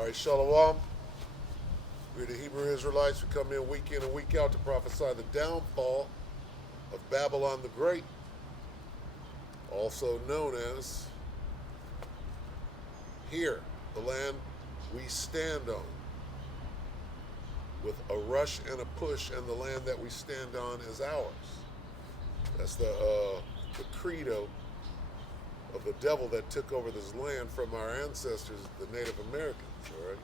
All right, Shalom. We're the Hebrew Israelites. We come in and week out to prophesy the downfall of Babylon the Great, also known as here, the land we stand on, with a rush and a push, and the land that we stand on is ours. That's the credo of the devil that took over this land from our ancestors, the Native Americans, all right?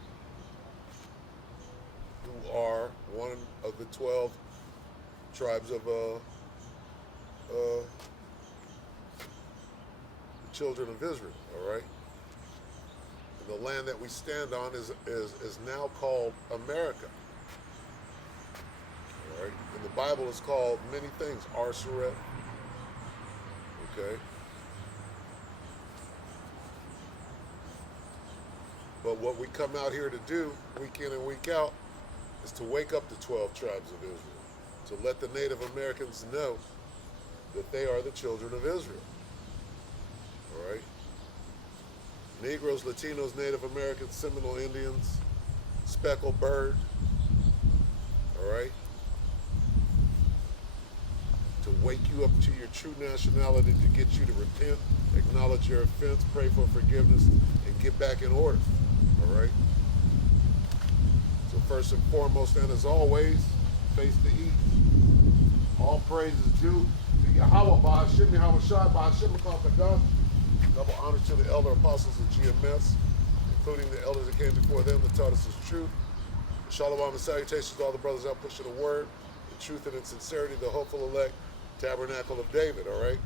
Who are one of the 12 tribes of the children of Israel, all right? And the land that we stand on is now called America, all right? And the Bible is called many things, Arsaret, okay? But what we come out here to do, week in and week out, is to wake up the 12 tribes of Israel, to let the Native Americans know that they are the children of Israel. All right? Negroes, Latinos, Native Americans, Seminole Indians, Speckled Bird. All right? To wake you up to your true nationality, to get you to repent, acknowledge your offense, pray for forgiveness, and get back in order. All right? So first and foremost, and as always, face the east. All praise is due to Yahweh, Ba'ashim Yahweh Shai, Ba'ashim Kadash. Double honor to the elder apostles of GMS, including the elders that came before them that taught us his truth. Shalom and salutations to all the brothers out pushing the word, in truth and in sincerity, the hopeful elect, tabernacle of David, all right?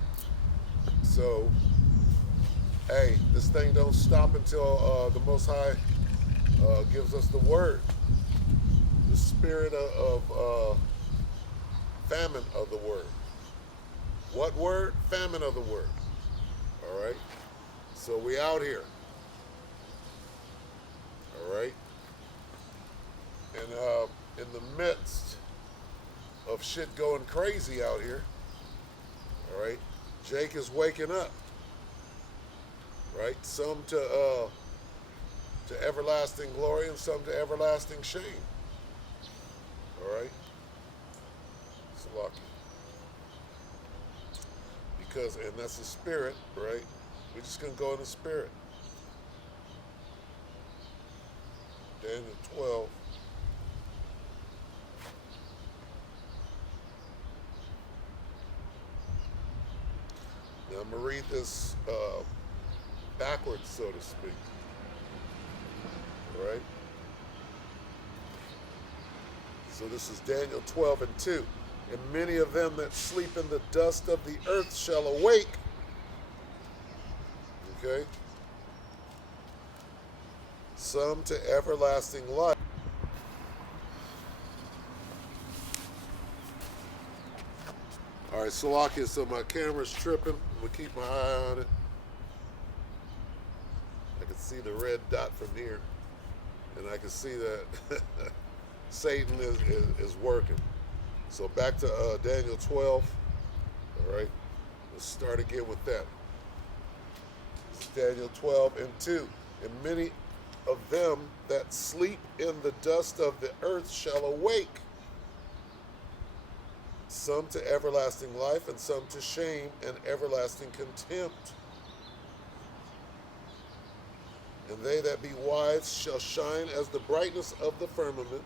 So, hey, this thing don't stop until the Most High gives us the word. The spirit of famine of the word. What word? Famine of the word. All right? So we out here. All right? And in the midst of shit going crazy out here, all right, Jake is waking up. Right? Some to everlasting glory and some to everlasting shame. All right? It's lucky. Because, and that's the spirit, right? We're just going to go in the spirit. Daniel 12. Now I'm going to read this backwards, so to speak. All right? So this is Daniel 12 and 2. And many of them that sleep in the dust of the earth shall awake. Okay? Some to everlasting life. All right, Salakia, so my camera's tripping. I'm going to keep my eye on it. I can see the red dot from here. And I can see that Satan is working. So back to Daniel 12. All right, let's start again with that. This is Daniel 12 and 2. And many of them that sleep in the dust of the earth shall awake. Some to everlasting life, and some to shame and everlasting contempt. And they that be wise shall shine as the brightness of the firmament,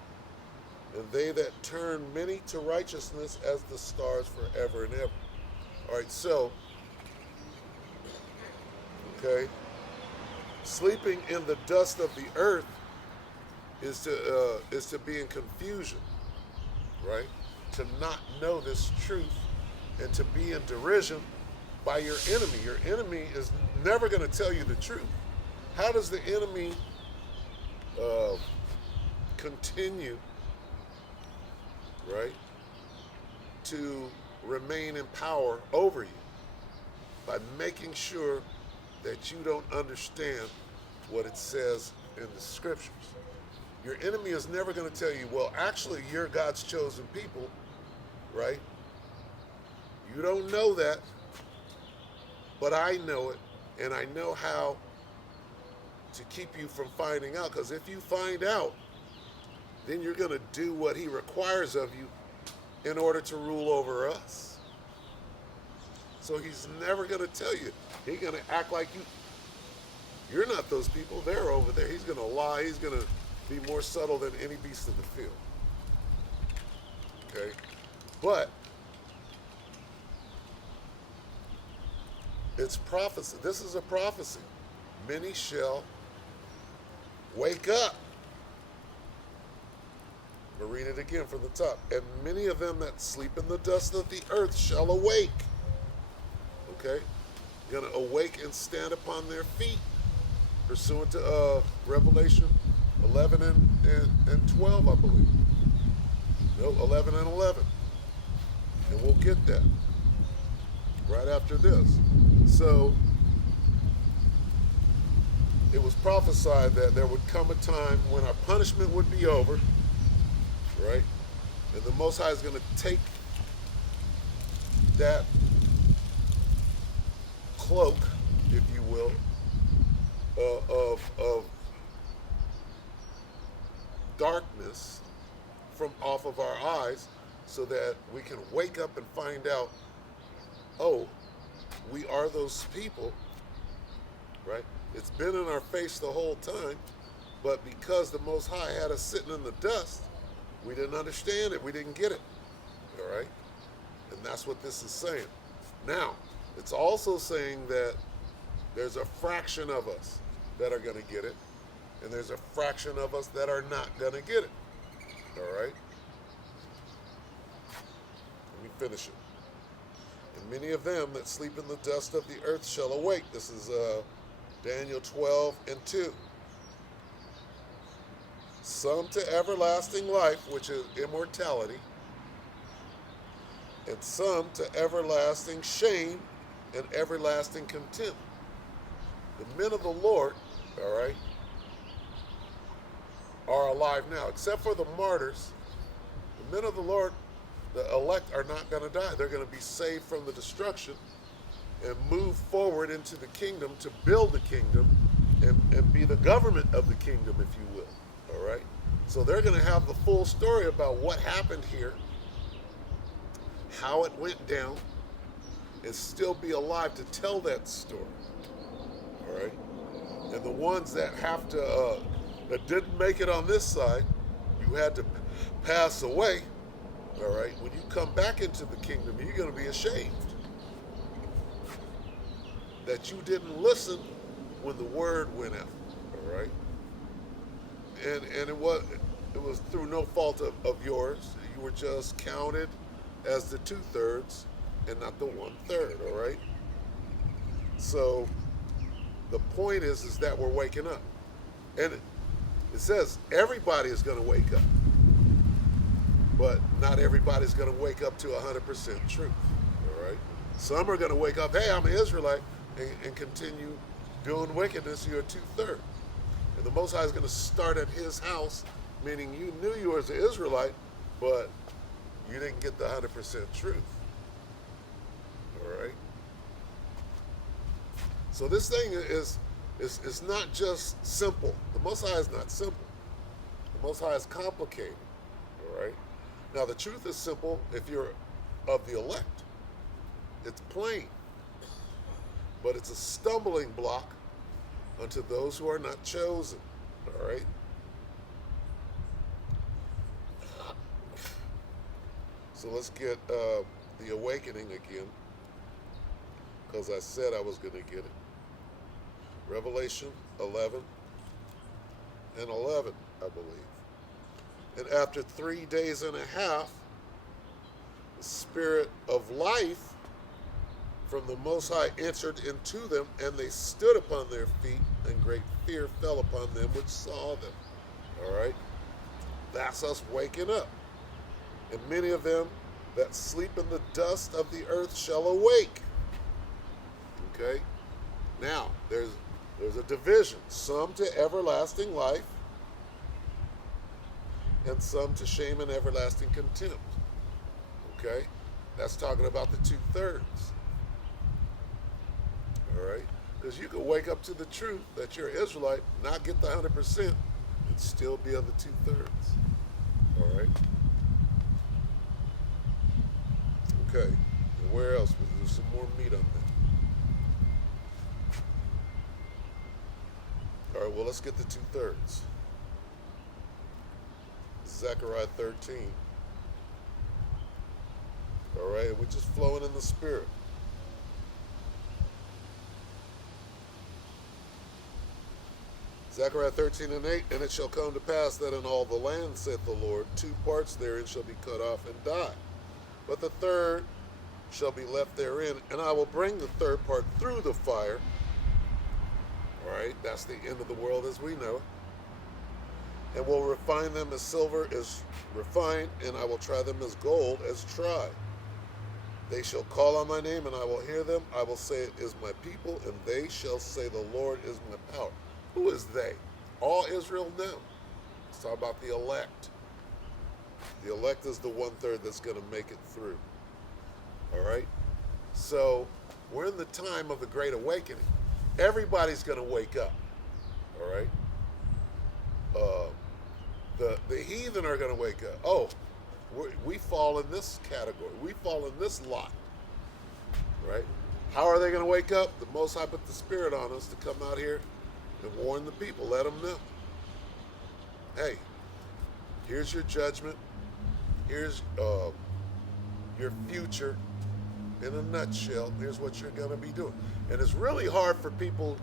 and they that turn many to righteousness as the stars forever and ever. All right, so, okay, sleeping in the dust of the earth is to be in confusion, right? To not know this truth and to be in derision by your enemy. Your enemy is never going to tell you the truth. How does the enemy continue, right, to remain in power over you? By making sure that you don't understand what it says in the scriptures. Your enemy is never going to tell you, well, actually, you're God's chosen people, right? You don't know that, but I know it, and I know how to keep you from finding out. Because if you find out, then you're going to do what he requires of you in order to rule over us. So he's never going to tell you. He's going to act like you're not those people. They're over there. He's going to lie. He's going to be more subtle than any beast of the field. Okay? But it's prophecy. This is a prophecy. Many shall wake up. We'll read it again from the top. And many of them that sleep in the dust of the earth shall awake. Okay? Going to awake and stand upon their feet. Pursuant to Revelation 11 and 12, I believe. No, 11 and 11. And we'll get that right after this. So, it was prophesied that there would come a time when our punishment would be over, right? And the Most High is going to take that cloak, if you will, of darkness from off of our eyes so that we can wake up and find out, oh, we are those people, right? It's been in our face the whole time, but because the Most High had us sitting in the dust, we didn't understand it. We didn't get it, all right? And that's what this is saying. Now, it's also saying that there's a fraction of us that are going to get it, and there's a fraction of us that are not going to get it, all right? Let me finish it. And many of them that sleep in the dust of the earth shall awake. This is Daniel 12 and 2. Some to everlasting life, which is immortality, and some to everlasting shame and everlasting contempt. The men of the Lord, all right, are alive now, except for the martyrs. The men of the Lord, the elect, are not going to die. They're going to be saved from the destruction and move forward into the kingdom to build the kingdom and be the government of the kingdom, if you will, all right? So they're going to have the full story about what happened here, how it went down, and still be alive to tell that story, all right? And the ones that have to, that didn't make it on this side, you had to pass away, all right? When you come back into the kingdom, you're going to be ashamed that you didn't listen when the word went out, all right? And it was through no fault of yours. You were just counted as the 2/3 and not the 1/3, all right? So the point is that we're waking up. And it says everybody is going to wake up, but not everybody's going to wake up to 100% truth, all right? Some are going to wake up, hey, I'm an Israelite, and continue doing wickedness. You're a 2/3. And the Most High is going to start at his house, meaning you knew you were an Israelite, but you didn't get the 100% truth, all right? So this thing is not just simple. The Most High is not simple. The Most High is complicated, all right? Now, the truth is simple if you're of the elect. It's plain. But it's a stumbling block unto those who are not chosen, all right? So let's get the awakening again, because I said I was going to get it. Revelation 11 and 11, I believe. And after 3 days and a half, the Spirit of life from the Most High entered into them, and they stood upon their feet, and great fear fell upon them which saw them. All right? That's us waking up. And many of them that sleep in the dust of the earth shall awake. Okay? Now, there's a division. Some to everlasting life, and some to shame and everlasting contempt. Okay? That's talking about the 2/3. All right? Because you can wake up to the truth that you're an Israelite, not get the 100%, and still be of the 2/3. All right? Okay. And where else? There's some more meat on that. All right, well, let's get the 2/3. Zechariah 13. All right, we're just flowing in the spirit. Zechariah 13:8, and it shall come to pass that in all the land, saith the Lord, 2 parts therein shall be cut off and die, but the third shall be left therein, and I will bring the third part through the fire. All right, that's the end of the world as we know it. And will refine them as silver is refined, and I will try them as gold is tried. They shall call on my name, and I will hear them. I will say, it is my people, and they shall say, the Lord is my power. Who is they? All Israel? No. Let's talk about the elect. The elect is the 1/3 that's going to make it through. All right? So we're in the time of the Great Awakening. Everybody's going to wake up. All right? The heathen are going to wake up. Oh, we fall in this category. We fall in this lot. Right? How are they going to wake up? The Most High put the Spirit on us to come out here and warn the people. Let them know. Hey, here's your judgment. Here's your future in a nutshell. Here's what you're going to be doing. And it's really hard for people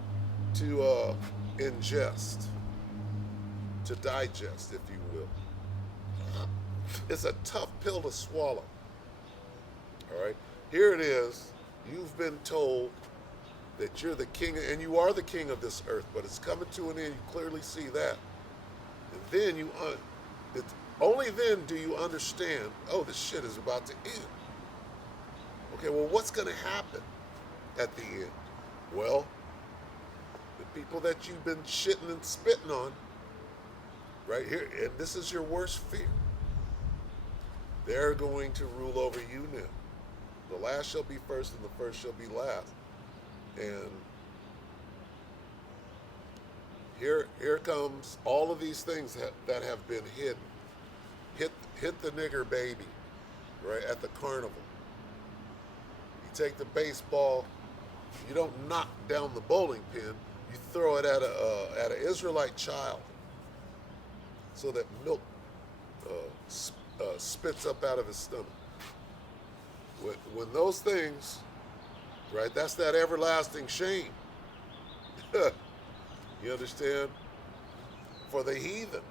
to ingest, to digest, if you will. It's a tough pill to swallow. All right? Here it is. You've been told that you're the king, and you are the king of this earth, but it's coming to an end. You clearly see that. And then only then do you understand, oh, this shit is about to end. Okay, well, what's going to happen at the end? Well, the people that you've been shitting and spitting on, right here, and this is your worst fear, they're going to rule over you now. The last shall be first, and the first shall be last. And here comes all of these things that have been hidden. Hit the nigger baby, right, at the carnival. You take the baseball, you don't knock down the bowling pin, you throw it at an Israelite child so that milk spits up out of his stomach. When those things, right, that's that everlasting shame. You understand? For the heathen.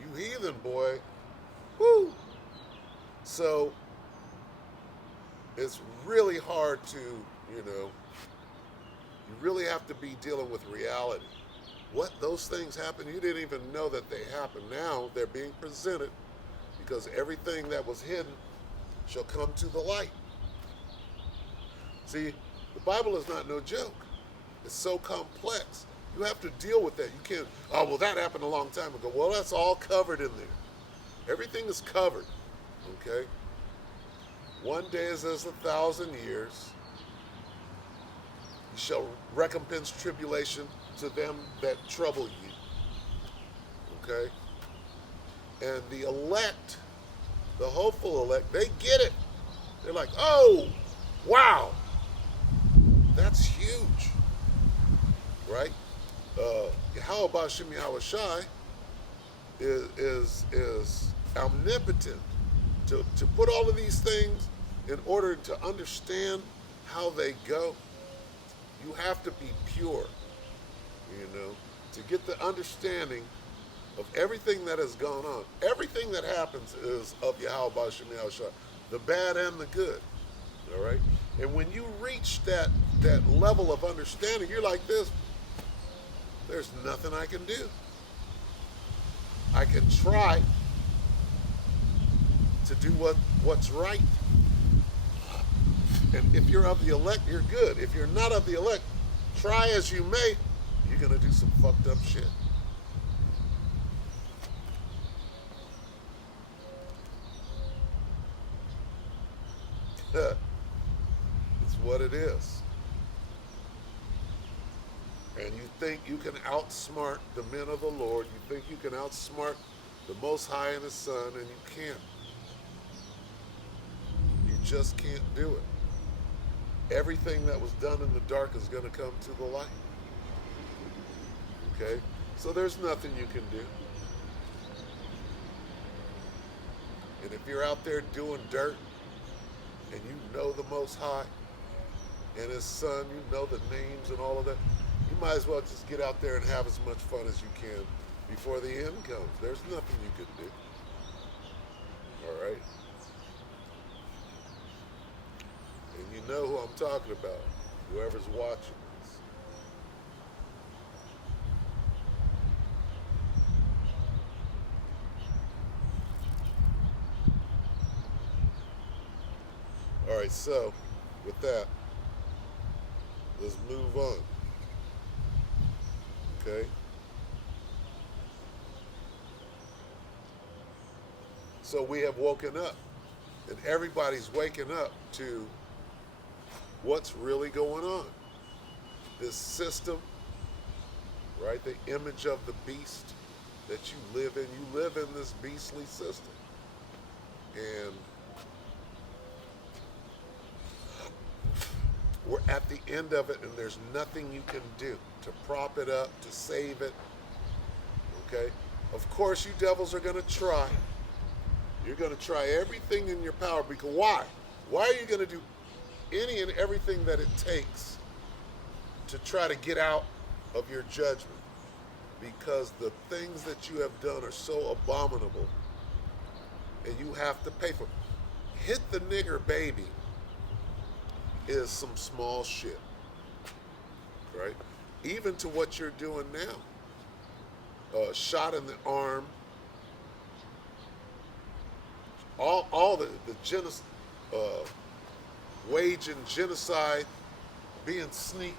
You heathen, boy. Woo! So, it's really hard to, you really have to be dealing with reality. What those things happen, you didn't even know that they happened. Now they're being presented because everything that was hidden shall come to the light. See, the Bible is not no joke. It's so complex. You have to deal with that. You can't, oh, well, that happened a long time ago. Well, that's all covered in there. Everything is covered, okay? One day is as 1,000 years. You shall recompense tribulation to them that trouble you, okay? And the elect, the hopeful elect, they get it. They're like, oh, wow, that's huge, right? Yahweh Shem Yahweh Shai is omnipotent to put all of these things in order to understand how they go. You have to be pure, to get the understanding of everything that has gone on. Everything that happens is of Yahweh Shem Yahweh Shai, the bad and the good, all right? And when you reach that level of understanding, you're like this, there's nothing I can do. I can try to do what's right. And if you're of the elect, you're good. If you're not of the elect, try as you may, you're going to do some fucked up shit. It's what it is. and you think you can outsmart the men of the Lord, you think you can outsmart the Most High and His Son, and you can't. You just can't do it. Everything that was done in the dark is going to come to the light. Okay? So there's nothing you can do. And if you're out there doing dirt, and you know the Most High and His Son, you know the names and all of that, you might as well just get out there and have as much fun as you can before the end comes. There's nothing you can do. All right? And you know who I'm talking about, whoever's watching this. All right, so with that, let's move on. Okay? So we have woken up, and everybody's waking up to what's really going on. This system, right? The image of the beast that you live in. You live in this beastly system. And we're at the end of it, and there's nothing you can do to prop it up, to save it. Okay? Of course, you devils are going to try. You're going to try everything in your power. Because why? Why are you going to do any and everything that it takes to try to get out of your judgment? Because the things that you have done are so abominable, and you have to pay for it. Hit the nigger baby is some small shit, right? Even to what you're doing now. Shot in the arm, all the waging genocide, being sneaky,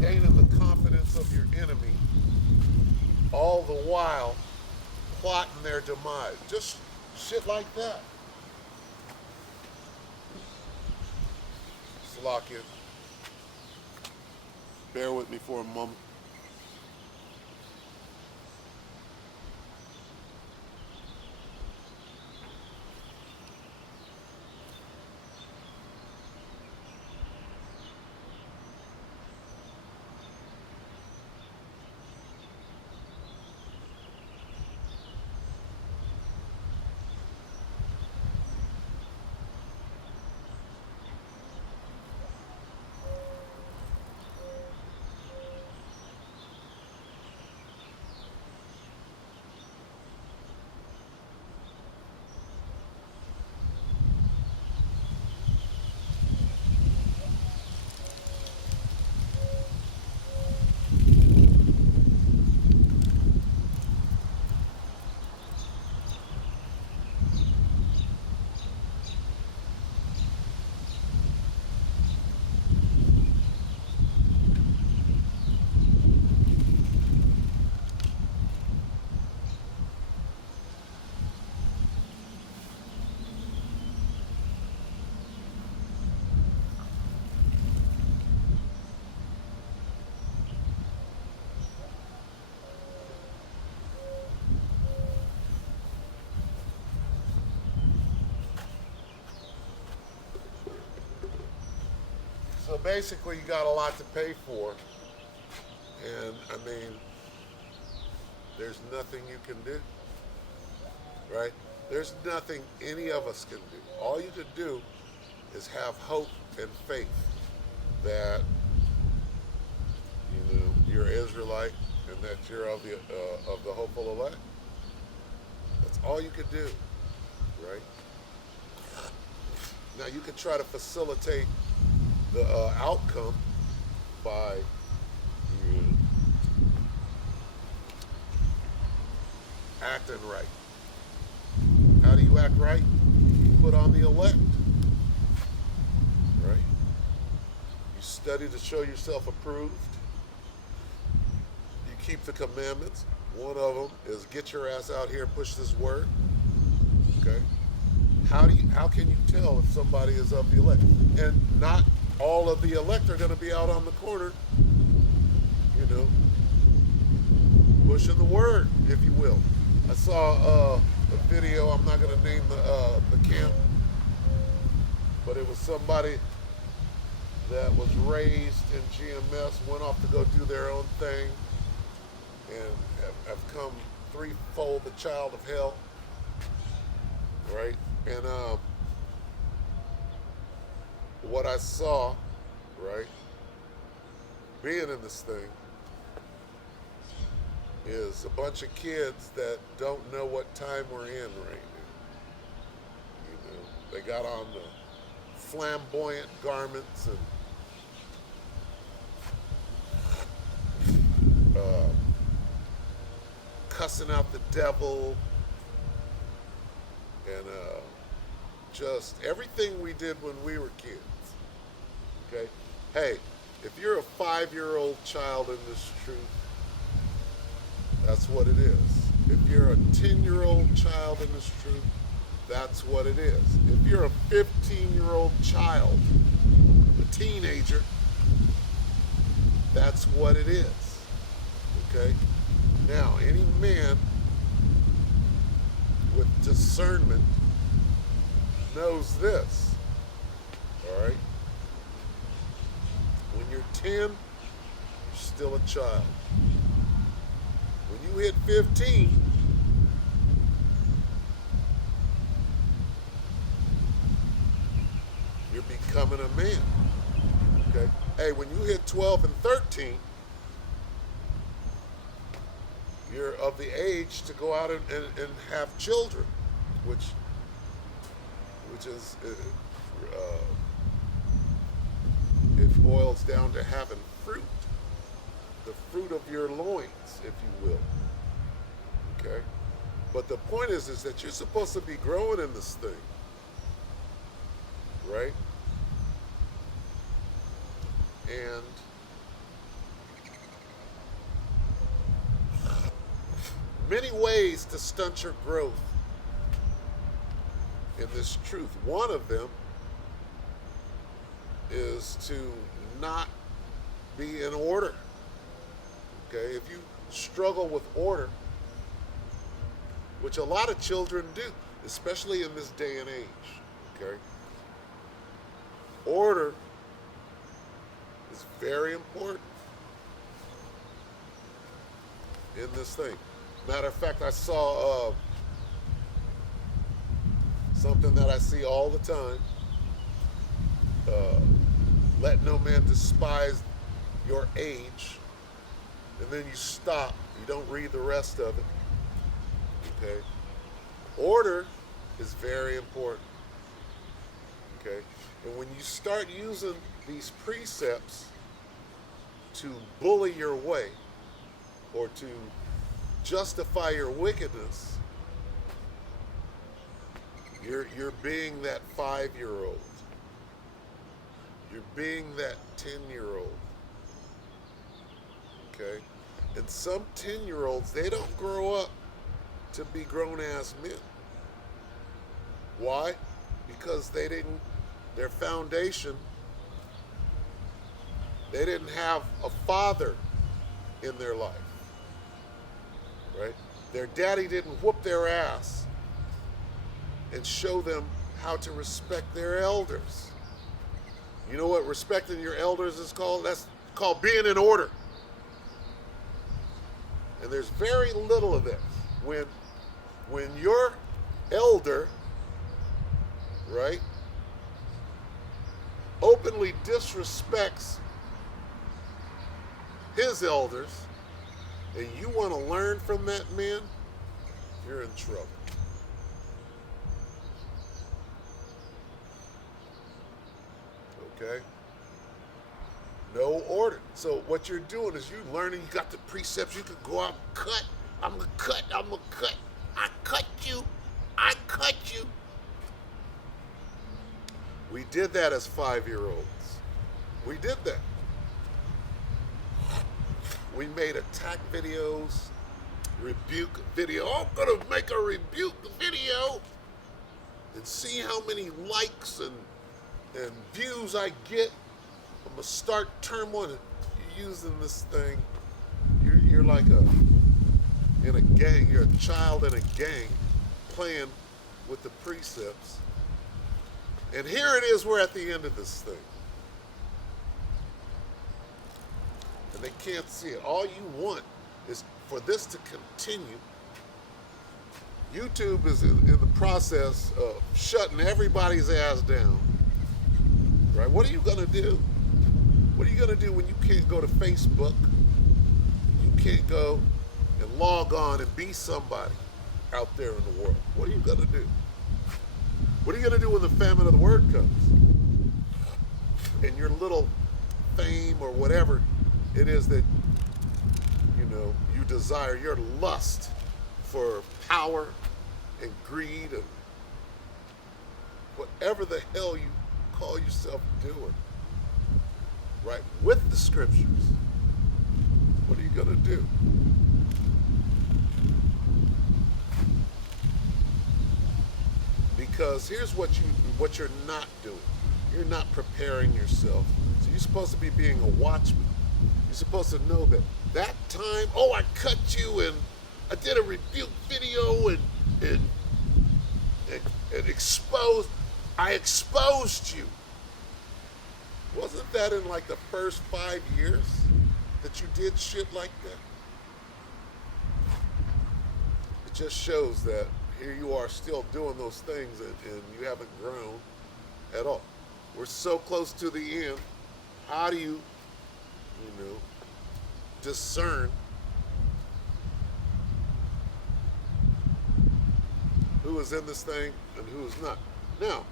gaining the confidence of your enemy, all the while plotting their demise. Just shit like that. Slock in. Bear with me for a moment. So basically, you got a lot to pay for, and I mean, there's nothing you can do, right? There's nothing any of us can do. All you can do is have hope and faith that you're Israelite and that you're of the hopeful elect. That's all you can do, right? Now you can try to facilitate the outcome by acting right. How do you act right? You put on the elect, right? You study to show yourself approved. You keep the commandments. One of them is get your ass out here and push this word. Okay? How can you tell if somebody is of the elect? And not all of the elect are going to be out on the corner you know, pushing the word, if you will. I saw a video. I'm not going to name the camp, but it was somebody that was raised in GMS, went off to go do their own thing, and have come threefold the child of hell, right? And what I saw, right, being in this thing, is a bunch of kids that don't know what time we're in right now. You know, they got on the flamboyant garments and cussing out the devil and just everything we did when we were kids. Okay? Hey, if you're a 5-year-old child in this truth, that's what it is. If you're a 10-year-old child in this truth, that's what it is. If you're a 15-year-old child, a teenager, that's what it is. Okay? Now, any man with discernment knows this. All right? When you're 10, you're still a child. When you hit 15, you're becoming a man. Okay? Hey, when you hit 12 and 13, you're of the age to go out and have children, which is, it boils down to having fruit, the fruit of your loins, if you will. Okay? But the point is that you're supposed to be growing in this thing, right? And many ways to stunt your growth in this truth. One of them is to not be in order. Okay? If you struggle with order, which a lot of children do, especially in this day and age, okay? Order is very important in this thing. Matter of fact, I saw something that I see all the time. Let no man despise your age. And then you stop. You don't read the rest of it. Okay? Order is very important. Okay? And when you start using these precepts to bully your way or to justify your wickedness, you're being that 5-year-old. You're being that 10-year-old. Okay? And some 10-year-olds, they don't grow up to be grown-ass men. Why? Because their foundation, they didn't have a father in their life. Right? Their daddy didn't whoop their ass and show them how to respect their elders. You know what respecting your elders is called? That's called being in order. And there's very little of this. When your elder, right, openly disrespects his elders, and you want to learn from that man, you're in trouble. Okay? No order. So what you're doing is you're learning, you got the precepts, you can go out and cut. I'm going to cut. I cut you. We did that as 5-year-olds. We did that. We made attack videos, rebuke video. I'm going to make a rebuke video and see how many likes and views I get. I'm going to start turmoil using this thing like in a gang. You're a child in a gang playing with the precepts. And here it is, we're at the end of this thing. And they can't see it. All you want is for this to continue. YouTube is in the process of shutting everybody's ass down. Right? What are you going to do? What are you going to do when you can't go to Facebook? You can't go and log on and be somebody out there in the world. What are you going to do? What are you going to do when the famine of the word comes? And your little fame or whatever it is that, you desire, your lust for power and greed and whatever the hell you call yourself doing, right, with the scriptures, what are you going to do? Because here's what you're not doing. You're not preparing yourself. So you're supposed to be being a watchman. You're supposed to know that time, I cut you and I did a rebuke video and I exposed you. Wasn't that in like the first 5 years that you did shit like that? It just shows that here you are still doing those things and you haven't grown at all. We're so close to the end. How do you discern who is in this thing and who is not? Now,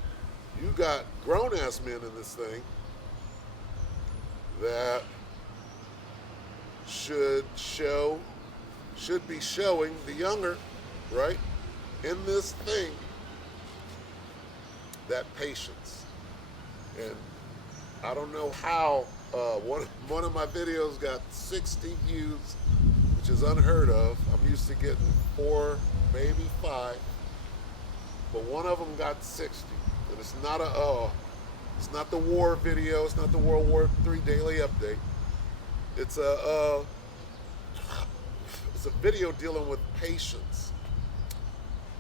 you got grown-ass men in this thing that should be showing the younger, right, in this thing, that patience. And I don't know how one of my videos got 60 views, which is unheard of. I'm used to getting 4, maybe 5, but one of them got 60. And it's not the war video. It's not the World War III daily update. It's a video dealing with patience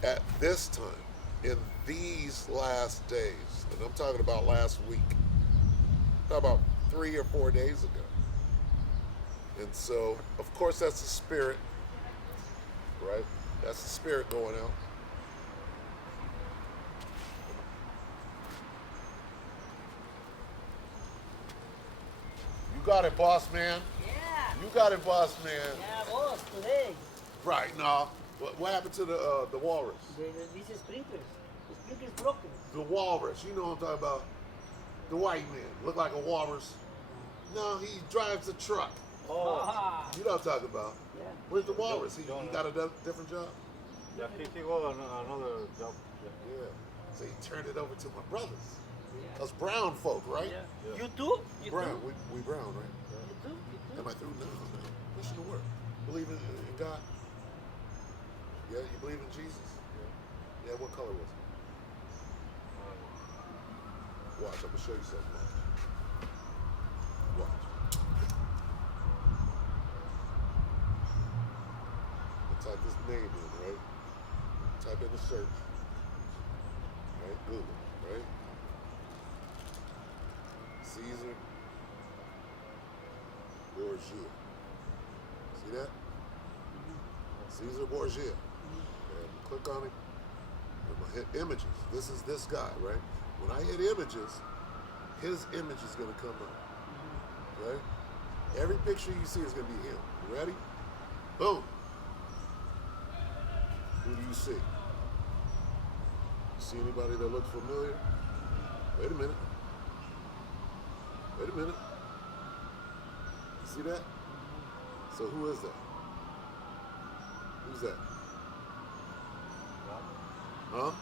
at this time in these last days. And I'm talking about last week. I'm talking about 3 or 4 days ago. And so, of course, that's the spirit, right? That's the spirit going out. You got it, boss man. Yeah. You got it, boss man. Yeah, boss, today. Right, now, what happened to the walrus? These sprinklers. The sprinklers broken. The walrus, you know what I'm talking about. The white man, look like a walrus. No, he drives a truck. Oh. You know what I'm talking about. Yeah. Where's the walrus? He got a different job? Yeah, he got another job. Yeah. So he turned it over to my brothers. Us brown folk, right? Yeah. You too? You Brown, too? we brown, right? You too? You too? Am I through? No. Pushing the word. Believe in God? Yeah, you believe in Jesus? Yeah, what color was it? Watch, I'm gonna show you something. Watch. I'll type this name in, right? Type in the search. Right? Google, right? Caesar Borgia. See that? Caesar Borgia. And click on it. I'm gonna hit images. This is this guy, right? When I hit images, his image is gonna come up. Okay? Every picture you see is gonna be him. You ready? Boom. Who do you see? You see anybody that looks familiar? Wait a minute. Wait a minute. You see that? So who is that? Who's that? Huh?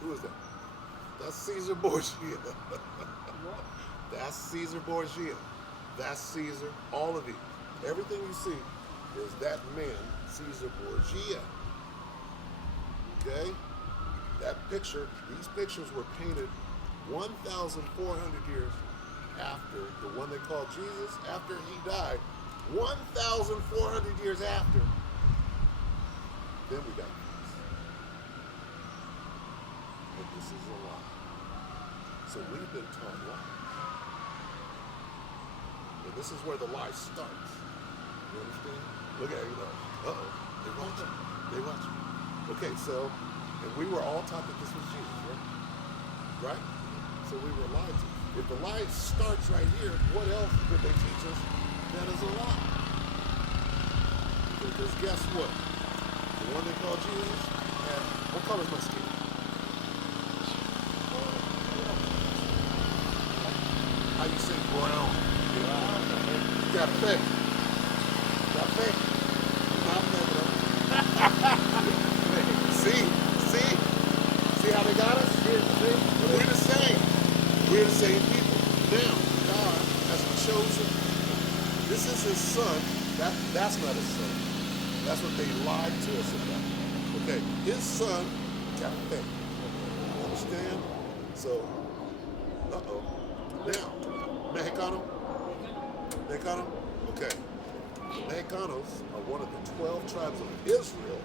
Who is that? That's Caesar Borgia. That's Caesar Borgia. That's Caesar. All of you. Everything you see is that man, Caesar Borgia. Okay? That picture, these pictures were painted 1,400 years after the one they called Jesus, after he died, 1,400 years after, then we got peace. But this is a lie. So we've been taught lie. And this is where the lie starts. You understand? Look at it, you know. Uh-oh. They watch you. They watch you. Okay, so, and we were all taught that this was Jesus, right? Right? So we were lied to. If the lie starts right here, what else did they teach us that is a lie? Because guess what? The one they call Jesus had, what color is my skin? How you say brown? Café. Café. Not negro. See how they got us? We're the same. We're the same people. Now, God has chosen. This is his son. That's not his son. That's what they lied to us about. Okay, his son, Café. Understand? So, uh-oh. Now, Mexicano? Mexicano? Okay. The Mexicanos are one of the 12 tribes of Israel.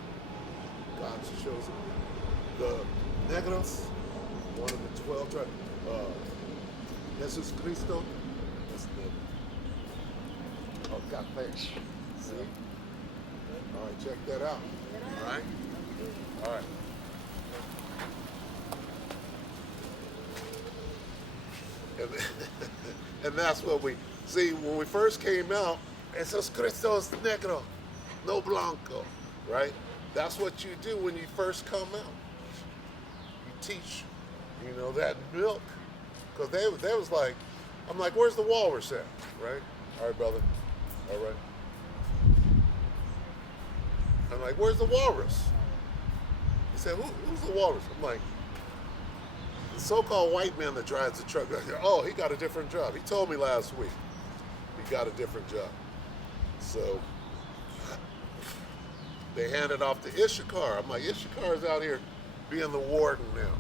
God's chosen. The Negros, one of the 12 tribes. Jesus Cristo, that's Negro. Oh, Café. See? All right, check that out. All right? All right. And that's what we see when we first came out. Jesus Cristo es negro, no blanco, right? That's what you do when you first come out. You teach, you know, that milk, because they was like, I'm like, where's the walrus at, right? All right, brother, all right. I'm like, where's the walrus? He said, who's the walrus? I'm like, the so-called white man that drives the truck. Oh, he got a different job. He told me last week he got a different job. So they handed off to Issachar. I'm like, Issachar's out here being the warden now,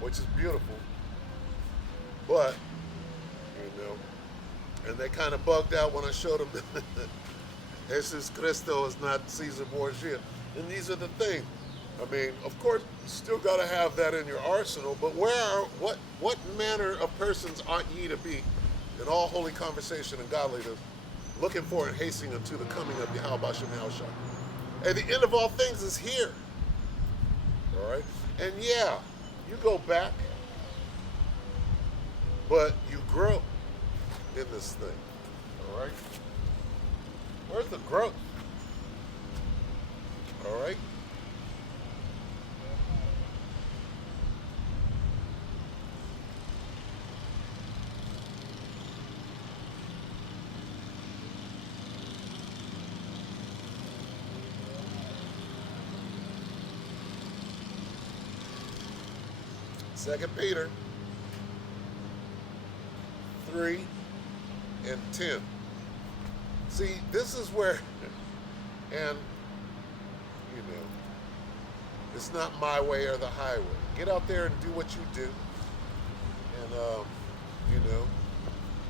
which is beautiful. But, you know, and they kind of bugged out when I showed them that Jesus Cristo is not Caesar Borgia. And these are the things. I mean, of course, you still got to have that in your arsenal, but what manner of persons ought ye to be in all holy conversation and godliness, looking for and hastening unto the coming of Yahweh Bashem Yahushua. And the end of all things is here. All right? And yeah, you go back, but you grow in this thing. All right? Where's the growth? All right? Second Peter 3 and 10. See, this is where, and you know, it's not my way or the highway. Get out there and do what you do, and you know,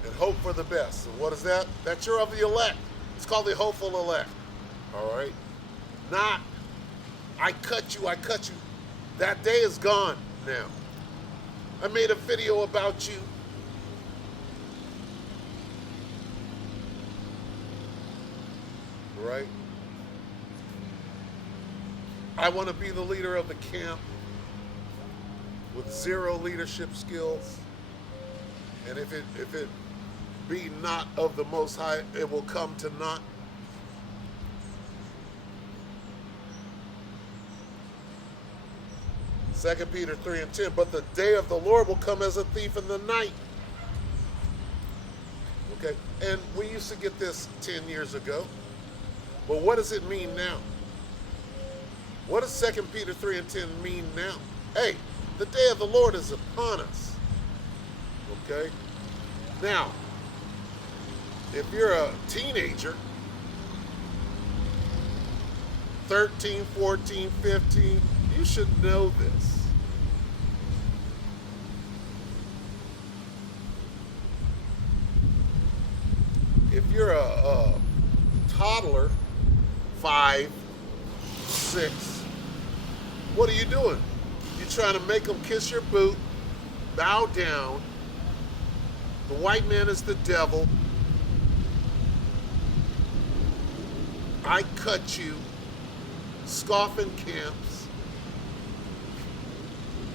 and hope for the best. And what is that? That you're of the elect. It's called the hopeful elect. All right, not I cut you. That day is gone now. I made a video about you. Right? I want to be the leader of the camp with zero leadership skills. And if it be not of the Most High, it will come to naught. Second Peter 3 and 10, but the day of the Lord will come as a thief in the night. Okay, and we used to get this 10 years ago, but what does it mean now? What does 2 Peter 3 and 10 mean now? Hey, the day of the Lord is upon us. Okay, now, if you're a teenager, 13, 14, 15, you should know this. If you're a toddler, 5, 6, what are you doing? You're trying to make them kiss your boot, bow down. The white man is the devil. I cut you. Scoffing camps.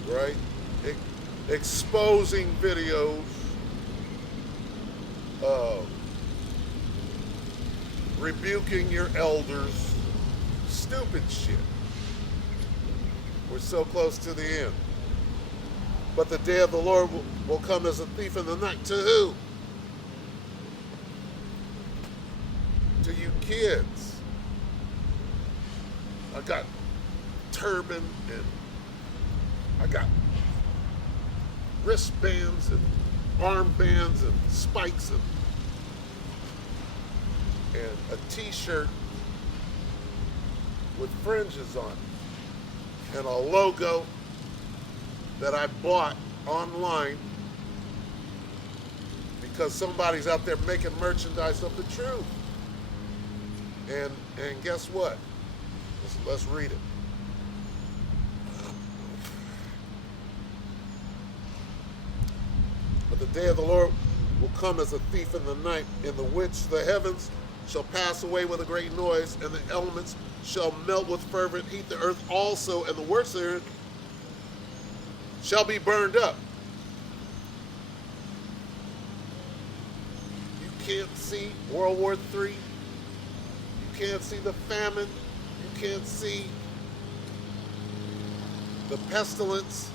Right? Exposing videos. Rebuking your elders. Stupid shit. We're so close to the end. But the day of the Lord will come as a thief in the night. To who? To you kids. I got turban and I got wristbands and armbands and spikes and a t-shirt with fringes on it and a logo that I bought online because somebody's out there making merchandise of the truth. And guess what? Let's read it. But the day of the Lord will come as a thief in the night, in the which the heavens shall pass away with a great noise, and the elements shall melt with fervent heat. The earth also and the works therein shall be burned up. You can't see World War III. You can't see the famine. You can't see the pestilence.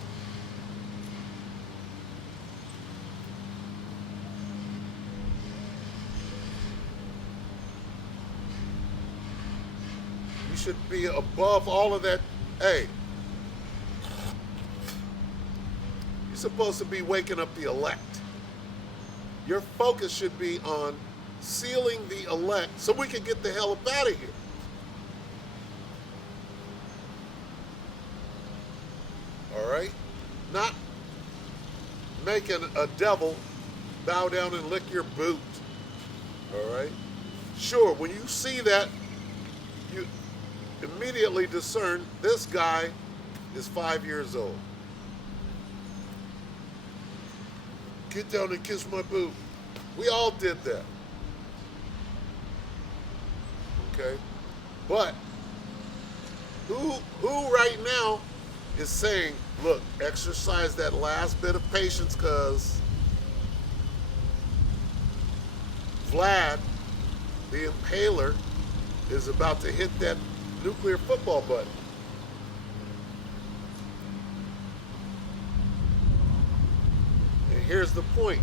You should be above all of that. Hey, you're supposed to be waking up the elect. Your focus should be on sealing the elect so we can get the hell up out of here. All right? Not making a devil bow down and lick your boot. All right? Sure, when you see that, you immediately discern this guy is 5 years old. Get down and kiss my boot. We all did that. Okay? But who right now is saying, look, exercise that last bit of patience because Vlad, the impaler, is about to hit that nuclear football button. And here's the point.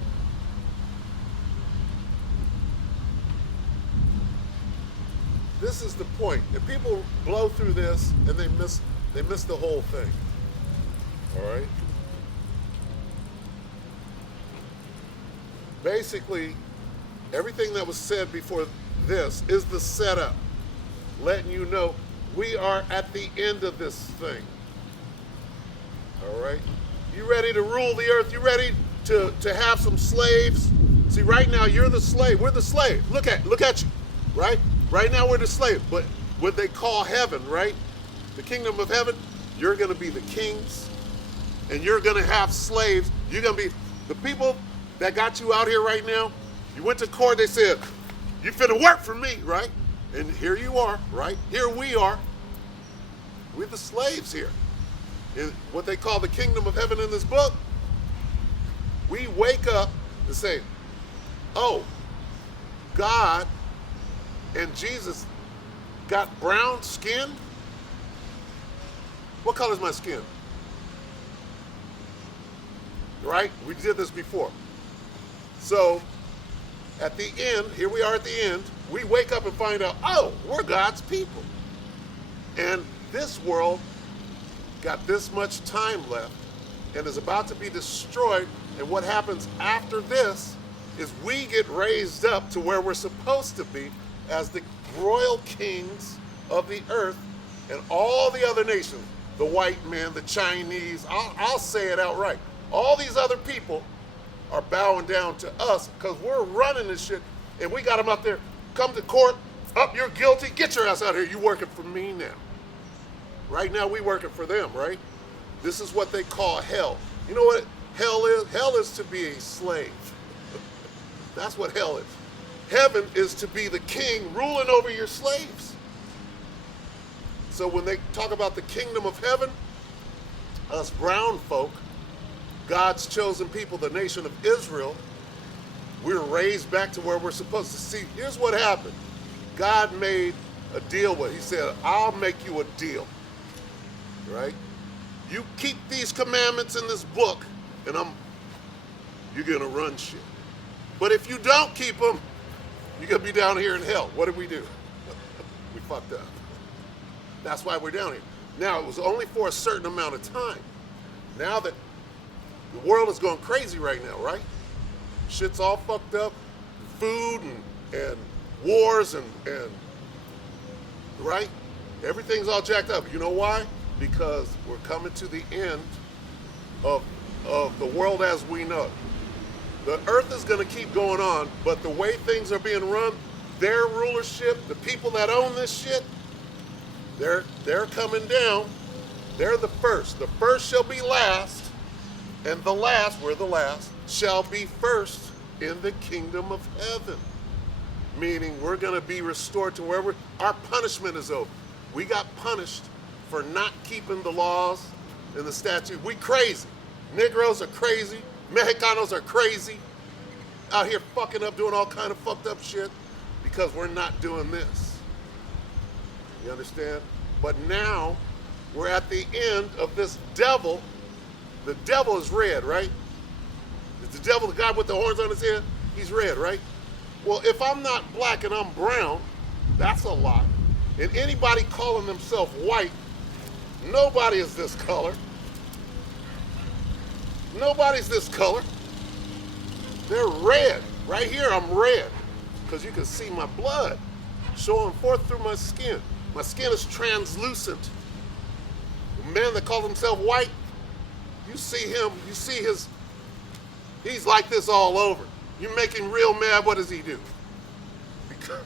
This is the point. If people blow through this and they miss the whole thing. All right? Basically, everything that was said before this is the setup, letting you know we are at the end of this thing. All right? You ready to rule the earth? You ready to have some slaves? See, right now you're the slave. We're the slave. Look at you, right? Right now we're the slave. But what they call heaven, right? The kingdom of heaven, you're going to be the kings, and you're going to have slaves. You're going to be the people that got you out here right now. You went to court, they said, you finna work for me, right? And here you are, right? Here we are. We're the slaves here. In what they call the kingdom of heaven in this book, we wake up and say, oh, God and Jesus got brown skin? What color is my skin? Right? We did this before. So, at the end, here we are at the end, we wake up and find out, oh, we're God's people. And this world got this much time left and is about to be destroyed. And what happens after this is we get raised up to where we're supposed to be as the royal kings of the earth, and all the other nations, the white men, the Chinese, I'll say it outright. All these other people are bowing down to us because we're running this shit, and we got them out there, come to court, Up, you're guilty. Get your ass out here. You working for me now. Right now, we working for them, right? This is what they call hell. You know what hell is? Hell is to be a slave. That's what hell is. Heaven is to be the king ruling over your slaves. So when they talk about the kingdom of heaven, us brown folk, God's chosen people, the nation of Israel, we're raised back to where we're supposed to. See, here's what happened. God made a deal with. He said, I'll make you a deal. Right? You keep these commandments in this book, and you're gonna run shit. But if you don't keep them, you're gonna be down here in hell. What did we do? We fucked up. That's why we're down here. Now, it was only for a certain amount of time. Now that the world is going crazy right now, right? Shit's all fucked up. Food and wars and right? Everything's all jacked up. You know why? Because we're coming to the end of the world as we know it. The earth is going to keep going on, but the way things are being run, their rulership, the people that own this shit, they're coming down. They're the first. The first shall be last, and the last, we're the last, shall be first in the kingdom of heaven. Meaning we're going to be restored to wherever our punishment is over. We got punished for not keeping the laws and the statutes. We crazy. Negroes are crazy. Mexicanos are crazy. Out here fucking up, doing all kind of fucked up shit because we're not doing this. You understand? But now we're at the end of this devil. The devil is red, right? Is the devil the guy with the horns on his head? He's red, right? Well, if I'm not black and I'm brown, that's a lie. And anybody calling themselves white, nobody is this color. Nobody's this color. They're red. Right here, I'm red. Because you can see my blood showing forth through my skin. My skin is translucent. The man that calls himself white, you see him, you see he's like this all over. You make him real mad, what does he do? Because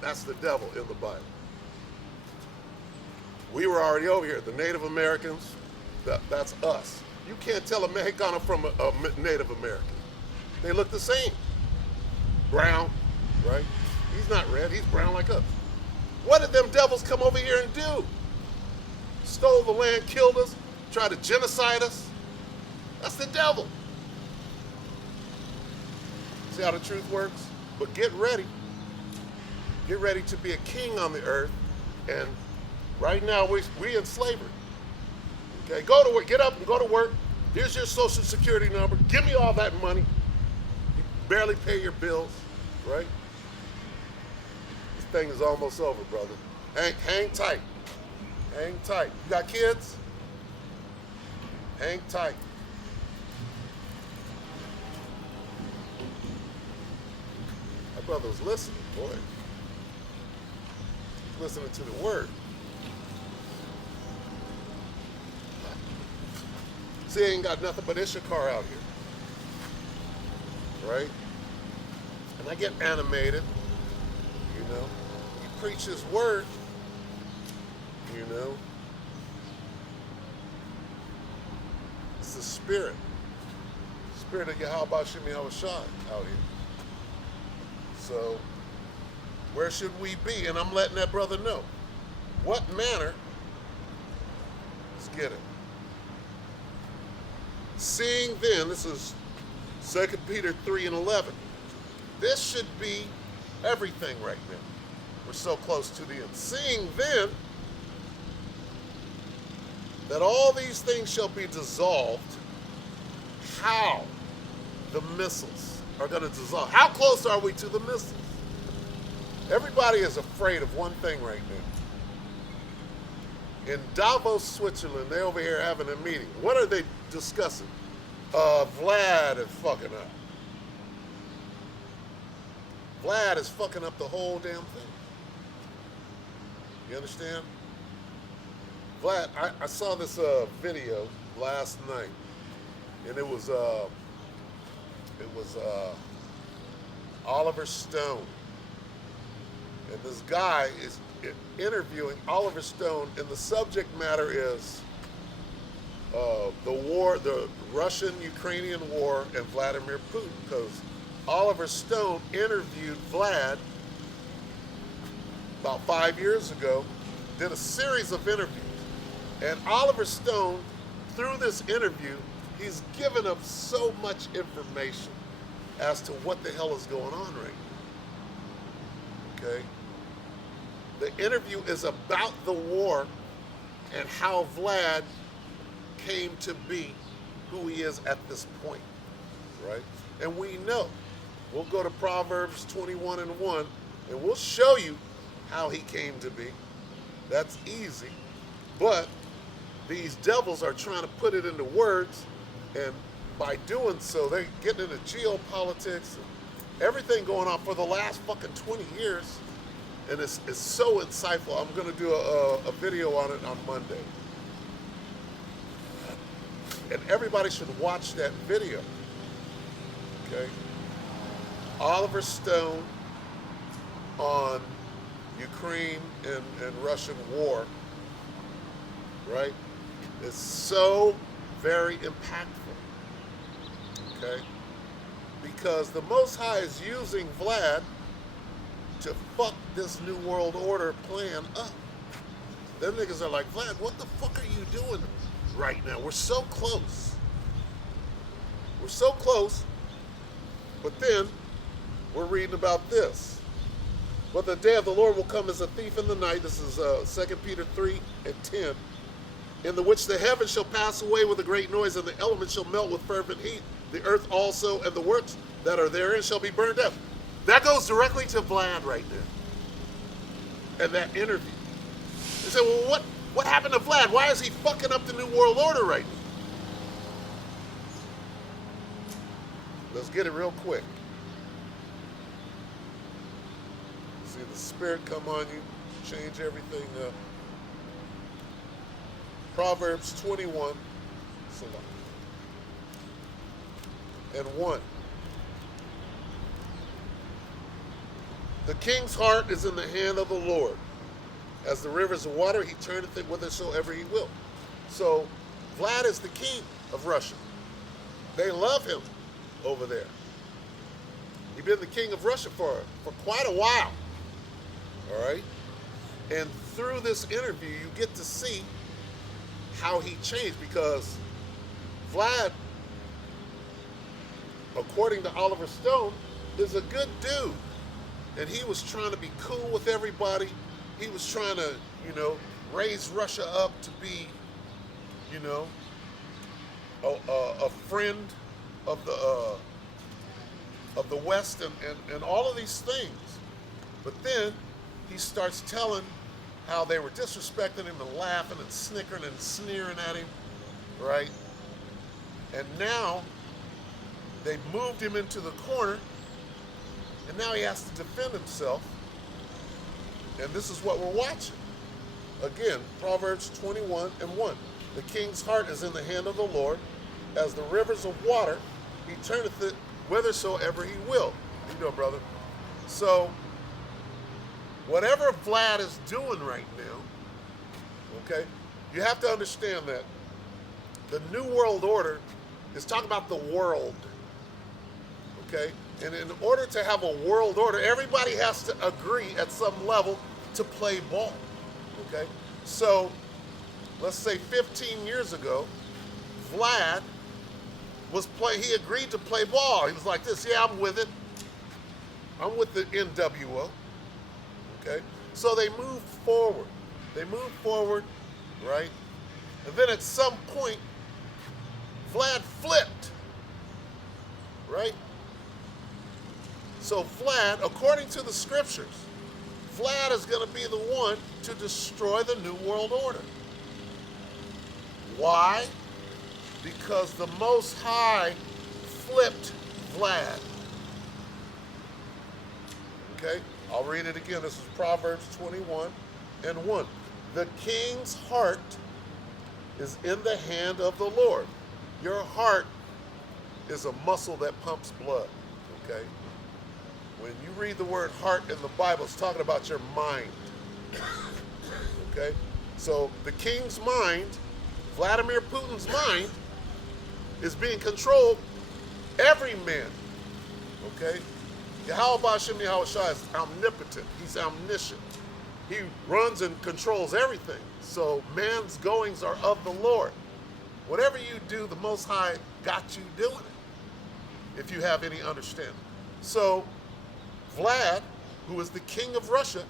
that's the devil in the Bible. We were already over here. The Native Americans, that's us. You can't tell a Mexicano from a Native American. They look the same. Brown, right? He's not red, he's brown like us. What did them devils come over here and do? Stole the land, killed us, tried to genocide us. That's the devil. See how the truth works? But get ready. Get ready to be a king on the earth. And right now, we in slavery. Okay, go to work, get up and go to work. Here's your social security number. Give me all that money. You barely pay your bills, right? This thing is almost over, brother. Hang tight. Hang tight. You got kids? Hang tight. My brother was listening, boy. Listening to the word. See, ain't got nothing but Issachar out here. Right? And I get animated, you know. He preach his word, you know. It's the spirit. Spirit of Yahweh Shemi Hawashai out here. So, where should we be? And I'm letting that brother know. What manner? Let's get it. Seeing then, this is 2 Peter 3:11. This should be everything right now. We're so close to the end. Seeing then that all these things shall be dissolved, how the missiles are going to dissolve. How close are we to the missiles? Everybody is afraid of one thing right now. In Davos, Switzerland, they're over here having a meeting. What are they discussing? Vlad is fucking up. Vlad is fucking up the whole damn thing. You understand? Vlad, I saw this video last night, and it was Oliver Stone. And this guy is interviewing Oliver Stone, and the subject matter is the war, the Russian-Ukrainian war, and Vladimir Putin. Because Oliver Stone interviewed Vlad about 5 years ago, did a series of interviews. And Oliver Stone, through this interview, he's given up so much information as to what the hell is going on right now. Okay? The interview is about the war and how Vlad came to be who he is at this point, right? And we know. We'll go to Proverbs 21 and 1, and we'll show you how he came to be. That's easy. But these devils are trying to put it into words, and by doing so, they're getting into geopolitics and everything going on for the last fucking 20 years. And it's so insightful. I'm going to do a video on it on Monday. And everybody should watch that video. Okay? Oliver Stone on Ukraine and Russian war, right? It's so very impactful. Okay? Because the Most High is using Vlad to fuck this New World Order plan up. Them niggas are like, Vlad, what the fuck are you doing right now? We're so close. We're so close. But then, we're reading about this. But the day of the Lord will come as a thief in the night. This is 2 Peter 3 and 10. In the which the heavens shall pass away with a great noise, and the elements shall melt with fervent heat. The earth also and the works that are therein shall be burned up. That goes directly to Vlad right there. And that interview. They say, well, what happened to Vlad? Why is he fucking up the New World Order right now? Let's get it real quick. See the Spirit come on you, change everything up. Proverbs 21 and 1. The king's heart is in the hand of the Lord. As the rivers of water, he turneth it whithersoever he will. So, Vlad is the king of Russia. They love him over there. He's been the king of Russia for quite a while. All right? And through this interview, you get to see how he changed, because Vlad, according to Oliver Stone, is a good dude. And he was trying to be cool with everybody. He was trying to, raise Russia up to be, a friend of the West and all of these things. But then he starts telling how they were disrespecting him and laughing and snickering and sneering at him, right? And now they moved him into the corner, and now he has to defend himself. And this is what we're watching. Again, Proverbs 21 and 1. The king's heart is in the hand of the Lord. As the rivers of water, he turneth it whithersoever he will. You know, brother. So, whatever Vlad is doing right now, okay, you have to understand that the New World Order is talking about the world, okay? And in order to have a world order, everybody has to agree at some level to play ball, okay? So, let's say 15 years ago, Vlad he agreed to play ball. He was like this, yeah, I'm with it. I'm with the NWO, okay? So they moved forward. Right? And then at some point, Vlad flipped, right? So Vlad, according to the scriptures, Vlad is going to be the one to destroy the New World Order. Why? Because the Most High flipped Vlad. Okay? I'll read it again. This is Proverbs 21 and 1. The king's heart is in the hand of the Lord. Your heart is a muscle that pumps blood. Okay? When you read the word heart in the Bible, it's talking about your mind. Okay? So the king's mind, Vladimir Putin's mind, is being controlled every man. Okay? Yahweh Hashem Yahweh Shai is omnipotent. He's omniscient. He runs and controls everything. So man's goings are of the Lord. Whatever you do, the Most High got you doing it, if you have any understanding. So Vlad, who is the king of Russia,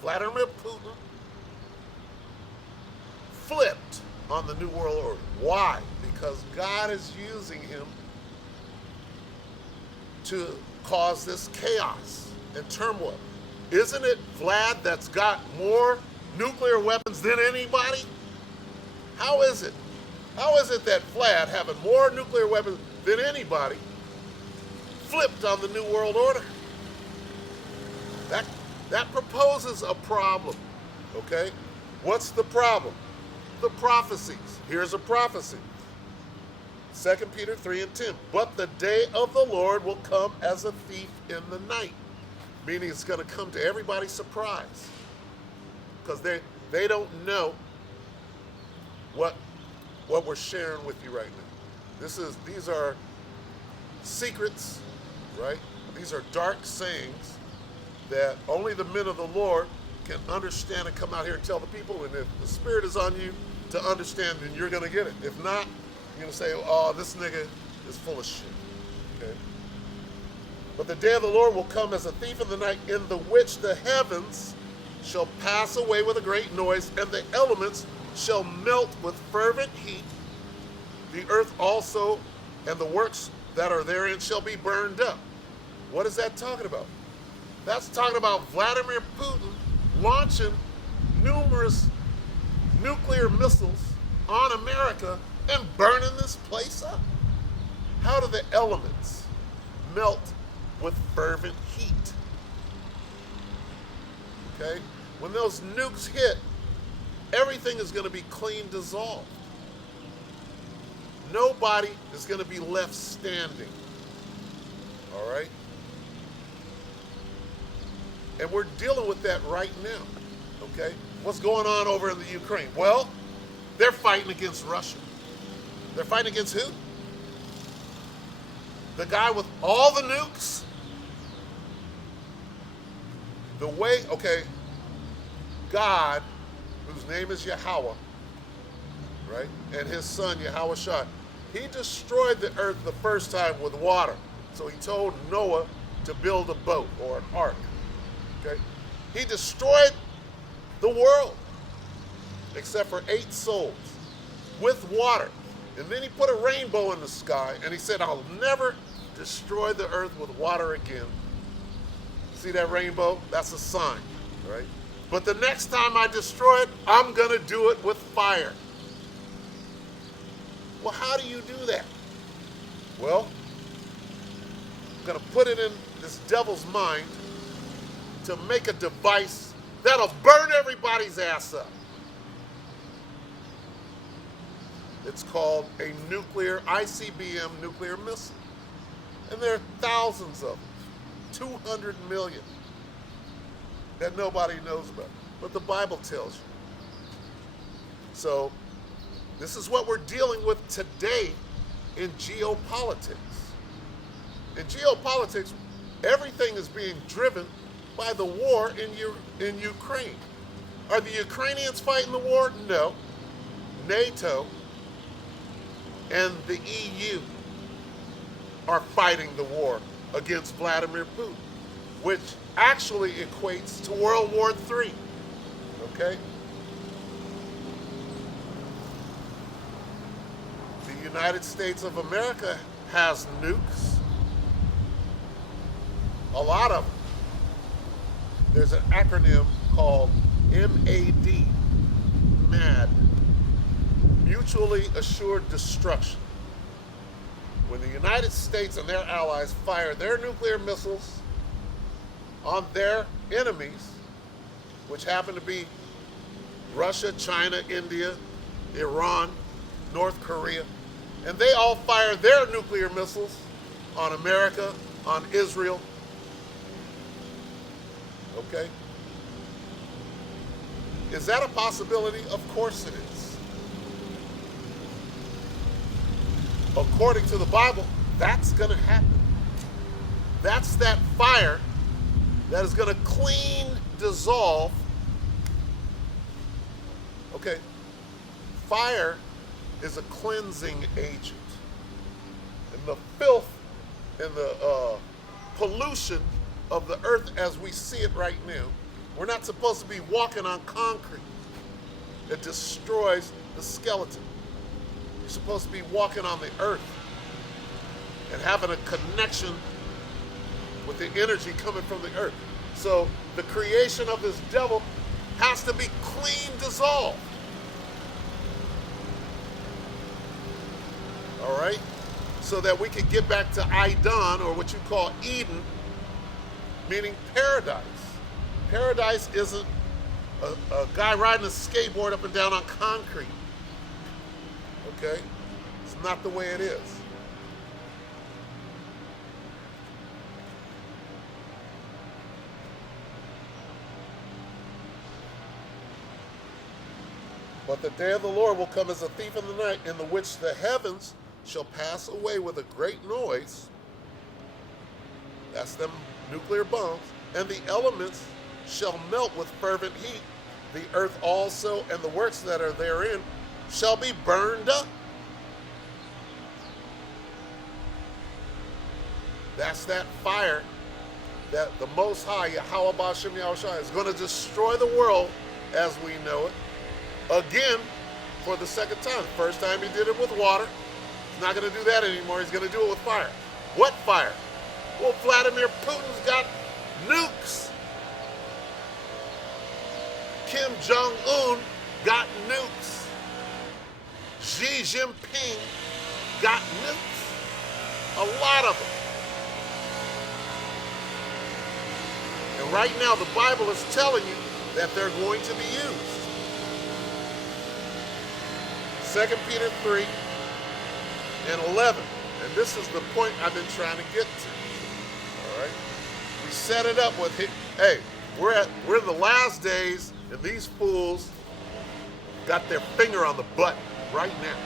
Vladimir Putin, flipped on the New World Order. Why? Because God is using him to cause this chaos and turmoil. Isn't it Vlad that's got more nuclear weapons than anybody? How is it? How is it that Vlad, having more nuclear weapons than anybody, flipped on the New World Order? That proposes a problem, okay? What's the problem? The prophecies. Here's a prophecy. 2 Peter 3 and 10. But the day of the Lord will come as a thief in the night. Meaning it's going to come to everybody's surprise. Because they don't know what we're sharing with you right now. These are secrets, right? These are dark sayings that only the men of the Lord can understand and come out here and tell the people. And if the Spirit is on you to understand, then you're going to get it. If not, you're going to say, oh, this nigga is full of shit. Okay? But the day of the Lord will come as a thief in the night, in the which the heavens shall pass away with a great noise, and the elements shall melt with fervent heat. The earth also and the works that are therein shall be burned up. What is that talking about? That's talking about Vladimir Putin launching numerous nuclear missiles on America and burning this place up. How do the elements melt with fervent heat? Okay? When those nukes hit, everything is going to be clean dissolved. Nobody is going to be left standing. All right? And we're dealing with that right now. Okay? What's going on over in the Ukraine? Well, they're fighting against Russia. They're fighting against who? The guy with all the nukes? God, whose name is Yahweh, right? And his son, Yahweh Shai, he destroyed the earth the first time with water. So he told Noah to build a boat or an ark. Okay? He destroyed the world, except for 8 souls, with water. And then he put a rainbow in the sky, and he said, I'll never destroy the earth with water again. See that rainbow? That's a sign, right? But the next time I destroy it, I'm going to do it with fire. Well, how do you do that? Well, I'm going to put it in this devil's mind to make a device that'll burn everybody's ass up. It's called a nuclear, ICBM nuclear missile. And there are thousands of them, 200 million, that nobody knows about. But the Bible tells you. So this is what we're dealing with today in geopolitics. In geopolitics, everything is being driven by the war in Ukraine. Are the Ukrainians fighting the war? No. NATO and the EU are fighting the war against Vladimir Putin, which actually equates to World War III. Okay? The United States of America has nukes. A lot of them. There's an acronym called MAD, MAD, Mutually Assured Destruction. When the United States and their allies fire their nuclear missiles on their enemies, which happen to be Russia, China, India, Iran, North Korea, and they all fire their nuclear missiles on America, on Israel. Okay? Is that a possibility? Of course it is. According to the Bible, that's going to happen. That's that fire that is going to clean, dissolve. Okay, fire is a cleansing agent. And the filth and the pollution of the earth as we see it right now, we're not supposed to be walking on concrete. It destroys the skeleton. You're supposed to be walking on the earth and having a connection with the energy coming from the earth. So the creation of this devil has to be clean, dissolved. All right? So that we can get back to Idon, or what you call Eden, meaning paradise. Paradise isn't a guy riding a skateboard up and down on concrete. Okay? It's not the way it is. But the day of the Lord will come as a thief in the night, in the which the heavens shall pass away with a great noise. That's them nuclear bombs. And the elements shall melt with fervent heat. The earth also and the works that are therein shall be burned up. That's that fire that the Most High, Yahweh Ba'ashem Yahushua, is going to destroy the world as we know it. Again, for the second time. The first time he did it with water. He's not going to do that anymore. He's going to do it with fire. What fire? Well, Vladimir Putin's got nukes. Kim Jong-un got nukes. Xi Jinping got nukes. A lot of them. And right now, the Bible is telling you that they're going to be used. 2 Peter 3 and 11. And this is the point I've been trying to get to. All right? We set it up with, hey, we're in the last days, and these fools got their finger on the button right now.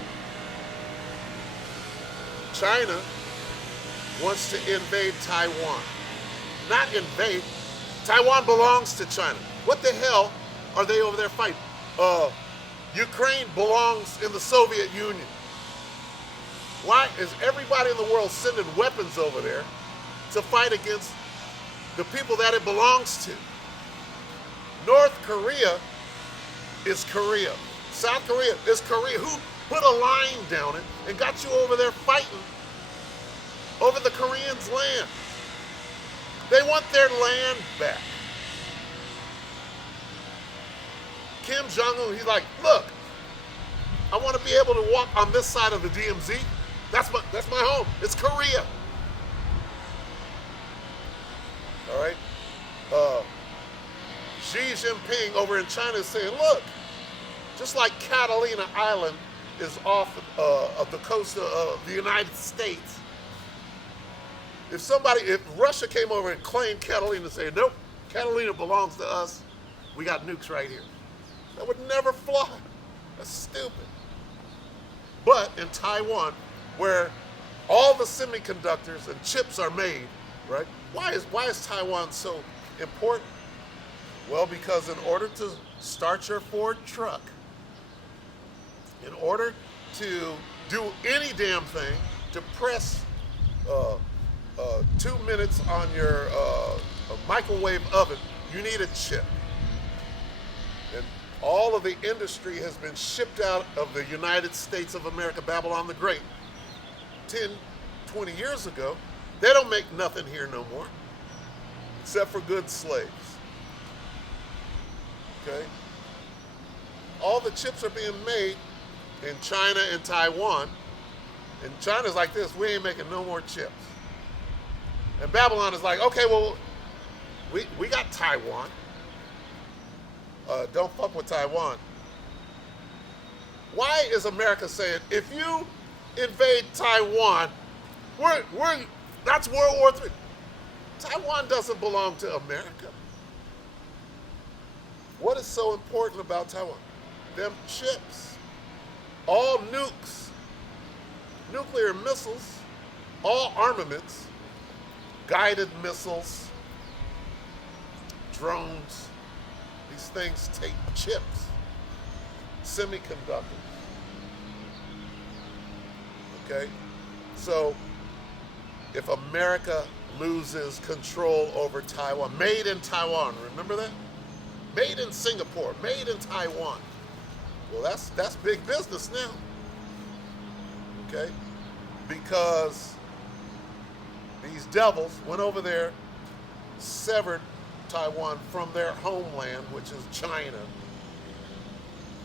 China wants to invade Taiwan. Not invade. Taiwan belongs to China. What the hell are they over there fighting? Ukraine belongs in the Soviet Union. Why is everybody in the world sending weapons over there to fight against the people that it belongs to? North Korea is Korea. South Korea is Korea. Who put a line down it and got you over there fighting over the Koreans' land? They want their land back. Kim Jong-un, he's like, look, I want to be able to walk on this side of the DMZ. That's my home. It's Korea. All right. Xi Jinping over in China is saying, look, just like Catalina Island is off of the coast of the United States, if Russia came over and claimed Catalina and said, nope, Catalina belongs to us, we got nukes right here. That would never fly. That's stupid. But in Taiwan, where all the semiconductors and chips are made, right? Why is Taiwan so important? Well, because in order to start your Ford truck, in order to do any damn thing, to press 2 minutes on your microwave oven, you need a chip. And all of the industry has been shipped out of the United States of America, Babylon the Great, 10, 20 years ago. They don't make nothing here no more, except for good slaves. Okay? All the chips are being made in China and Taiwan. And China's like this, we ain't making no more chips. And Babylon is like, okay, well, we got Taiwan. Don't fuck with Taiwan. Why is America saying, if you invade Taiwan, that's World War III. Taiwan doesn't belong to America. What is so important about Taiwan? Them chips. All nukes, nuclear missiles, all armaments, guided missiles, drones, these things take chips, semiconductors. Okay? So if America loses control over Taiwan, made in Taiwan, remember that? Made in Singapore, made in Taiwan. Well, that's big business now. Okay? Because these devils went over there, severed Taiwan from their homeland, which is China,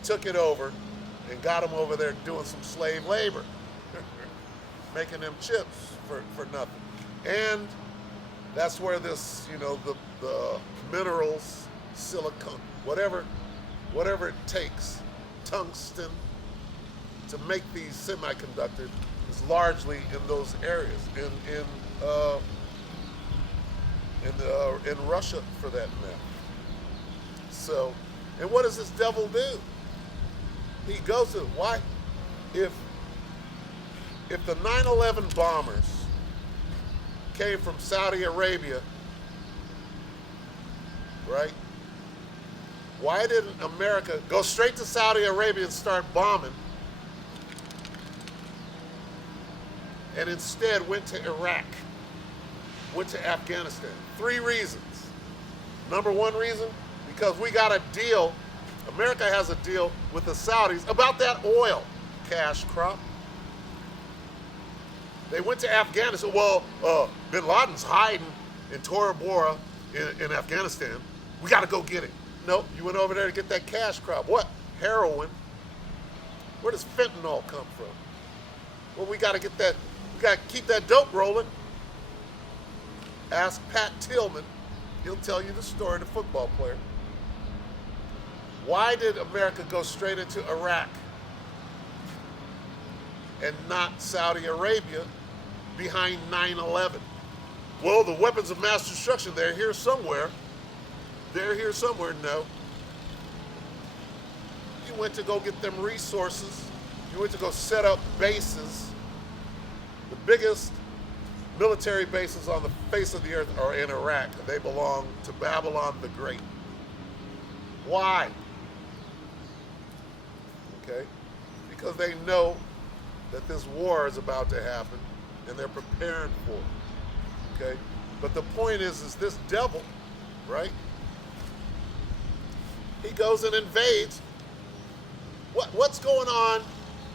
took it over, and got them over there doing some slave labor, making them chips for nothing. And that's where this, the minerals, silicon, whatever it takes, tungsten, to make these semiconductors is largely in those areas, in Russia for that matter. So, and what does this devil do? He goes to, why? If the 9/11 bombers came from Saudi Arabia, right? Why didn't America go straight to Saudi Arabia and start bombing, and instead went to Iraq, went to Afghanistan? 3 reasons. Number 1 reason, because we got a deal, America has a deal with the Saudis about that oil cash crop. They went to Afghanistan. Well, bin Laden's hiding in Tora Bora in Afghanistan. We got to go get him. Nope, you went over there to get that cash crop. What? Heroin. Where does fentanyl come from? Well, we got to get that. We got to keep that dope rolling. Ask Pat Tillman. He'll tell you the story, the football player. Why did America go straight into Iraq and not Saudi Arabia behind 9/11? Well, the weapons of mass destruction, they're here somewhere. They're here somewhere. No. You went to go get them resources. You went to go set up bases. The biggest military bases on the face of the earth are in Iraq. They belong to Babylon the Great. Why? Okay? Because they know that this war is about to happen and they're preparing for it. Okay? But the point is this devil, right? He goes and invades. What's going on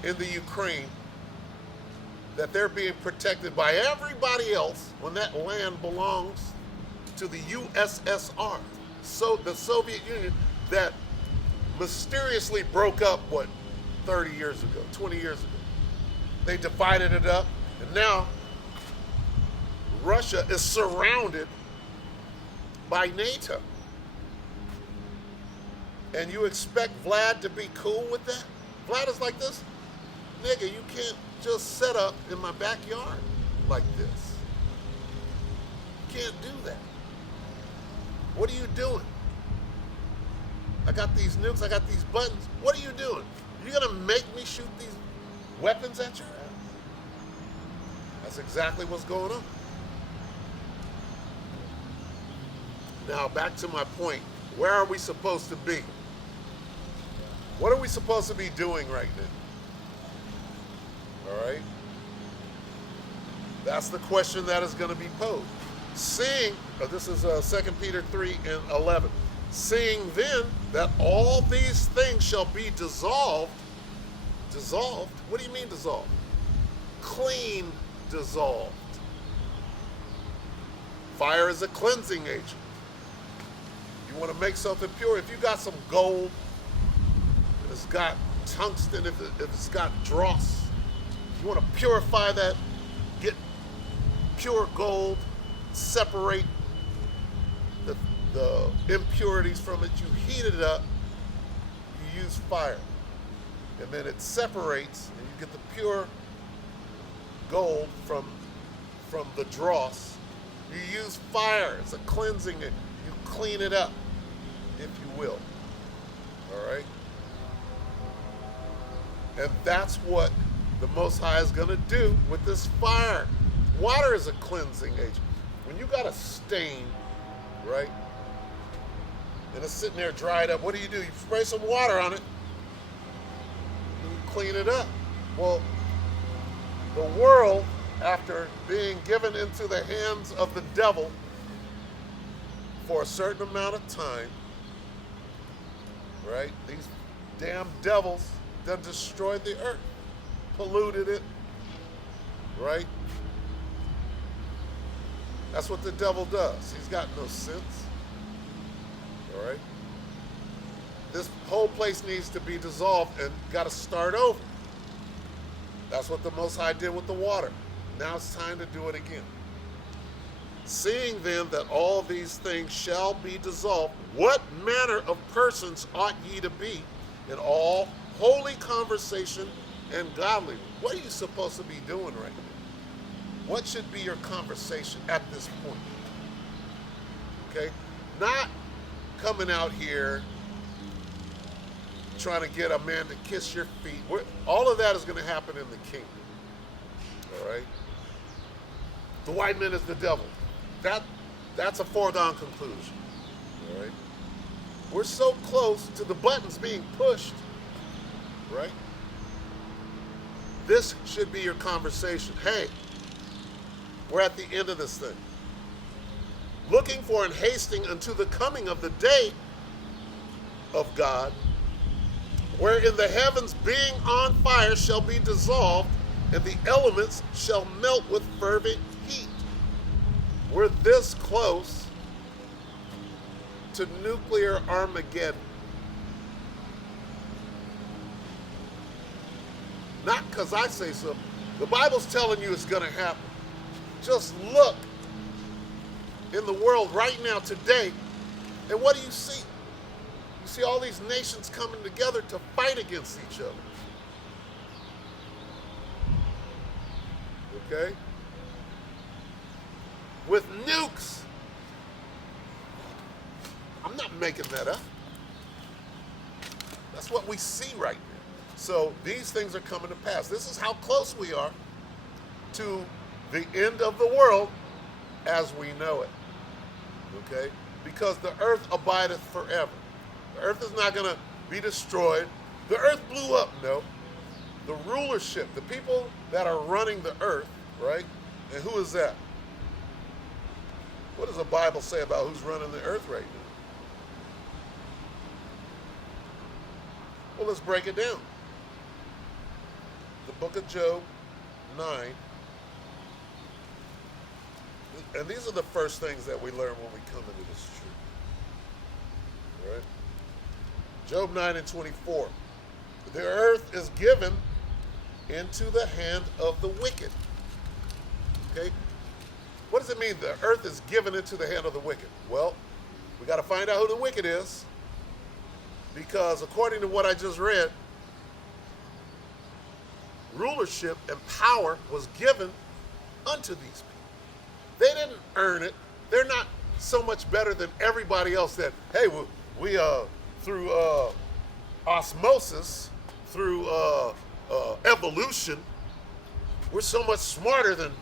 in the Ukraine that they're being protected by everybody else when that land belongs to the USSR, so the Soviet Union that mysteriously broke up, 30 years ago, 20 years ago. They divided it up, and now Russia is surrounded by NATO. And you expect Vlad to be cool with that? Vlad is like this, nigga, you can't just set up in my backyard like this. You can't do that. What are you doing? I got these nukes, I got these buttons. What are you doing? You gonna make me shoot these weapons at your ass? That's exactly what's going on. Now back to my point. Where are we supposed to be? What are we supposed to be doing right now? All right? That's the question that is going to be posed. Seeing, this is 2 Peter 3:11. Seeing then that all these things shall be dissolved. Dissolved? What do you mean dissolved? Clean dissolved. Fire is a cleansing agent. You want to make something pure. If you got some gold, if it's got tungsten, if it's got dross, you want to purify that, get pure gold, separate the impurities from it, you heat it up, you use fire. And then it separates, and you get the pure gold from the dross, You use fire as a cleansing it. You clean it up, if you will. All right? And that's what the Most High is going to do with this fire. Water is a cleansing agent. When you got a stain, right, and it's sitting there dried up, what do? You spray some water on it, and you clean it up. Well, the world, after being given into the hands of the devil for a certain amount of time, right, these damn devils done destroyed the earth, polluted it, right? That's what the devil does. He's got no sense. All right? This whole place needs to be dissolved and got to start over. That's what the Most High did with the water. Now it's time to do it again. Seeing then that all these things shall be dissolved, what manner of persons ought ye to be in all holy conversation and godliness? What are you supposed to be doing right now? What should be your conversation at this point? Okay? Not coming out here trying to get a man to kiss your feet. All of that is going to happen in the kingdom. All right? The white man is the devil. That's a foregone conclusion. All right? We're so close to the buttons being pushed. Right? This should be your conversation. Hey, we're at the end of this thing. Looking for and hasting unto the coming of the day of God, wherein the heavens being on fire shall be dissolved, and the elements shall melt with fervent heat. We're this close to nuclear Armageddon. Not because I say so. The Bible's telling you it's going to happen. Just look in the world right now, today, and what do you see? You see all these nations coming together to fight against each other. Okay? With nukes. I'm not making that up. That's what we see right now. So these things are coming to pass. This is how close we are to the end of the world as we know it. Okay? Because the earth abideth forever. The earth is not going to be destroyed. The earth blew up, no. The rulership, the people that are running the earth, right? And who is that? What does the Bible say about who's running the earth right now? Well, let's break it down. The book of Job 9. And these are the first things that we learn when we come into this truth. All right? Job 9 and 24. The earth is given into the hand of the wicked. Okay? What does it mean the earth is given into the hand of the wicked? Well, we got to find out who the wicked is. Because according to what I just read, rulership and power was given unto these people. They didn't earn it. They're not so much better than everybody else that, hey, we through osmosis, through evolution, we're so much smarter than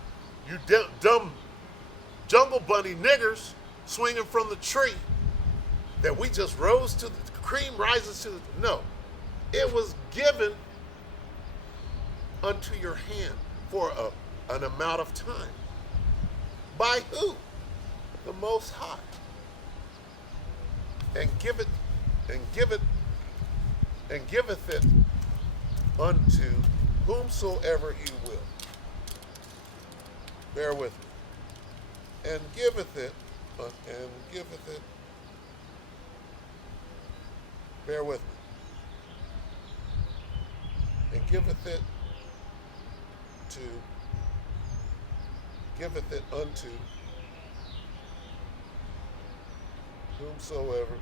you dumb jungle bunny niggers swinging from the tree that we just rose to, the cream rises to the, no. It was given unto your hand for an amount of time. By who? The Most High. And giveth it unto whomsoever he will. Bear with me. And giveth it, bear with me. And giveth it unto whomsoever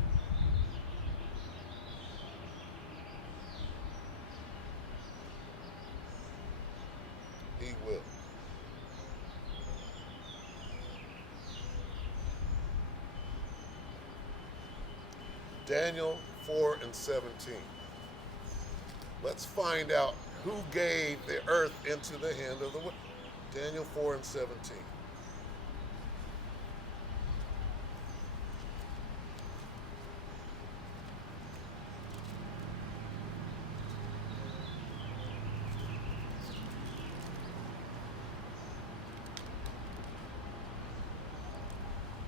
he will. Daniel 4 and 17. Let's find out who gave the earth into the hand of the wicked. Daniel 4 and 17.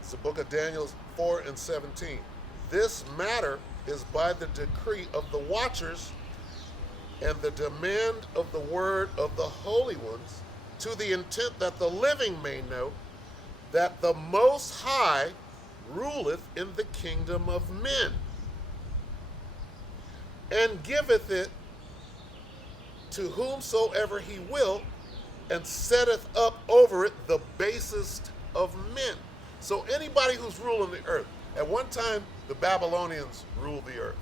It's the book of Daniel 4 and 17. This matter is by the decree of the watchers and the demand of the word of the holy ones, to the intent that the living may know that the Most High ruleth in the kingdom of men, and giveth it to whomsoever he will, and setteth up over it the basest of men. So anybody who's ruling the earth, at one time the Babylonians ruled the earth.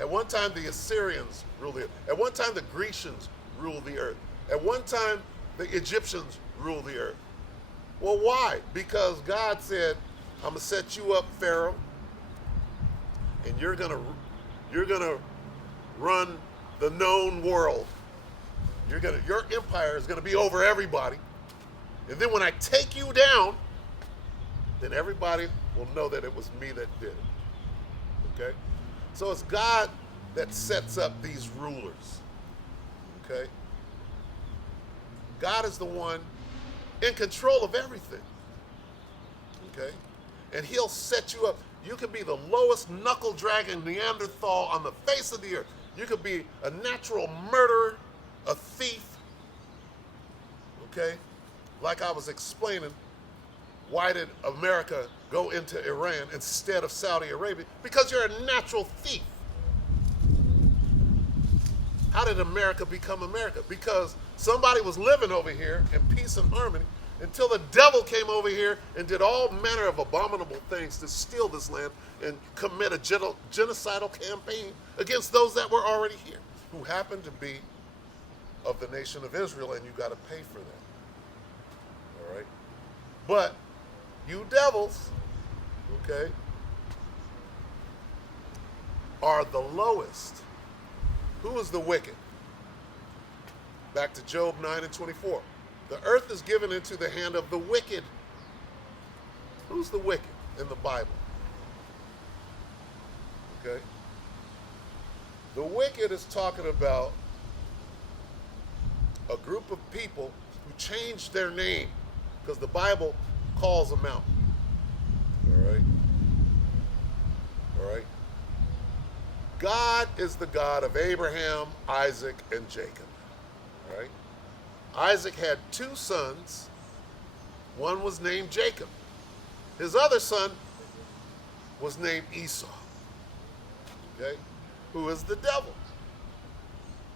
At one time the Assyrians ruled the earth. At one time the Grecians ruled the earth. At one time the Egyptians ruled the earth. Well, why? Because God said, I'm going to set you up, Pharaoh, and you're gonna run the known world. Your empire is gonna be over everybody. And then when I take you down, then everybody will know that it was me that did it. Okay? So it's God that sets up these rulers. Okay? God is the one in control of everything. Okay? And he'll set you up. You can be the lowest knuckle-dragging Neanderthal on the face of the earth. You could be a natural murderer, a thief. Okay? Like I was explaining, why did America go into Iran instead of Saudi Arabia? Because you're a natural thief. How did America become America? Because somebody was living over here in peace and harmony until the devil came over here and did all manner of abominable things to steal this land and commit a genocidal campaign against those that were already here, who happened to be of the nation of Israel, and you got to pay for that. All right? But you devils, okay, are the lowest. Who is the wicked? Back to Job 9 and 24. The earth is given into the hand of the wicked. Who's the wicked in the Bible? Okay? The wicked is talking about a group of people who changed their name because the Bible calls them out. All right? All right? God is the God of Abraham, Isaac, and Jacob. All right? Isaac had two sons. One was named Jacob. His other son was named Esau. Okay? Who is the devil?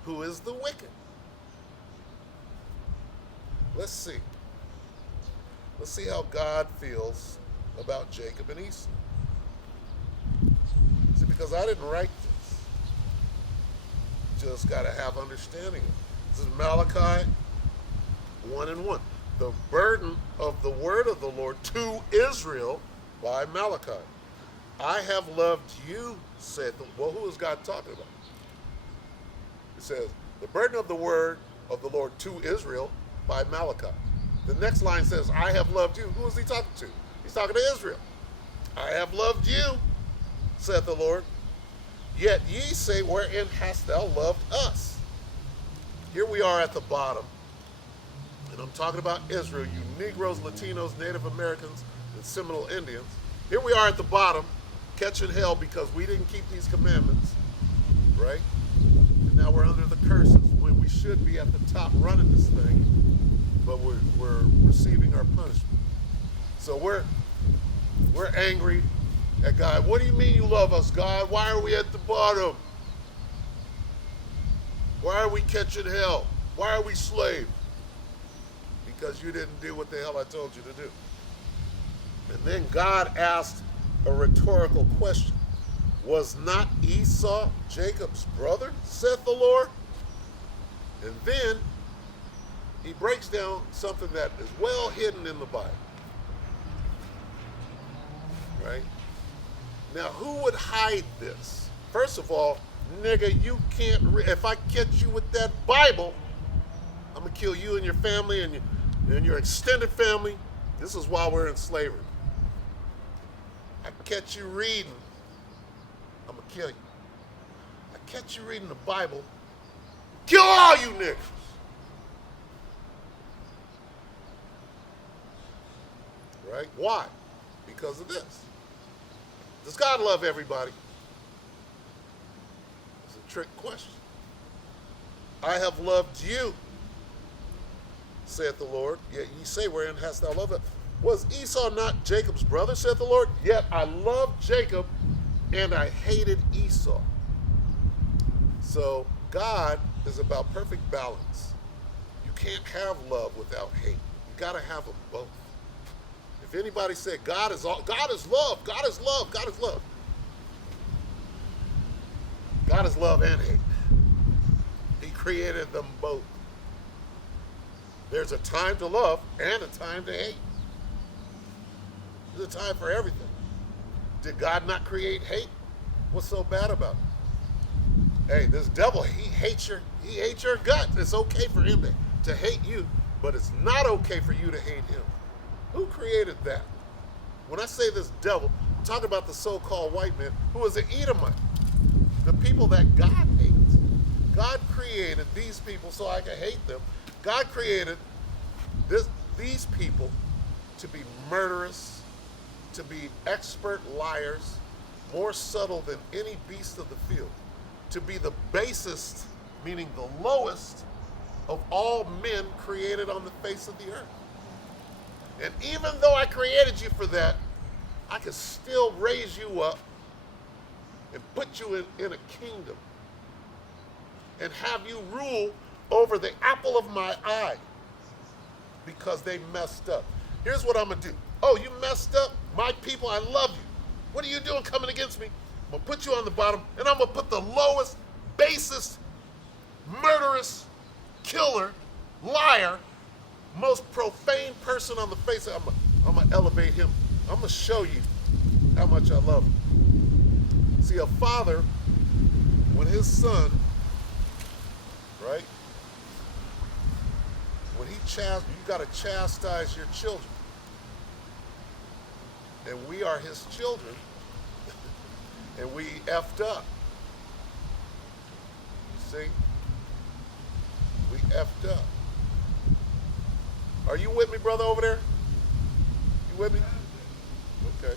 Who is the wicked? Let's see. Let's see how God feels about Jacob and Esau. See, because I didn't write this. Just got to have understanding of it. This is Malachi 1 and 1. The burden of the word of the Lord to Israel by Malachi. I have loved you, said the, well, who is God talking about? It says, the burden of the word of the Lord to Israel by Malachi. The next line says, I have loved you. Who is he talking to? He's talking to Israel. I have loved you, saith the Lord. Yet ye say, wherein hast thou loved us? Here we are at the bottom. And I'm talking about Israel, you Negroes, Latinos, Native Americans, and Seminole Indians. Here we are at the bottom, catching hell because we didn't keep these commandments, right? And now we're under the curses when we should be at the top running this thing, but we're receiving our punishment. So we're angry at God. What do you mean you love us, God? Why are we at the bottom? Why are we catching hell? Why are we slaves? Because you didn't do what the hell I told you to do. And then God asked a rhetorical question. Was not Esau Jacob's brother, saith the Lord? And then he breaks down something that is well hidden in the Bible. Right? Now, who would hide this? First of all, nigga, you can't. If I catch you with that Bible, I'm gonna kill you and your family and your extended family. This is why we're in slavery. I catch you reading, I'm gonna kill you. I catch you reading the Bible, kill all you niggas. Right? Why? Because of this. Does God love everybody? It's a trick question. I have loved you, saith the Lord. Yet ye say, wherein hast thou loved it? Was Esau not Jacob's brother, saith the Lord? Yet I loved Jacob, and I hated Esau. So God is about perfect balance. You can't have love without hate. You got to have them both. If anybody said God is love, God is love, God is love. God is love and hate. He created them both. There's a time to love and a time to hate. There's a time for everything. Did God not create hate? What's so bad about it? Hey, this devil, he hates your guts. It's okay for him to hate you, but it's not okay for you to hate him. Who created that? When I say this devil, I'm talking about the so-called white man who is an Edomite. The people that God hates. God created these people so I can hate them. God created these people to be murderous, to be expert liars, more subtle than any beast of the field, to be the basest, meaning the lowest, of all men created on the face of the earth. And even though I created you for that, I can still raise you up and put you in a kingdom and have you rule over the apple of my eye because they messed up. Here's what I'm going to do. Oh, you messed up? My people, I love you. What are you doing coming against me? I'm going to put you on the bottom, and I'm going to put the lowest, basest, murderous, killer, liar, most profane person on the face of it. I'm going to elevate him. I'm going to show you how much I love him. See, a father, when his son, right, when you got to chastise your children. And we are his children, and we effed up. You see? We effed up. Are you with me, brother, over there? You with me? Okay.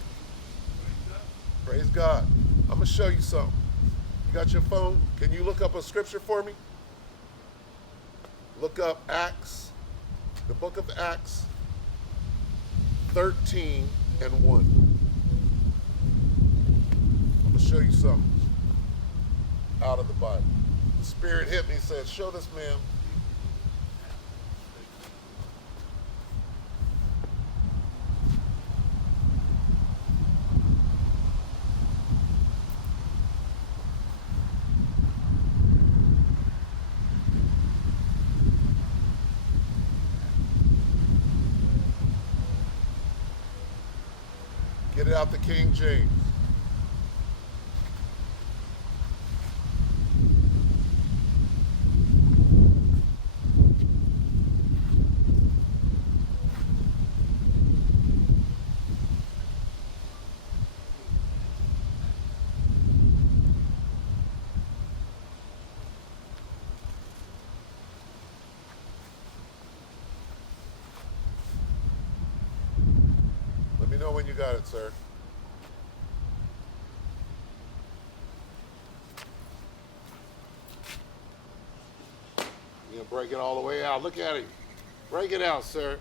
Praise God. I'm going to show you something. You got your phone? Can you look up a scripture for me? Look up Acts, the book of Acts 13 and 1. I'm going to show you something out of the Bible. The Spirit hit me and said, show this man. Get it out the King James. Let me know when you got it, sir. You break it all the way out. Look at it. Break it out, sir.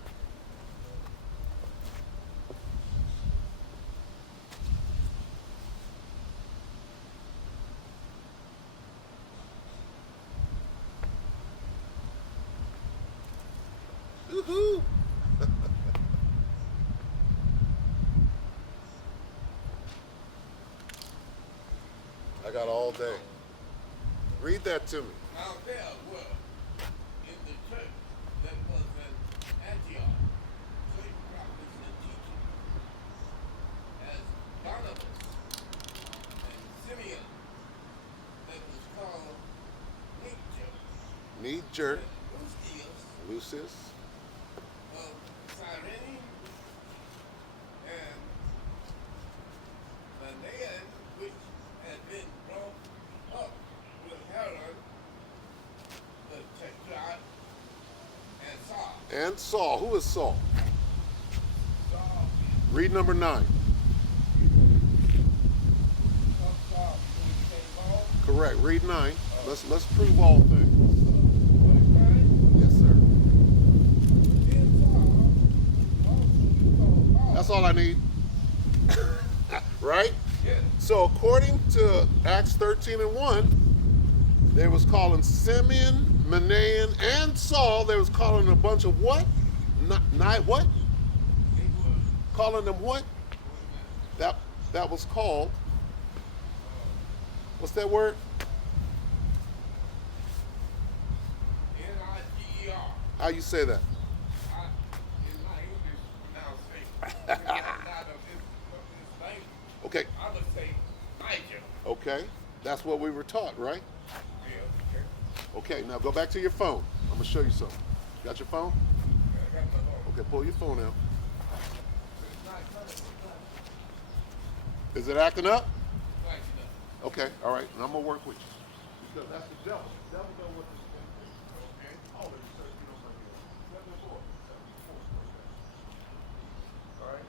Woohoo! I got all day. Read that to me. Now there were in the church that was at Antioch great prophets and teachers, as Barnabas teacher, Lucius Lucius, of Cyrene, and Manaen, which had been brought up with Herod the Tetrarch, and Saul. and Saul. Who is Saul? Saul, Read number 9. Saul, Paul, Correct. Read 9. Let's prove all things. 49. Yes, sir. Then Saul also called Paul. That's all I need. Right? Yes. So according to Acts 13:1, they was calling Simeon, Manaen, and Saul. They was calling a bunch of what? What? They were Calling them what? That was called. What's that word? Niger. How you say that? In my English pronunciation, it's not of this language. Okay. I would say Niger. Okay. That's what we were taught, right? Yeah, okay. Okay. Now go back to your phone. I'm gonna show you something. Got your phone? I got my phone. Okay. Pull your phone out. It's not Is it acting up? like enough. Okay. All right. And I'm gonna work with you because that's the devil. The devil knows what this thing is. Okay. Oh, there's 13 on my head. 74. 74. All right.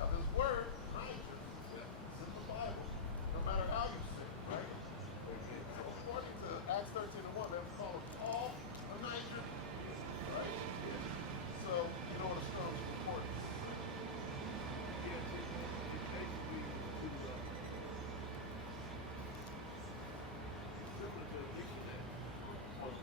Now this word, Niger, it's in the Bible. No matter how you say it, right? So according to Acts 13:1, they would call him Paul a Niger. Right? So you know what a strong concordance. Or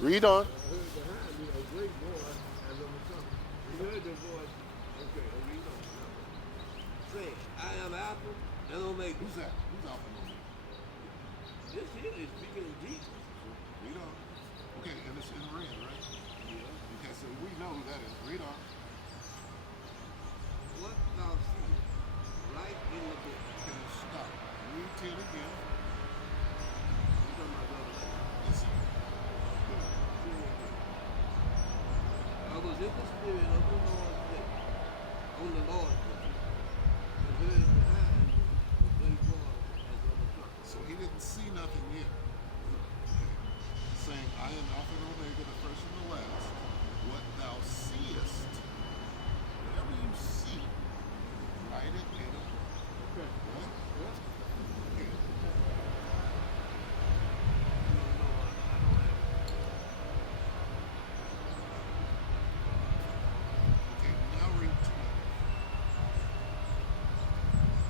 Read on. I heard behind me a great voice as of a trumpet. You heard the voice. Okay, read on. Say, I am Alpha and Omega. Who's that? Who's Alpha and Omega? This here is speaking of Jesus. Read on. Okay, and it's in red, right? Yeah. Okay, so we know who that is. Read on. What thou seest, write in the book. Okay, stop. Read 10 again. You talking about Revelation? Yes, sir. I was in the spirit of the Lord's day, on the Lord's day, and heard behind me a great voice as of a trumpet. So he didn't see nothing yet. Okay. Saying, I am Alpha and Omega, the first and the last. What thou seest, whatever you see, write it in a book. Okay. Right? Yeah. Okay. Okay, now read 12.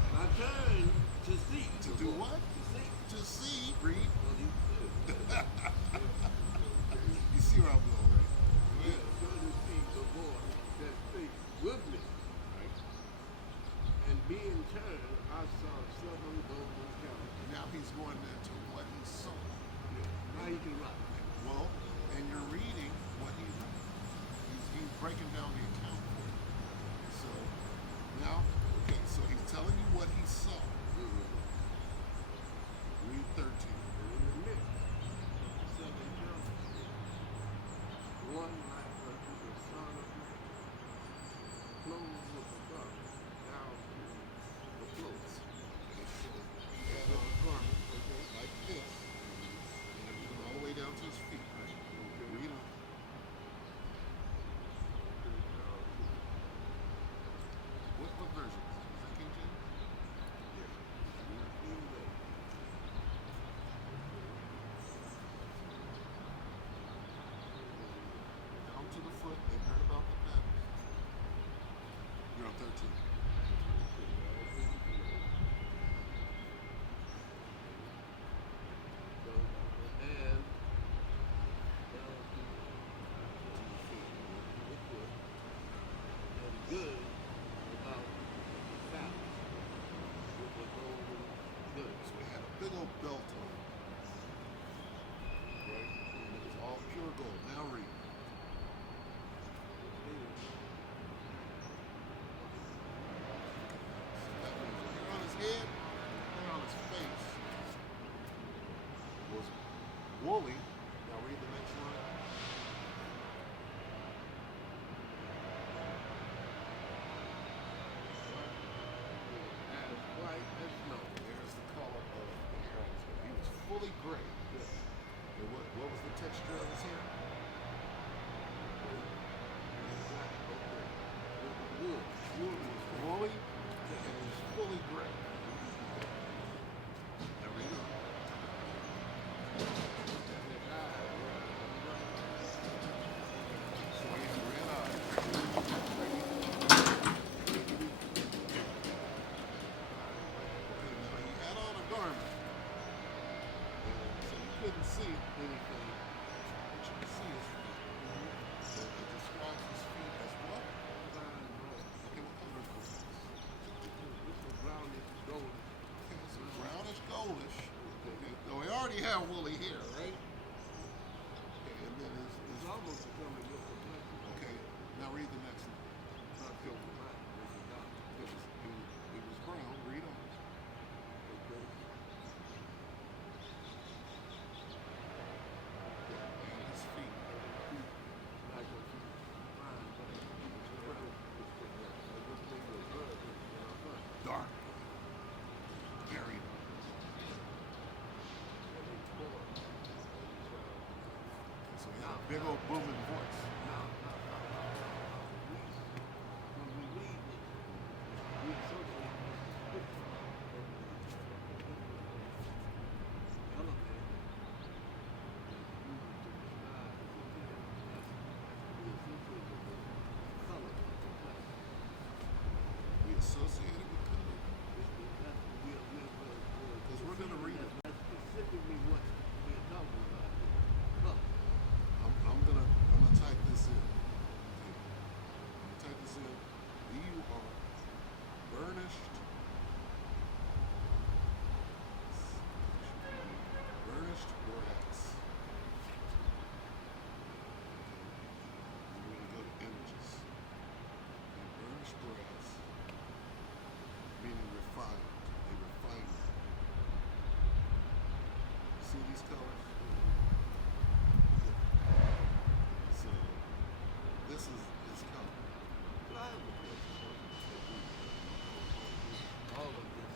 And I turned to see. To do what? To see. To see, read. Well, you You see where I'm going, right? yeah, turned to see the voice that spake with me. Right. And being turned, I saw 7 golden cows. Now he's going into what he saw. Now you can write. Well, and you're reading what he wrote. He's breaking down the account for you. So now, okay, so he's telling you what he saw. Read 13. In the midst, 7 counts. One like unto the Son of Man, clothed with a garment down to the floor. He had a garment, okay, like this. And it went all the way down to his feet, right? Read on. What version? Is that King James? Down to the foot, they heard about the battles. You're on 13. And down to and good about the palace with the golden good. So he had a big old belt on. Right? And it was all pure gold. Now read. That means hair on his head, hair on his face was woolly. Now read the next line. As white as snow. There's the color of the hair on his head. He was fully gray. And what was the texture of his hair? Wool. Wool was woolly and it was fully gray. Now read on. So he had red eyes. Okay, now he had on a garment. And so you couldn't see anything, but you could see his feet. So it describes his feet as what? Okay, what color is those? This is brownish golden. Okay, so brownish goldish. Okay, so he already had woolly hair, right? Okay, and then his It's almost becoming your complexion. okay, now read the next one. Not your mind. It's a dot. It was brown. Read on. Okay. And his feet. Like a fine, but it's brown. This thing was blood. Dark. Very dark. So he had a big old booming voice. When we read it, we associate with element. We associate it with color. Because we're going to read it. That's specifically what we're talking about. Color. these colors? So this is its color. But I have a question for you. All of this.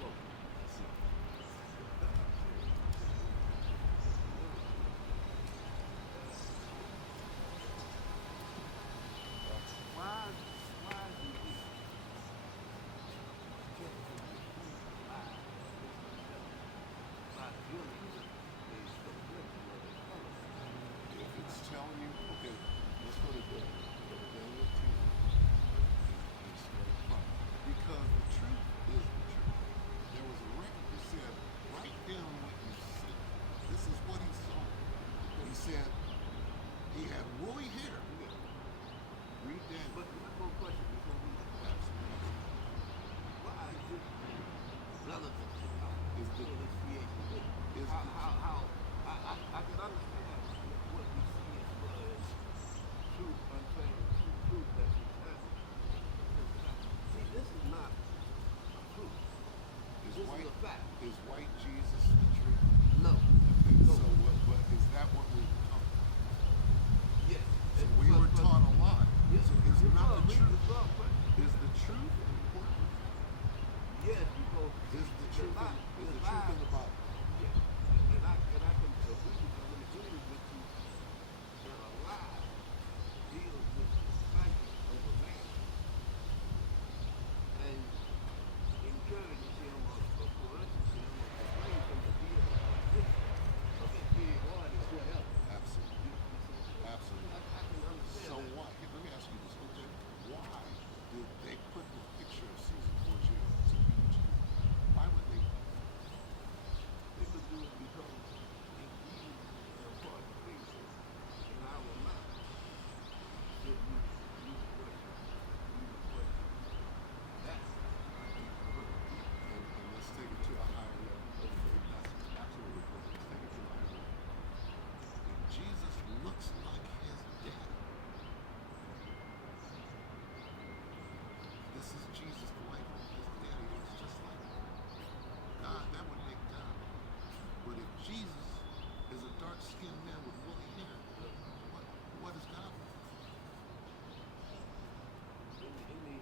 Look. So, why do you if it's telling you, okay, let's go to Daniel 10 and start from. Because the truth is the truth. There was a record that said, write down what you see. This is what he saw. He said he had woolly hair. Read Daniel. But one more question before we Absolutely. why is it relative to God? Is the- Still is creation? is how, the- how I can understand what we see as far as truth, unchanged truth that's eternal. See, this is not a truth. This is a fact. Is white Jesus the truth? No. Okay, No. so what is that what we were taught? Yes. So we were taught a lot. Yes. So is not the truth? But Is the truth important? yes, because Is the truth in the Bible? yes. And I can agree with you. I'm going to agree with you that a lie deals with the psyche of a man and encourages him or coerces him or persuades him to deal with this of inferiority or whatever. Absolutely. Absolutely. I can understand So that. why? Here, let me ask you this. Okay. Why did they put the picture of Caesar Borgia to be Jesus? Why would they? They could do it because if we are part of things in our mind, if you question that, And let's take it to a higher level. Okay, that's absolutely correct. Let's take it to a higher level. If Jesus looks like his dad, this is Jesus, the life of his daddy. Looks just like God. That would make God. But if Jesus is a dark-skinned man with woolly hair, what is God? in He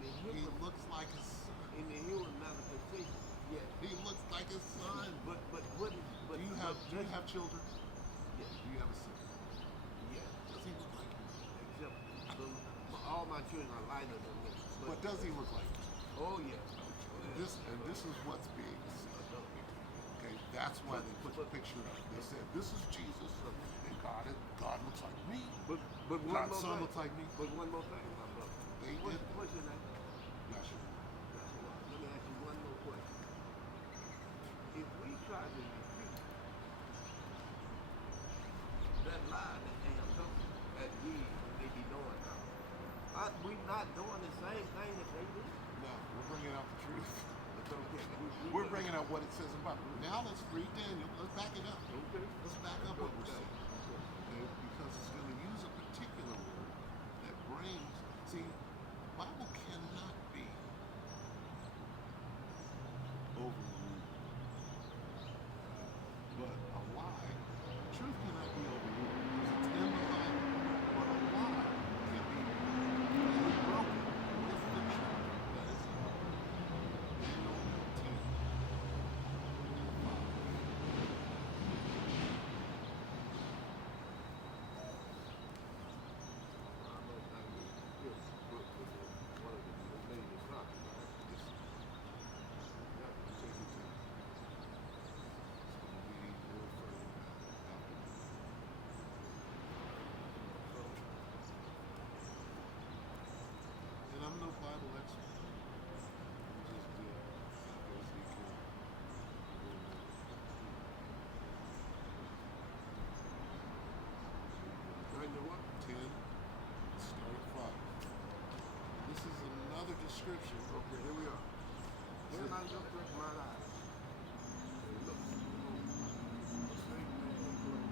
the human looks like his son. in the human manifestation, yes. He looks like his son. But what is but Do you have children? yes, Do you have a son? yes. Does he look like you? Except all my children are lighter than me. But does he look like you? Oh yes. This is what's being seen. Okay, that's why they put the picture up. They said this is Jesus, and God looks like me. But one God's more son thing. looks like me. But one more thing, my brother. They did. What's your name? Not sure. Let me ask you one more question. If we try to refute that lie that they have told as we may be doing now, are we not doing the same thing that they do? No, we're bringing out the truth. It's okay. We're bringing out what it says in the Bible. Now let's read Daniel. Let's back it up. Okay. Let's back up what we're saying. Okay, because it's going to use a particular word that brings. See, the Bible cannot be overruled, but a lie, truth cannot be overruled because it's in the Bible. But a lie can be broken with the truth that is in Daniel 10. And I'm no Bible expert. I'm just as he can. What? 10, start at 5. This is another description. Okay, here we are. Then I looked with my eyes. And look, the same man wrote wrong.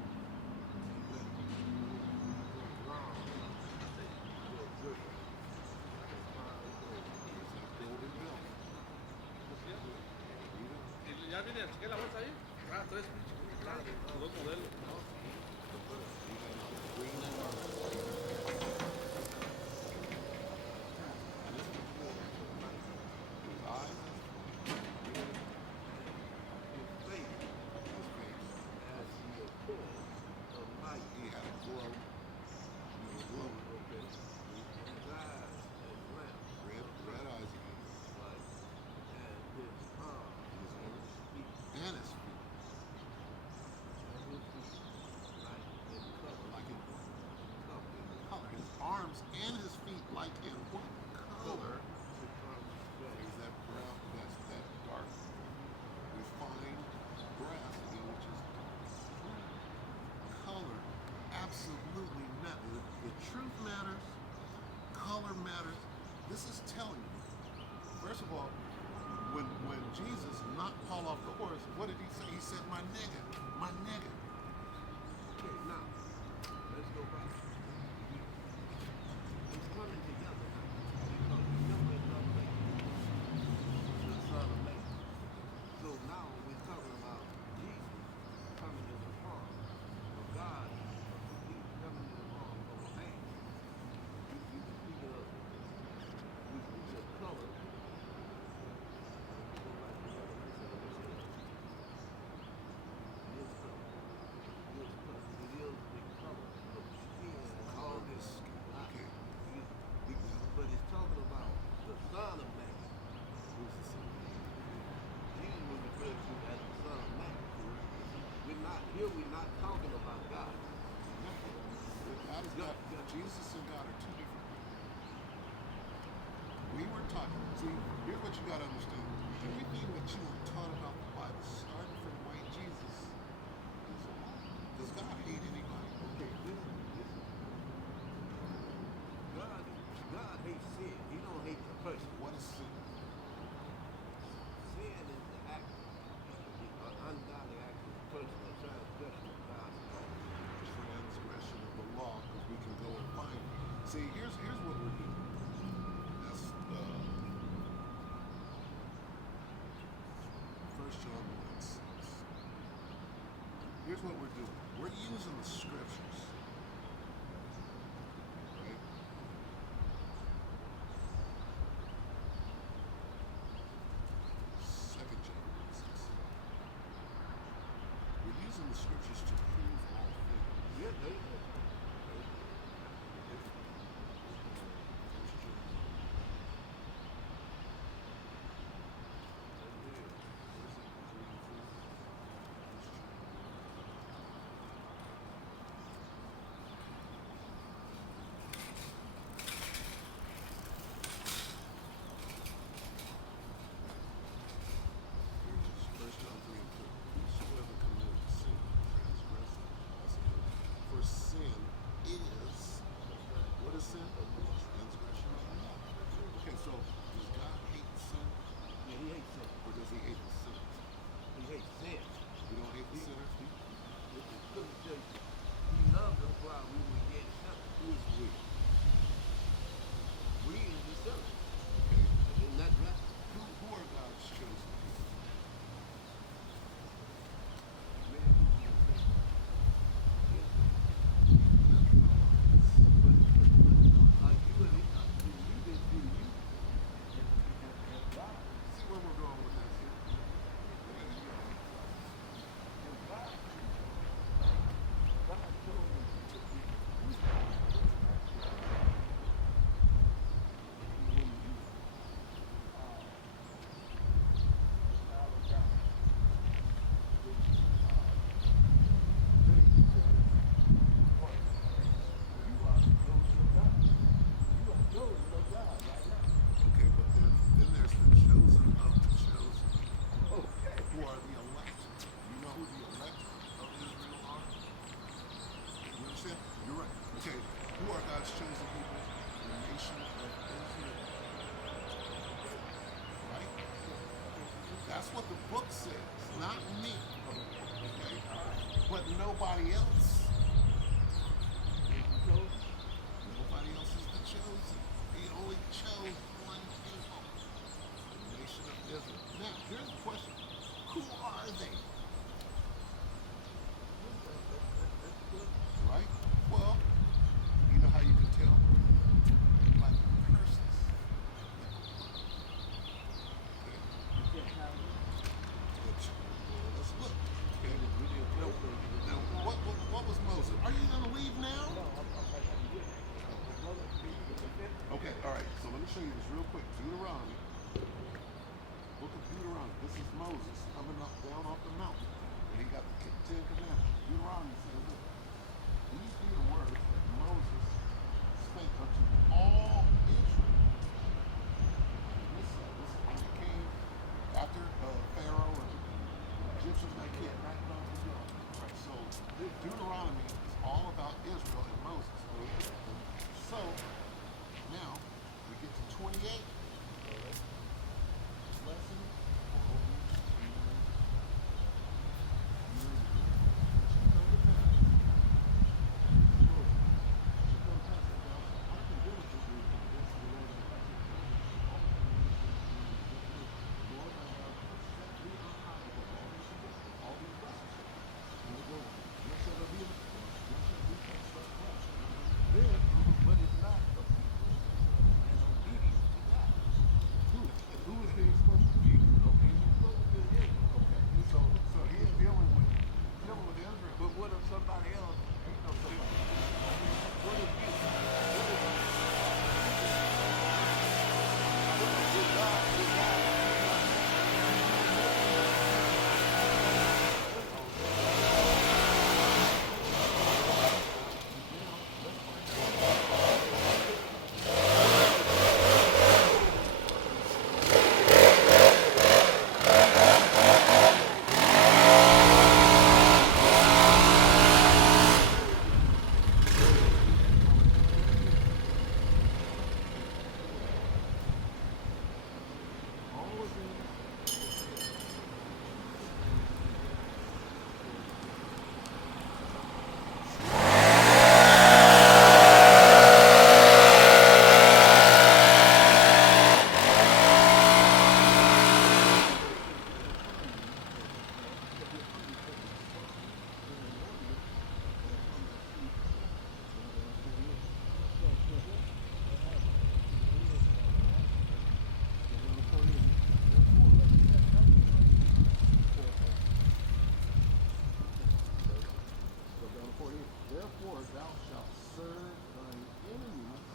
Good. There's that golden belt. ¿Ya viene? ¿Qué la bolsa ahí? Ah, 3. God is also green and and this is more tonight. His eyes as flame, his face as the core of light. He had a glow. He was glowing. Okay. And his eyes as lamps. Red eyes again. Right. And his arms. His arms. And his feet. And his feet. Like in color. Like in what? Color. His arms and his feet like in what color? Is that brown? That's that dark, refined grass again, which is brown. Color absolutely matters. The truth matters. Color matters. This is telling you. First of all, when Jesus knocked Paul off the horse, what did he say? He said, "My nigga, my nigga." Okay, now let's go back. It's coming together now. Because remember in Revelation, the Son of Man. So now we're talking about Jesus coming in the form of God, Jesus coming in the form of a man. You can speak of, we speak of color. Go back to Revelation. His color. His color. It is the color of skin and all this. Okay. But it's talking about the Son of Man. Who's the Son of Man? Jesus was referred to as the Son of Man. We're not talking about God. God is God. Jesus and God are two different people. We were talking. See, here's what you got to understand. Everything that you were taught about the Bible, starting from white Jesus, is a lie. Does God hate anybody? Okay, listen. God hates sin. He don't hate the person. What is sin? Sin is the act, the ungodly act of the person, the transgression of God's law. Transgression of the law, because we can go and find it. See, here's what we're doing. That's 1 John 1:6. Here's what we're doing. We're using the scriptures. Right? 2 John 1:6. We're using the scriptures to prove all things. Yeah, there you go. First John 3:4. Whosoever committeth sin, transgresseth also. For sin is, what is sin? Transgression of the law. Okay, so does God hate sin? Yeah, he hates sin. Or does he hate the sinner? He hates sin. You don't hate the sinner? The scripture says he loved us while we were yet sinners. Who is we? We is the sinner. Okay. Isn't that right? Who are God's chosen people? See where we're going with this here? Okay, but then there's the chosen of the chosen. Okay. Who are the elect? You know who the elect of Israel are? You understand? You're right. Okay. Who are God's chosen people? The nation of Israel. Right? That's what the book says, not me. Okay? But nobody else. Nobody else is the chosen. He only chose one people, the nation of Israel. Now, here's the question. Who are they? show you this real quick. Deuteronomy. Book of Deuteronomy. This is Moses coming up down off the mountain. And he got the Ten Commandments. Deuteronomy says this. These be the words that Moses spake unto all Israel. This when it came after Pharaoh and Egyptians got kidnapped and all this stuff. Right, so Deuteronomy is all about Israel and Moses. So now we get to 28. Lesson for obedience. But it's not a people in obedience to God. Who is being spoken to? Okay, you're supposed to be Israel. Okay, so he's dealing with Israel. But what if somebody else Ain't no somebody. What if you? Did God All of these. Therefore thou shalt serve thine enemies.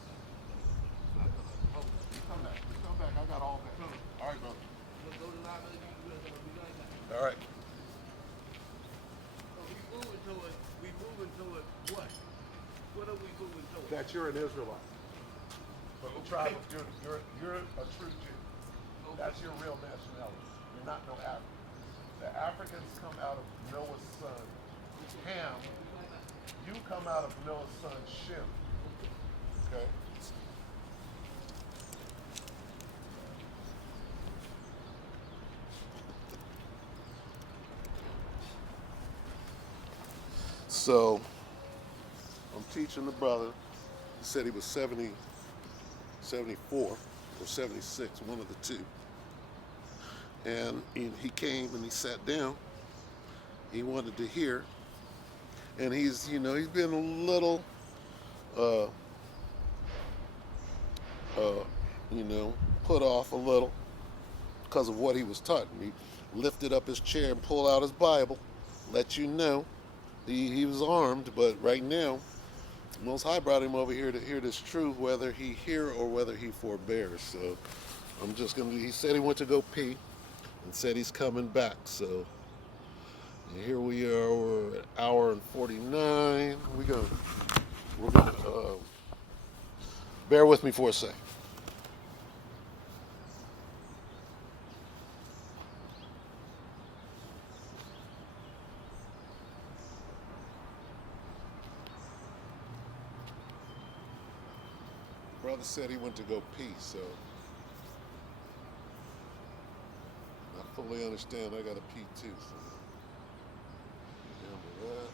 Come back. Come back. I got all that. All right, brother. Let's go to line of you be like that. All right. So we moving toward what? What are we moving toward? That you're an Israelite. From the tribe of Judah. You're a true Jew. That's your real nationality. You're not no African. The Africans come out of Noah's son, Ham. You come out of Noah's son, Shem. Okay? So, I'm teaching the brother. He said he was 70, 74 or 76, one of the two. And he came and he sat down. He wanted to hear. And he's been a little, put off a little because of what he was taught. And he lifted up his chair and pulled out his Bible, let you know he was armed, but right now, Most High brought him over here to hear this truth, whether he hear or whether he forbears. So I'm just he said he went to go pee and said he's coming back. So here we are, we're at hour and 49. We're gonna bear with me for a second. Brother said he went to go pee, so I fully understand. I got to pee too, so handle that.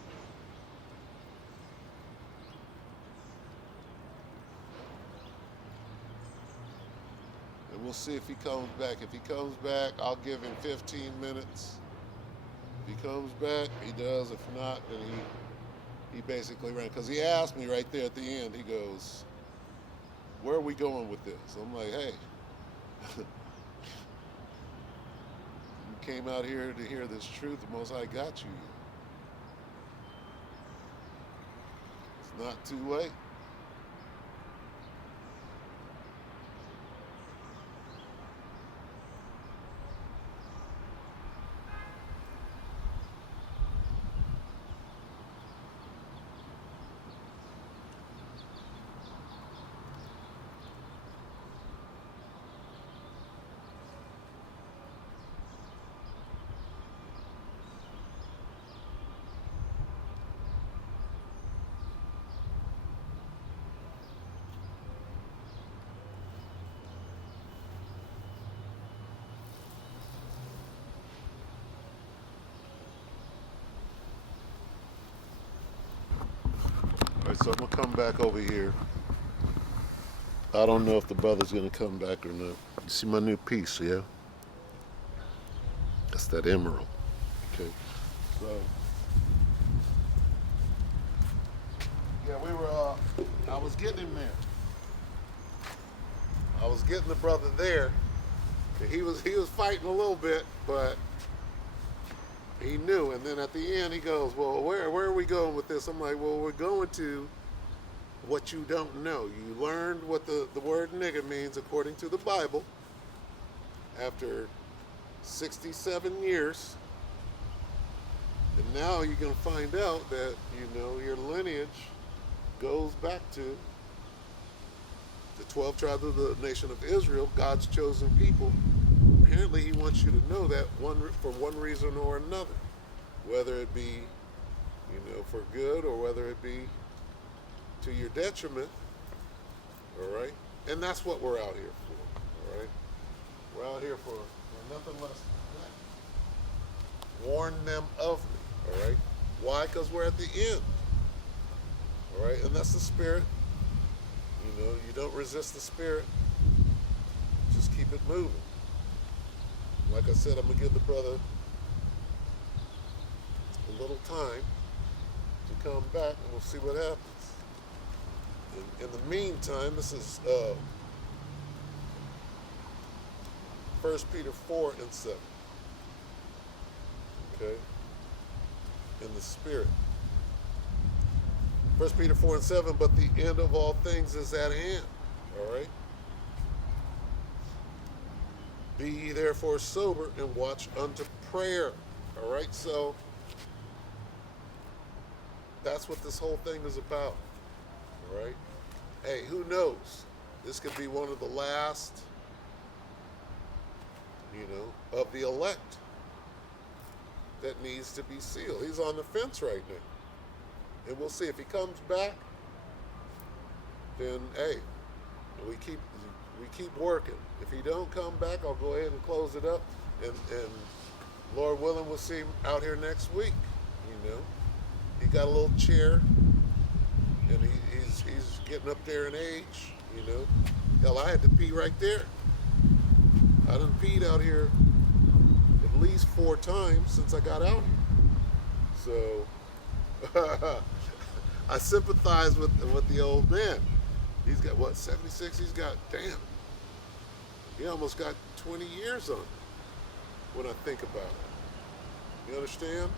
And we'll see if he comes back. If he comes back, I'll give him 15 minutes. If he comes back, he does. If not, then he basically ran. Because he asked me right there at the end, he goes, where are we going with this? I'm like, hey, you came out here to hear this truth. The Most High got you here. It's not too late. All right, so I'm gonna come back over here. I don't know if the brother's gonna come back or not. You see my new piece, yeah? That's that emerald. Okay. So yeah, we were I was getting him there. I was getting the brother there. He was fighting a little bit, but he knew. And then at the end he goes, well, where are we going with this? I'm like, well, we're going to what you don't know. You learned what the word nigger means according to the Bible after 67 years. And now you're going to find out that, your lineage goes back to the 12 tribes of the nation of Israel, God's chosen people. Apparently he wants you to know that for one reason or another, whether it be, for good or whether it be to your detriment, all right? And that's what we're out here for, all right? We're out here for nothing less than that. Warn them of me, all right? Why? Because we're at the end, all right? And that's the spirit. You don't resist the spirit. Just keep it moving. Like I said, I'm going to give the brother a little time to come back, and we'll see what happens. In the meantime, this is 1 Peter 4 and 7. Okay? In the spirit. 1 Peter 4 and 7, but the end of all things is at hand. All right? Be ye therefore sober and watch unto prayer. All right? So, that's what this whole thing is about. All right? Hey, who knows? This could be one of the last, of the elect that needs to be sealed. He's on the fence right now. And we'll see if he comes back, then, hey, we keep working. If he don't come back, I'll go ahead and close it up. And Lord willing, we'll see him out here next week, He got a little chair, and he's getting up there in age, Hell, I had to pee right there. I done peed out here at least 4 times since I got out here. So I sympathize with the old man. He's got, 76? He's got, he almost got 20 years on it when I think about it. You understand?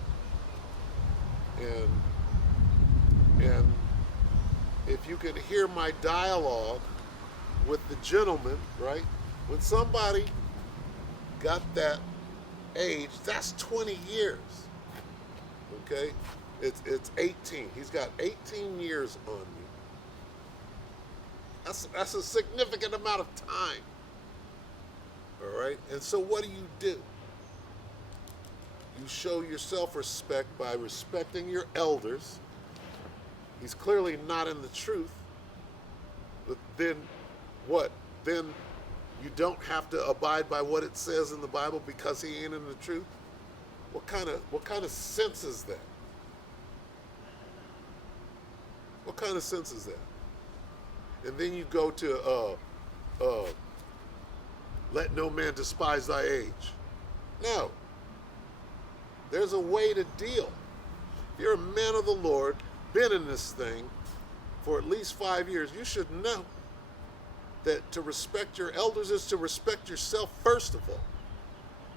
And if you could hear my dialogue with the gentleman, right? When somebody got that age, that's 20 years. Okay? It's 18. He's got 18 years on me. That's a significant amount of time. All right? And so what do? You show your self-respect by respecting your elders. He's clearly not in the truth. But then what? Then you don't have to abide by what it says in the Bible because he ain't in the truth? What kind of sense is that? What kind of sense is that? And then you go to let no man despise thy age. No. There's a way to deal. If you're a man of the Lord, been in this thing for at least 5 years, you should know that to respect your elders is to respect yourself first of all.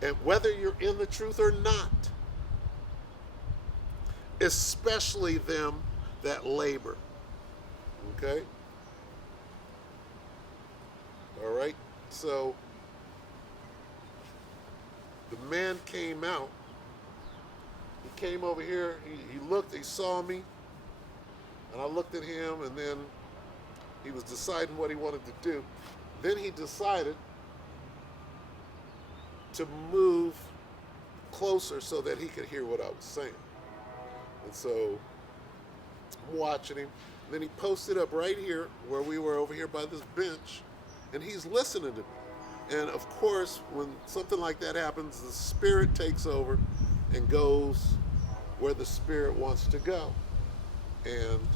And whether you're in the truth or not. Especially them that labor. Okay? All right? So, the man came out. He came over here. He looked. He saw me. And I looked at him, and then he was deciding what he wanted to do. Then he decided to move closer so that he could hear what I was saying. And so I'm watching him. And then he posted up right here where we were over here by this bench, and he's listening to me. And of course, when something like that happens, the spirit takes over and goes where the spirit wants to go. And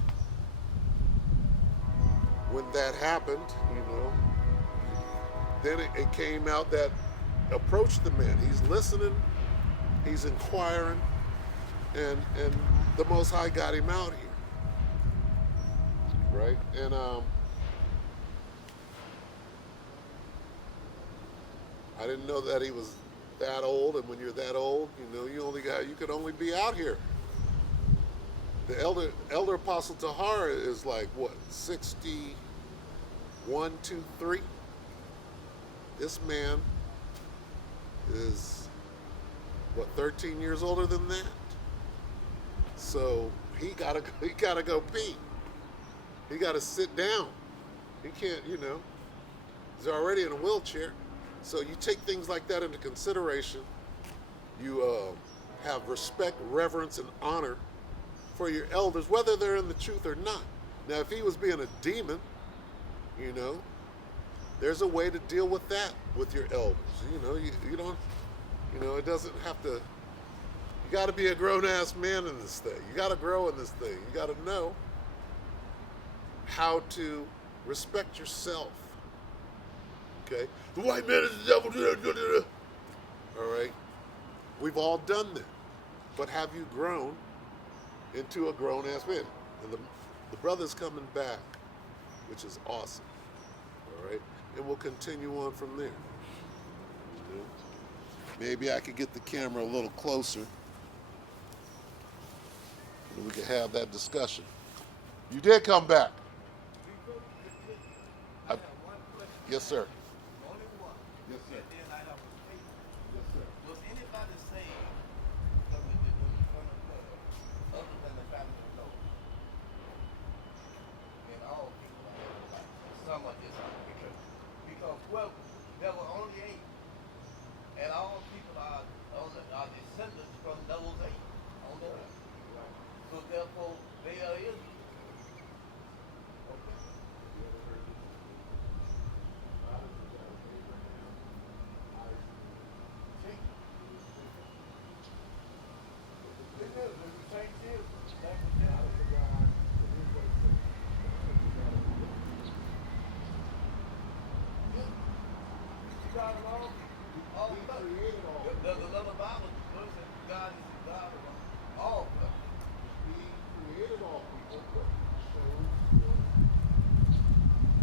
when that happened, then it came out that approached the man. He's listening, he's inquiring, and the Most High got him out here, right? And I didn't know that he was that old. And when you're that old, you could only be out here. The elder apostle Tahar is like what, 61, 2, 3. This man is what, 13 years older than that. So he gotta go pee. He gotta sit down. He can't, he's already in a wheelchair. So you take things like that into consideration. You have respect, reverence, and honor for your elders, whether they're in the truth or not. Now, if he was being a demon, there's a way to deal with that with your elders. You don't, it doesn't have to. You got to be a grown-ass man in this thing. You got to grow in this thing. You got to know how to respect yourself. Okay? The white man is the devil. All right? We've all done that. But have you grown into a grown-ass man? And the brother's coming back, which is awesome. All right? And we'll continue on from there. Maybe I could get the camera a little closer and we could have that discussion. You did come back. I have one question. Yes, sir. Only one. Yes, sir. And then I have a statement. Yes, sir. Was anybody saved from the blood other than the family of Noah? And all people are like some of this because well, there were only 8, and all people are descendants from those 8 on the earth. So therefore, they are Israel. Okay. The Bible says God is the God of all people. He created all people, but he chose one.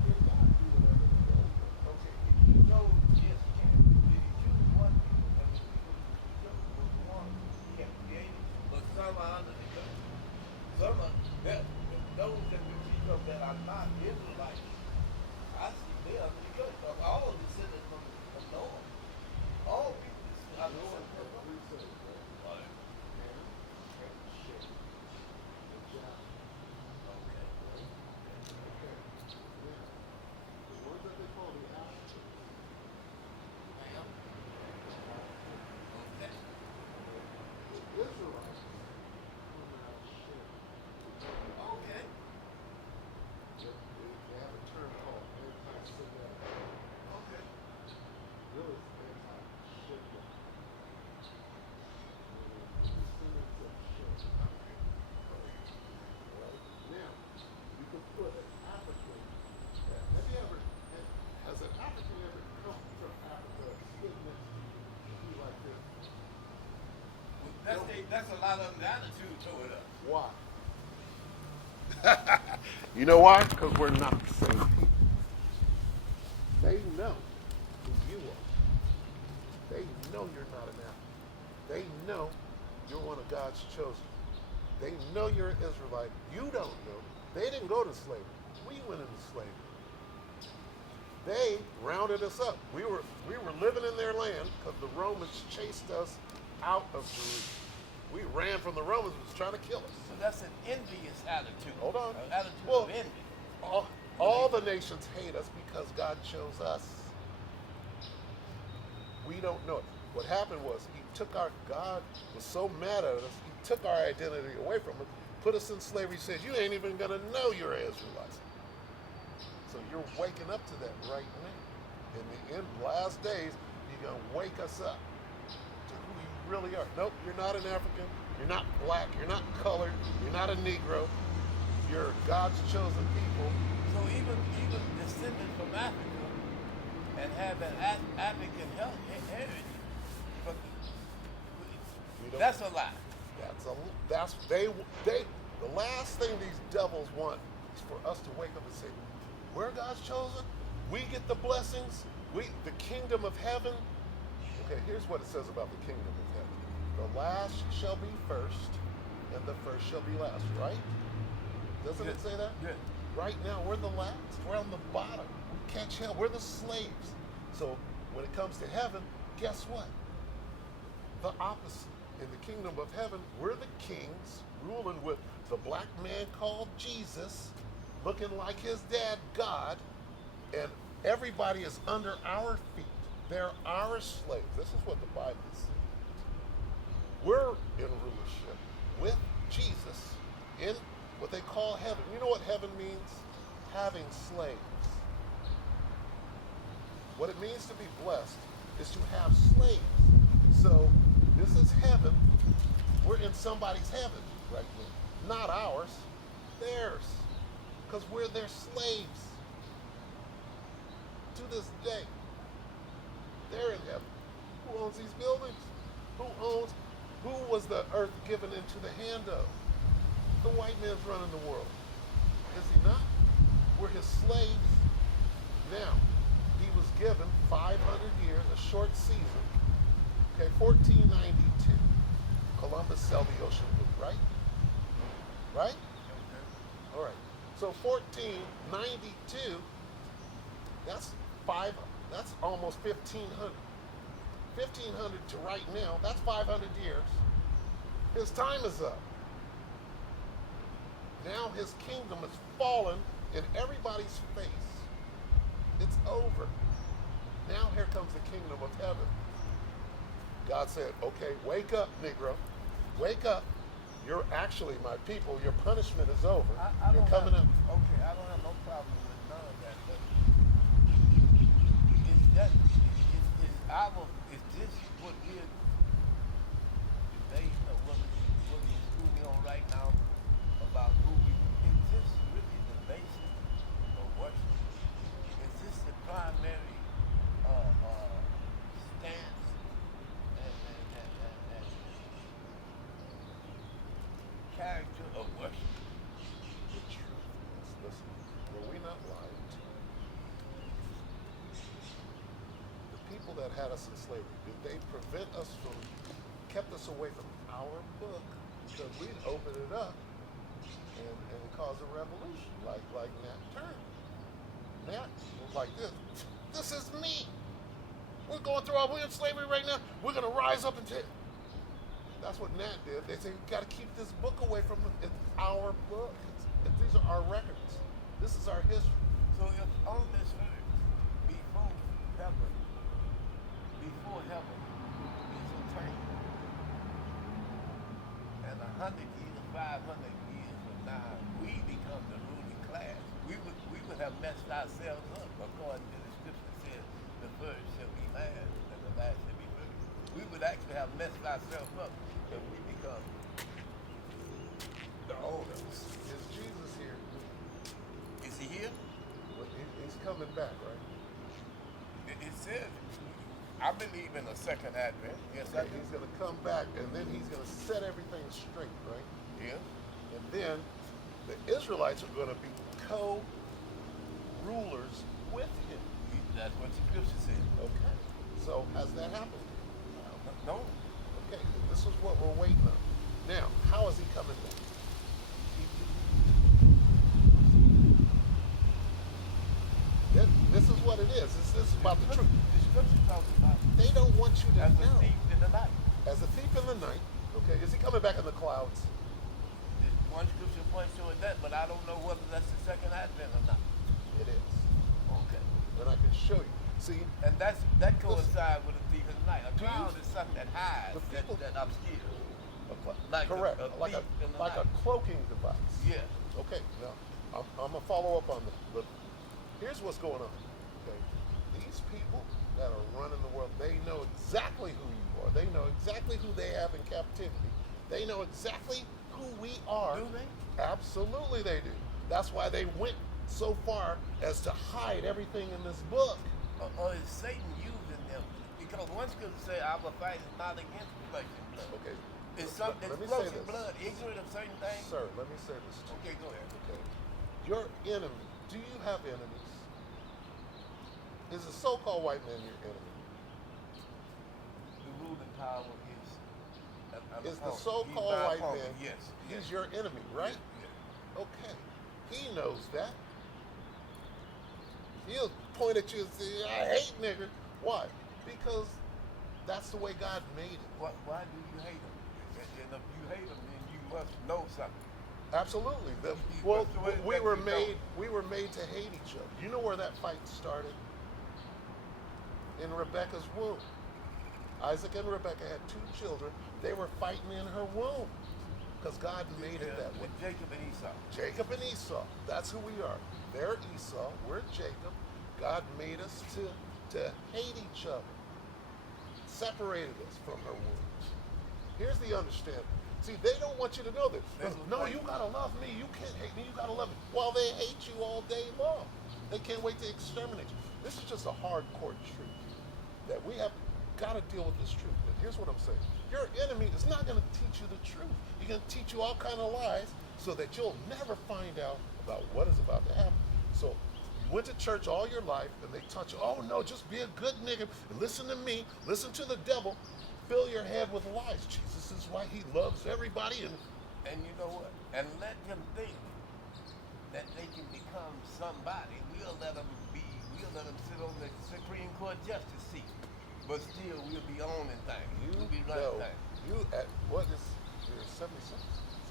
He cannot do whatever he does. Okay, if he chose, yes, he can. Did he choose one people? And the people he chose was the one he had created, but some are under the curse. Some are, those that we speak of that are not Israelites, I see they are under the curse. Because all descended from Noah. All people are descended from Noah. That's a lot of attitude toward us. Why? You know why? Because we're not the same people. They know who you are. They know you're not an African. They know you're one of God's chosen. They know you're an Israelite. You don't know. They didn't go to slavery. We went into slavery. They rounded us up. We were living in their land because the Romans chased us out of Jerusalem. We ran from the Romans who was trying to kill us. So that's an envious attitude. Hold on. An attitude Well, of envy. All the nations hate us because God chose us. We don't know it. What happened was God was so mad at us, he took our identity away from us, put us in slavery, said, you ain't even going to know you're an Israelite. So you're waking up to that right now. In the end, last days, you're going to wake us up to who you really are. Nope, you're not an African. You're not black. You're not colored. You're not a Negro. You're God's chosen people. So even descended from Africa and have an African heritage, but We don't- that's a lie. The last thing these devils want is for us to wake up and say, we're God's chosen. We get the blessings. The kingdom of heaven. Okay, here's what it says about the kingdom of heaven. The last shall be first, and the first shall be last, right? Doesn't it say that? Yeah. Right now, we're the last. We're on the bottom. We catch hell. We're the slaves. So when it comes to heaven, guess what? The opposite. In the kingdom of heaven, we're the kings, ruling with the black man called Jesus, looking like his dad, God, and everybody is under our feet. They're our slaves. This is what the Bible says. We're in rulership with Jesus in what they call heaven. You know what heaven means? Having slaves. What it means to be blessed is to have slaves. So this is heaven. We're in somebody's heaven right now. Not ours, theirs. Because we're their slaves. To this day, they're in heaven. Who owns these buildings? Who was the earth given into the hand of? The white man's running the world. Is he not? We're his slaves. Now, he was given 500 years, a short season. Okay, 1492. Columbus sailed the ocean blue, right? Right? All right. So 1492, that's almost 1500. 1500 to right now, that's 500 years. His time is up. Now his kingdom has fallen in everybody's face. It's over. Now here comes the kingdom of heaven. God said, okay, wake up, Negro. Wake up. You're actually my people. Your punishment is over. You're coming up. Okay, I don't have no problem with none of that, but is this what we're debating or what we're schooling on right now about is this really the basis of worship? Is this the primary stance and character of worship? The truth is, listen, were we not lied to? The people that had us in slavery, did they prevent us from, kept us away from our book? Because we'd open it up and cause a revolution, like Nat Turner. Nat was like this. This is me. We're going through we're in slavery right now. We're going to rise up and take. That's what Nat did. They said, you got to keep this book away from them. It's our book. These are our records. This is our history. So if on this earth, before heaven is attained, and 100 years, 500 years from now, we become the ruling class, we would have messed ourselves up according to the scripture says, the first shall be last and the last shall be first. We would actually have messed ourselves up if we become the owners. Is Jesus here? Is he here? Well, he's coming back, right? It says, I believe in a second advent. Yes, I Okay, do. he's going to come back, and then he's going to set everything straight, right? Yeah. And then the Israelites are going to be co-rulers with him. That's what the scripture says. Okay. So has that happened? No. Okay, this is what we're waiting on. Now, how is he coming back? This is what it is. This is about the truth. The scripture talks about They don't want you to as a know. thief in the night. As a thief in the night. Okay, is he coming back in the clouds? This one scripture points to it that, but I don't know whether that's the second advent or not. It is. Okay. And I can show you. See, And that coincides with a thief in the night. A cloud is something that hides, The people- that obscures. Like correct. a like thief in the a night. cloaking device. Yeah. Okay, now I'm gonna follow up on this, but here's what's going on. Okay, these people that are running the world, they know exactly who you are. They know exactly who they have in captivity. They know exactly who we are. Do they? Absolutely they do. That's why they went so far as to hide everything in this book. Or is Satan using them? Because one scripture say our fight is not against flesh and blood. Okay. Is some Let is me flesh say and this. blood ignorant of certain things? Sir, let me say this to you. Okay, go ahead. Okay. Your enemy, do you have enemies? Is the so-called white man your enemy? The ruling power is Is the opponent. so-called He's my white opponent. man, Yes. he's your enemy, right? Yeah. Okay. He knows that. He'll point at you and say, I hate nigger. Why? Because that's the way God made it. Why do you hate him? And if you hate him, then you must know something. Absolutely. Well, we were made to hate each other. You know where that fight started? In Rebecca's womb. Isaac and Rebecca had 2 children. They were fighting in her womb because God made it that way. Jacob and Esau. Jacob and Esau. That's who we are. They're Esau. We're Jacob. God made us to hate each other. Separated us from her womb. Here's the understanding. See, they don't want you to know this. No, you gotta love me. You can't hate me. You gotta love me. Well, they hate you all day long. They can't wait to exterminate you. This is just a hardcore truth that we have got to deal with this truth. And here's what I'm saying. Your enemy is not going to teach you the truth. He's going to teach you all kind of lies so that you'll never find out about what is about to happen. So you went to church all your life and they taught you, oh no, just be a good nigga. Listen to me. Listen to the devil. Fill your head with lies. Jesus is why he loves everybody. And you know what? And let them think that they can become somebody. We'll let them sit on the Supreme Court justice seat. But still, we'll be owning things. We'll be running things. You at what is you're 76?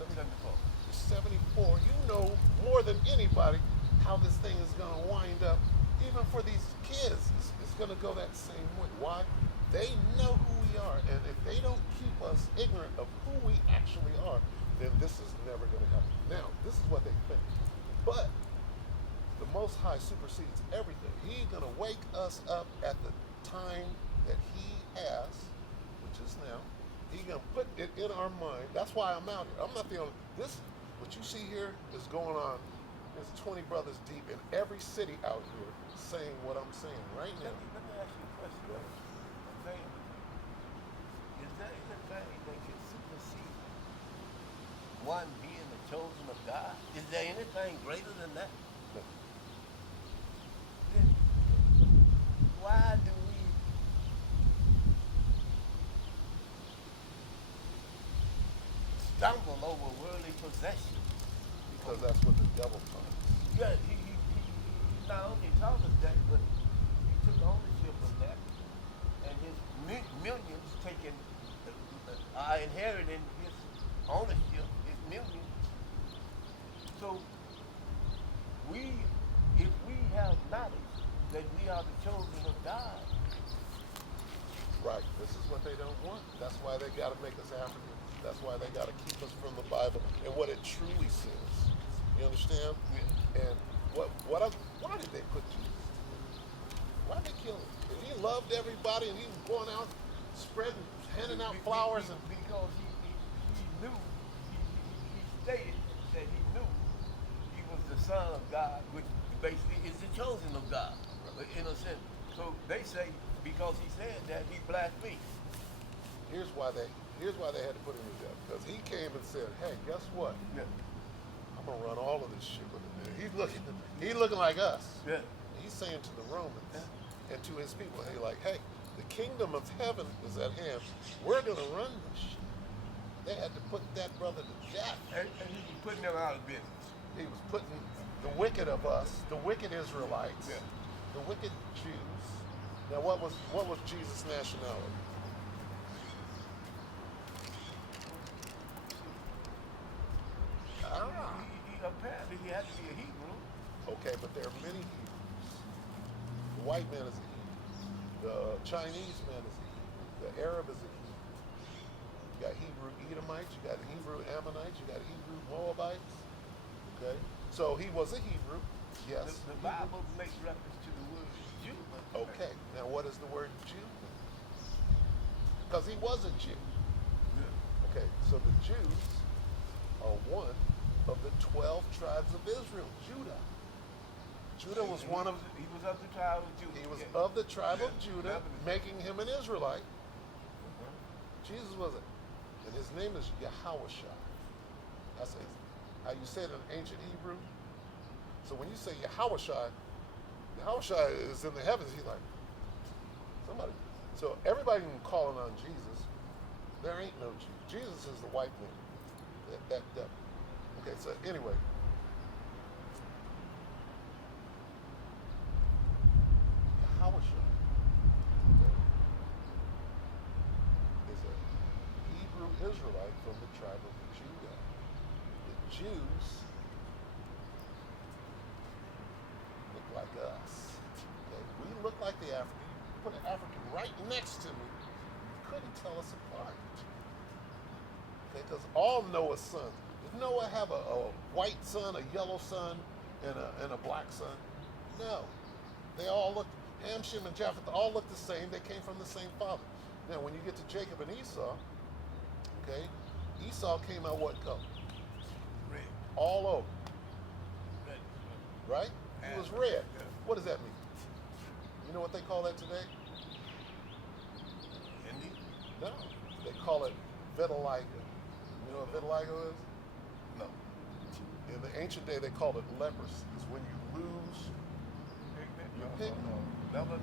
74. You're 74. You know more than anybody how this thing is going to wind up. Even for these kids, it's going to go that same way. Why? They know who we are, and if they don't keep us ignorant of who we actually are, then this is never going to happen. Now, this is what they think. But the Most High supersedes everything. He's going to wake us up at the time that he has, which is now. He's going to put it in our mind. That's why I'm out here. I'm not the only. What you see here is going on. There's 20 brothers deep in every city out here saying what I'm saying right now. Let me ask you a question. Is there anything that can supersede one being the chosen of God? Is there anything greater than that? No. Then why do we stumble over worldly possessions? Because that's what the devil taught us. Yeah, he not only taught us that, but he took ownership of that, and his millions are inheriting his ownership, his millions. So if we have knowledge that we are the chosen of God, Right. This is what they don't want. That's why they got to make us Africans. That's why they got to keep us from the Bible and what it truly says. You understand? Yeah. And why did they put Jesus? Why did they kill him? If he loved everybody and he was going out spreading, handing out flowers and because he knew, he stated that he knew he was the Son of God, which basically is the chosen of God, in a sense. So they say because he said that, he blasphemed. here's why they had to put him to death. Because he came and said, hey, guess what? Yeah. I'm gonna run all of this shit with him. He's looking like us. Yeah. He's saying to the Romans and to his people, he's like, hey, the kingdom of heaven is at hand. We're gonna run this shit. They had to put that brother to death. And he was putting them out of business. He was putting the wicked of us, the wicked Israelites, Yeah. the wicked Jews. Now, what was Jesus' nationality? Apparently he had to be a Hebrew. Okay, but there are many Hebrews. The white man is a Hebrew. The Chinese man is a Hebrew. The Arab is a Hebrew. You got Hebrew Edomites, you got Hebrew Ammonites, you got Hebrew Moabites. Okay? So he was a Hebrew, yes. The Bible makes reference to the word Jew. Okay, now what is the word Jew? Because he was a Jew. Yeah. Okay, so the Jews are one of the 12 tribes of Israel, Judah. Judah was one of, He was of the tribe of Judah. he was yeah. of the tribe of Yeah. Judah, making him an Israelite. Jesus was it. And his name is Yahawashai. That's how you say it in ancient Hebrew. So when you say Yahawashai, Yahawashai is in the heavens. He's like, somebody. So everybody can call on Jesus. There ain't no Jesus. Jesus is the white man. That devil. Okay, so anyway. Yahawashai is a Hebrew Israelite from the tribe of Judah. The Jews look like us. Okay? We look like the African. Put an African right next to me. You couldn't tell us apart. Okay, because all Noah's sons. Did Noah have a white son, a yellow son, and a black son? No. They all looked, Ham, Shem, and Japheth all looked the same. They came from the same father. Now, when you get to Jacob and Esau, okay, Esau came out what color? Red. All over, Red. right? He was red. What does that mean? You know what they call that today? Hindi? No. They call it vitiligo. You know what vitiligo is? No. In the ancient day, they called it leprosy. It's when you lose your pigment. Melanie?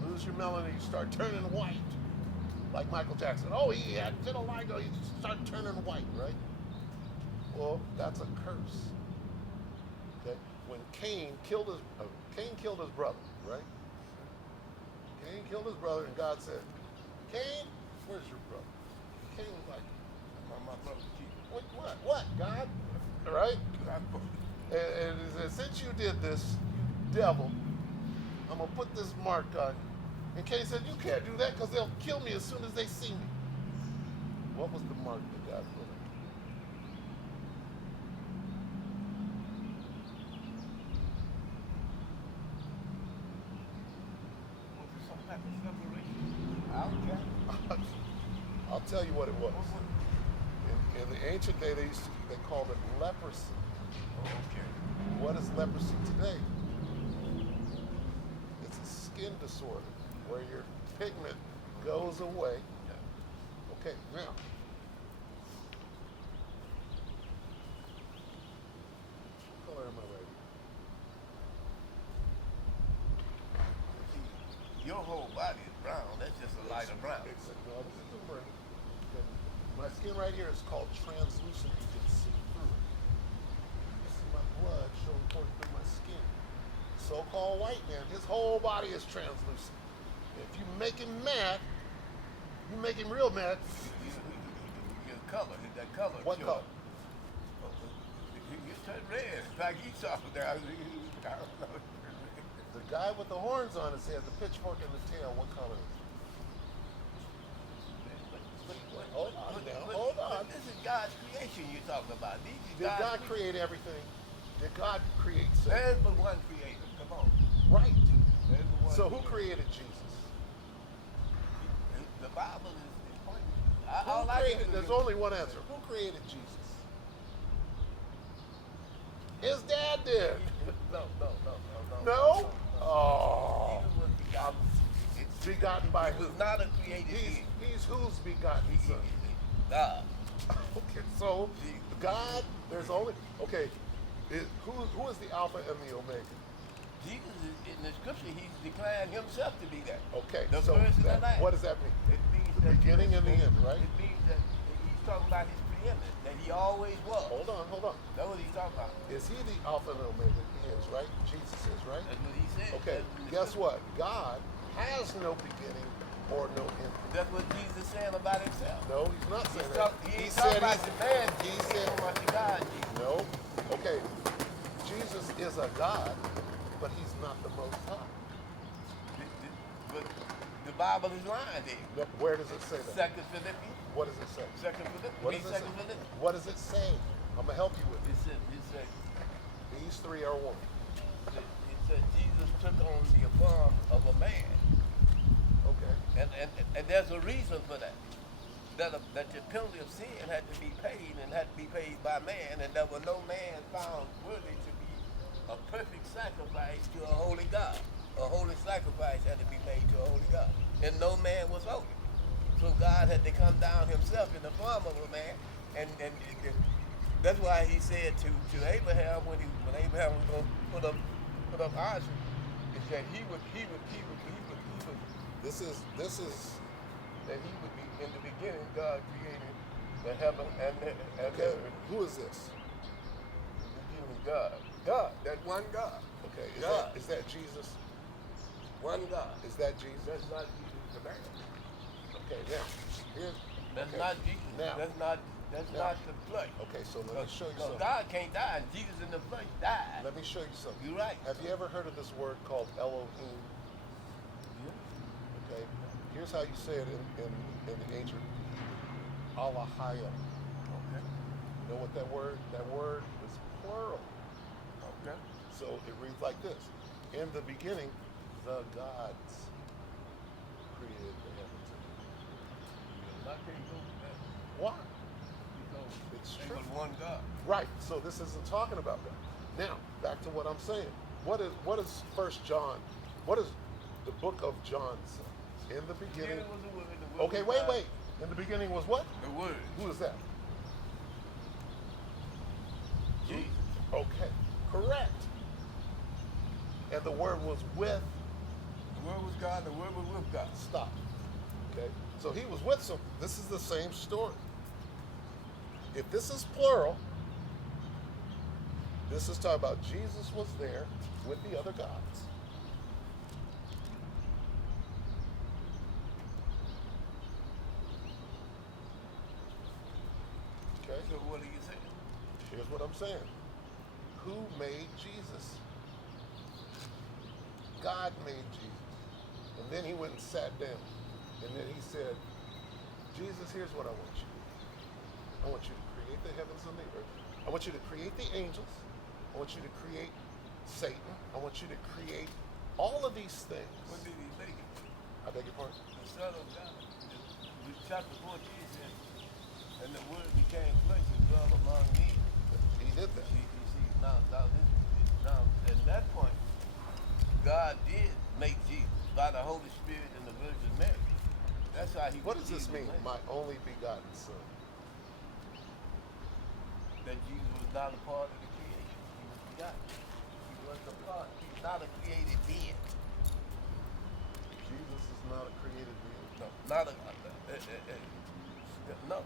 You lose your melanin, you start turning white. Like Michael Jackson. Oh, he had vitiligo, you start turning white, right? Well, that's a curse. Okay? When Cain killed his brother, right? Cain killed his brother, and God said, Cain, where's your brother? Cain was like, My brother's keeper. what, God? All right? And he said, since you did this, you devil, I'm going to put this mark on you. And Cain said, you can't do that because they'll kill me as soon as they see me. What was the mark that God put on him? Was it some type of separation? Outcast? I'll tell you what it was. In the ancient day, they called it leprosy. Oh, okay. What is leprosy today? It's a skin disorder where your pigment goes away. Okay, now. What color am I right See, your whole body is brown. That's just a lighter brown. No, this is brown. Okay. My skin right here is called translucent. You can see through it. You see my blood showing through my skin. So-called white man, his whole body is translucent. If you make him mad, you make him real mad. Your color, that color. What sure. color? You turn red. It's like Esau there. I don't know. The guy with the horns on his head, the pitchfork in the tail, what color is it? Hold on now, hold on. This is God's creation you're talking about. Did God create everything? Did God create Satan? There's but one creator. Come on. Right. There's but one So who creator. created Jesus? The Bible is pointing. There's only one answer. Who created Jesus? His dad did. No. No? Oh. Jesus was begotten. It's Begotten by He who? was not a created being. He's whose begotten son? God. Okay, so God, there's only, okay, who is the Alpha and the Omega? Jesus is in the scripture. He's declaring himself to be that. Okay, The so first and the last. what does that mean? It means The that beginning and the end, right? It means that he's talking about his preeminence, that he always was. Hold on. That's what he's talking about. Is he the Alpha and Omega? He is, right? Jesus is, right? That's what he said. Okay, That's what guess what? God has no beginning or no end. That's what Jesus is saying about himself. No, he's not saying He that. ain't talking about the man. he He's said, talking about the God Jesus. no. Okay, Jesus is a God, but he's not the Most High. But the Bible is lying there. No, where does it say that? Second Philippians. What does it say? Second Philippians. What does it Second say? Philippians. What does it say? I'm gonna help you with it. It said These three are one. it said Jesus took on the form of a man. Okay. And there's a reason for that. that the penalty of sin had to be paid and had to be paid by man, and there was no man found worthy to be a perfect sacrifice to a holy God. A holy sacrifice had to be made to a holy God, and no man was holy. So God had to come down himself in the form of a man, and that's why he said to Abraham when Abraham was going to put up Isaac, he said he would This is that he would be in the beginning. God created the heaven and the okay. earth. Who is this? In the beginning, God, that one God. Okay, God. is that Jesus? One God. Is that Jesus? That's not Jesus the man. Okay, now here's That's okay. not Jesus. Now, That's now. not the flesh. Okay, so let me show you something. God can't die, and Jesus in the flesh died. Let me show you something. You're right. Have you ever heard of this word called Elohim? Okay, here's how you say it in the ancient Alahaya. Okay. You know what that word? That word is plural. Okay. So it reads like this: in the beginning, the gods created the heavens and the earth. I can't go with that Why? because It's there true. was one God. Right. So this isn't talking about that. Now, back to what I'm saying. What is First John? What is the book of John say? In the beginning. Was the Word. The Word Okay, was God. wait. In the beginning was what? The Word. Who is that? Jesus. Okay, correct. And the word was with. The Word was God. The Word was with God. Stop. Okay, so he was with some. This is the same story. If this is plural, this is talking about Jesus was there with the other gods. Okay, So what are you saying? here's what I'm saying. Who made Jesus? God made Jesus. And then he went and sat down. And then he said, Jesus, here's what I want you to do. I want you to create the heavens and the earth. I want you to create the angels. I want you to create Satan. I want you to create all of these things. What did he make it? I beg your pardon? The Son of God. Chapter 14 says, and the Word became flesh and dwelt among men. He did that. You see, now at that point, God did make Jesus by the Holy Spirit and the Virgin Mary. That's how he. What does this Jesus mean? made. My only begotten son. That Jesus was not a part of the creation. He was begotten. He was a part. He's not a created being. Jesus is not a created being. No, not a. No.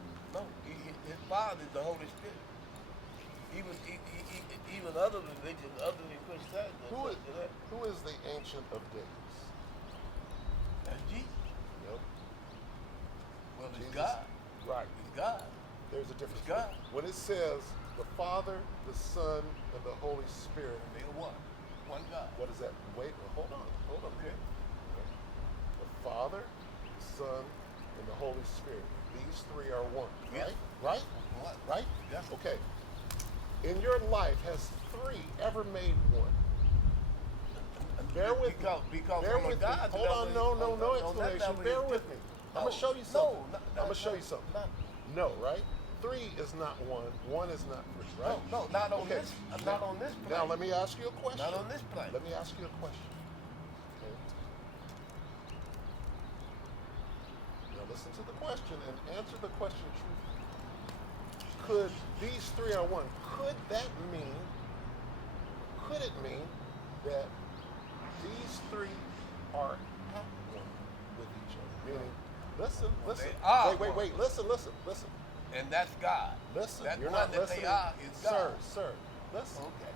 His Father is the Holy Spirit. Even other religions, other than Christianity, Who is the Ancient of Days? that's Jesus. Yep. Well, it's Jesus. God. Right. It's God. There's a difference. God. When it says the Father, the Son, and the Holy Spirit, And they are one. One God. what is that? Wait, hold on. Okay. The Father, the Son, and the Holy Spirit. These three are one. Yes. Right? One. Right? Yeah. Okay. In your life, has three ever made one? Bear with me. Because Bear on with God me. Hold on, no on that explanation. level, Bear it's with me. different. I'm gonna show you No, something. not- I'm gonna show you something. not- No, right? Three is not one. One is not three, right? No, not on Okay. this. Not on this plane. Now let me ask you a question. Not on this plane. Let me ask you a question. Okay. Now listen to the question and answer the question truthfully. Could these three are one? Could it mean that these three are at one with each other? Meaning, listen. They are Wait, one. listen. And that's God. Listen, That you're one not that listening. they are is God. Sir, listen. Okay.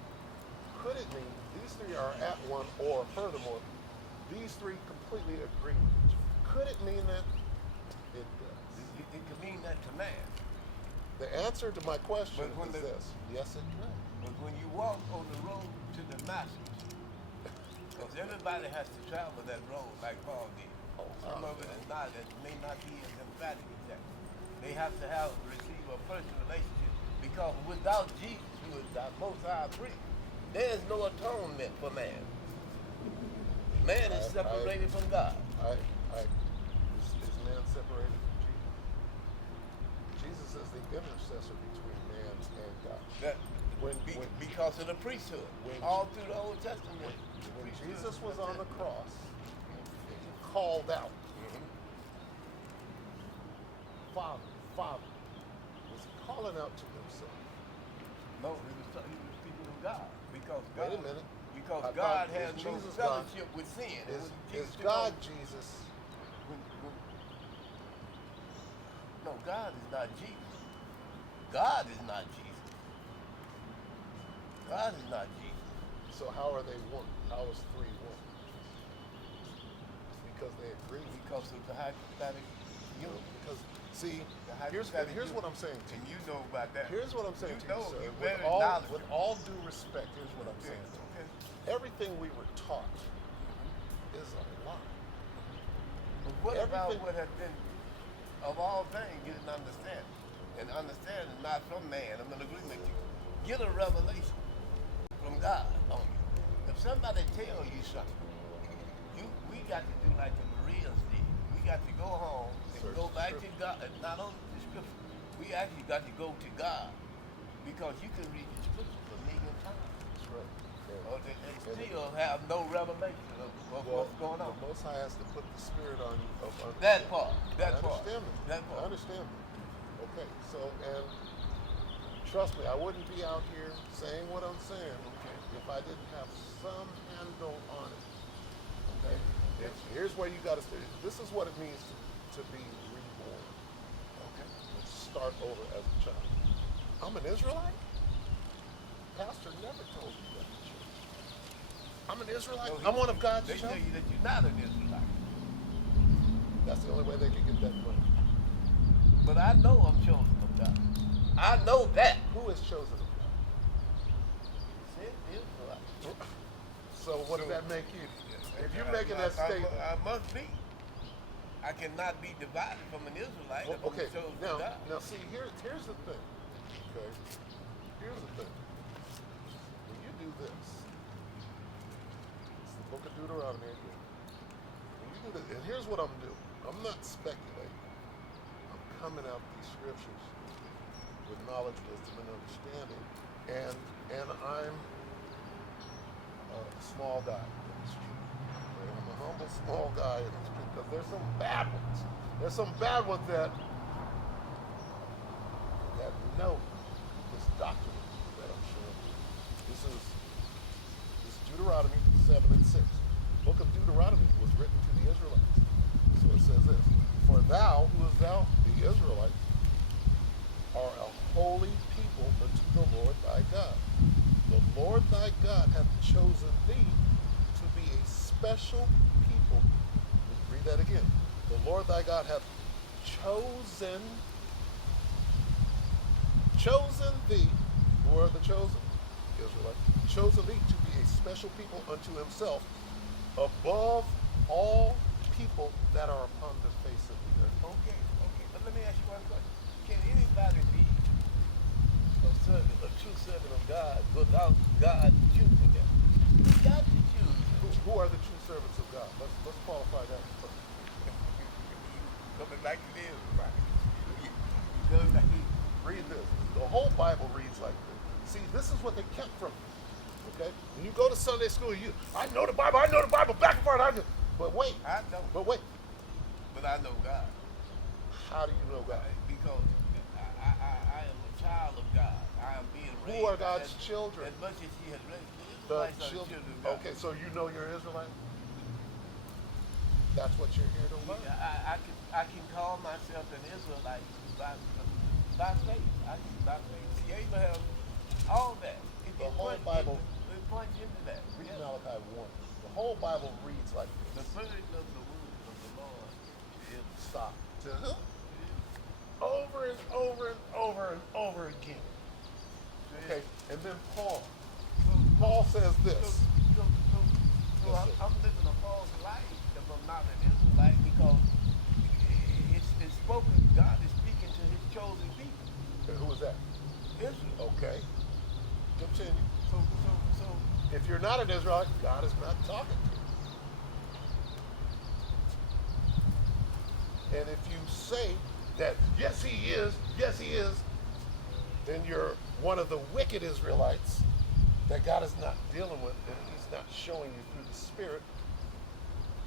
Could it mean these three are at one, or furthermore, these three completely agree with each other? Could it mean that? It does. It could mean that to man. The answer to my question But when is this. Yes, it can. But when you walk on the road to Damascus, because everybody has to travel that road like Paul did. Some of it is not, it may not be as emphatic as that. They have to receive a personal relationship, because without Jesus, who is the Most High Priest, there is no atonement for man. Man is separated from God. Is man separated from Jesus? Jesus is the intercessor between man and God. That When, because of the priesthood. when- All through the Old Testament. when priesthood Jesus was on the attested. cross, he called out, Father, Father. Was he calling out to himself? No, he was speaking of God. Because God, Wait a minute. Because I God thought, has is no Jesus God? fellowship with sin. And Is when Jesus took God on- Jesus? No, God is not Jesus. God is not Jesus. God is not Jesus. So how are they one? How is three one? Because they agree. Because of the hypostatic union. Because see, The here's hypostatic what union. I'm saying to And you. you know about that. Here's what I'm saying You to you, know, sir. you're With very all knowledgeable. due respect, here's what I'm saying to you. Okay. Everything we were taught is a lie. But what about Everything- what has been, of all things, you didn't understand? And understand is not from man. I'm in agreement with you. Get a revelation from God on you. If somebody tell you something, we got to do like the Bereans did. We got to go home and Search go the back to scripture. God. And not only the scripture, we actually got to go to God. Because you can read the scriptures a million times. That's right. And still have no revelation of what's going on. The Most High has to put the Spirit on you. That part. I understand that. That part. I understand that. Okay, so, and trust me, I wouldn't be out here saying what I'm saying if I didn't have some handle on it. Okay? Here's where you got to stay. This is what it means to be reborn. Okay. Let's start over as a child. I'm an Israelite? Pastor never told me that. I'm an Israelite? No, I'm one of God's They tell children? you that you're not an Israelite. That's the only way they can get that money. But I know I'm chosen of God. I know that. Who is chosen of God? Said Israelite. So what does So- that make you? If you're making that statement, I must be. I cannot be divided from an Israelite if okay. I'm chosen of Now, God. now see, here's the thing. Okay, here's the thing. When you do this, it's the Book of Deuteronomy again. When you do this, and here's what I'm doing. I'm not speculating. I'm coming out these scriptures with knowledge, wisdom, and understanding, and I'm a small guy in the street. Okay? I'm a humble, small guy in the street because there's some bad ones. There's some bad ones that know this doctrine that I'm showing you. This is Deuteronomy 7 and 6. The book of Deuteronomy was written to the Israelites. So it says this: For thou, who is thou? The Israelites, are a holy people unto the Lord thy God. The Lord thy God hath chosen thee to be a special people. Read that again. The Lord thy God hath chosen thee. Who are the chosen? Israelites. Chosen thee to be a special people unto himself, above all people that are upon the face of the earth. Okay. But let me ask you one question. Can anybody be a true servant of God without God choosing them? You got to choose them. Who are the true servants of God? Let's qualify that first. Coming back to this, right? Coming back to Read this. The whole Bible reads like this. See, this is what they kept from you. Okay? When you go to Sunday school, I know the Bible back and forth. But wait. I know. But wait. But I know God. How do you know God? Because I am a child of God. I am being raised. Who are God's children? As much as He has raised the The Israelites are the children. children of God. Okay, so you know you're Israelite? That's what you're here to learn. I can call myself an Israelite by faith. By faith. See, Abraham, all that. The whole Bible- It points into that. Read Yeah. Malachi 1. The whole Bible reads like The this. burden of the word of the Lord is Stop. Over and over and over and over again. Okay, and then Paul says this. So Yes, sir. I'm living a false life if I'm not an Israelite because it's spoken. God is speaking to His chosen people. And who is that? Israel. Okay. Continue. So If you're not an Israelite, God is not talking to you. And if you say that yes he is, then you're one of the wicked Israelites that God is not dealing with and he's not showing you through the Spirit.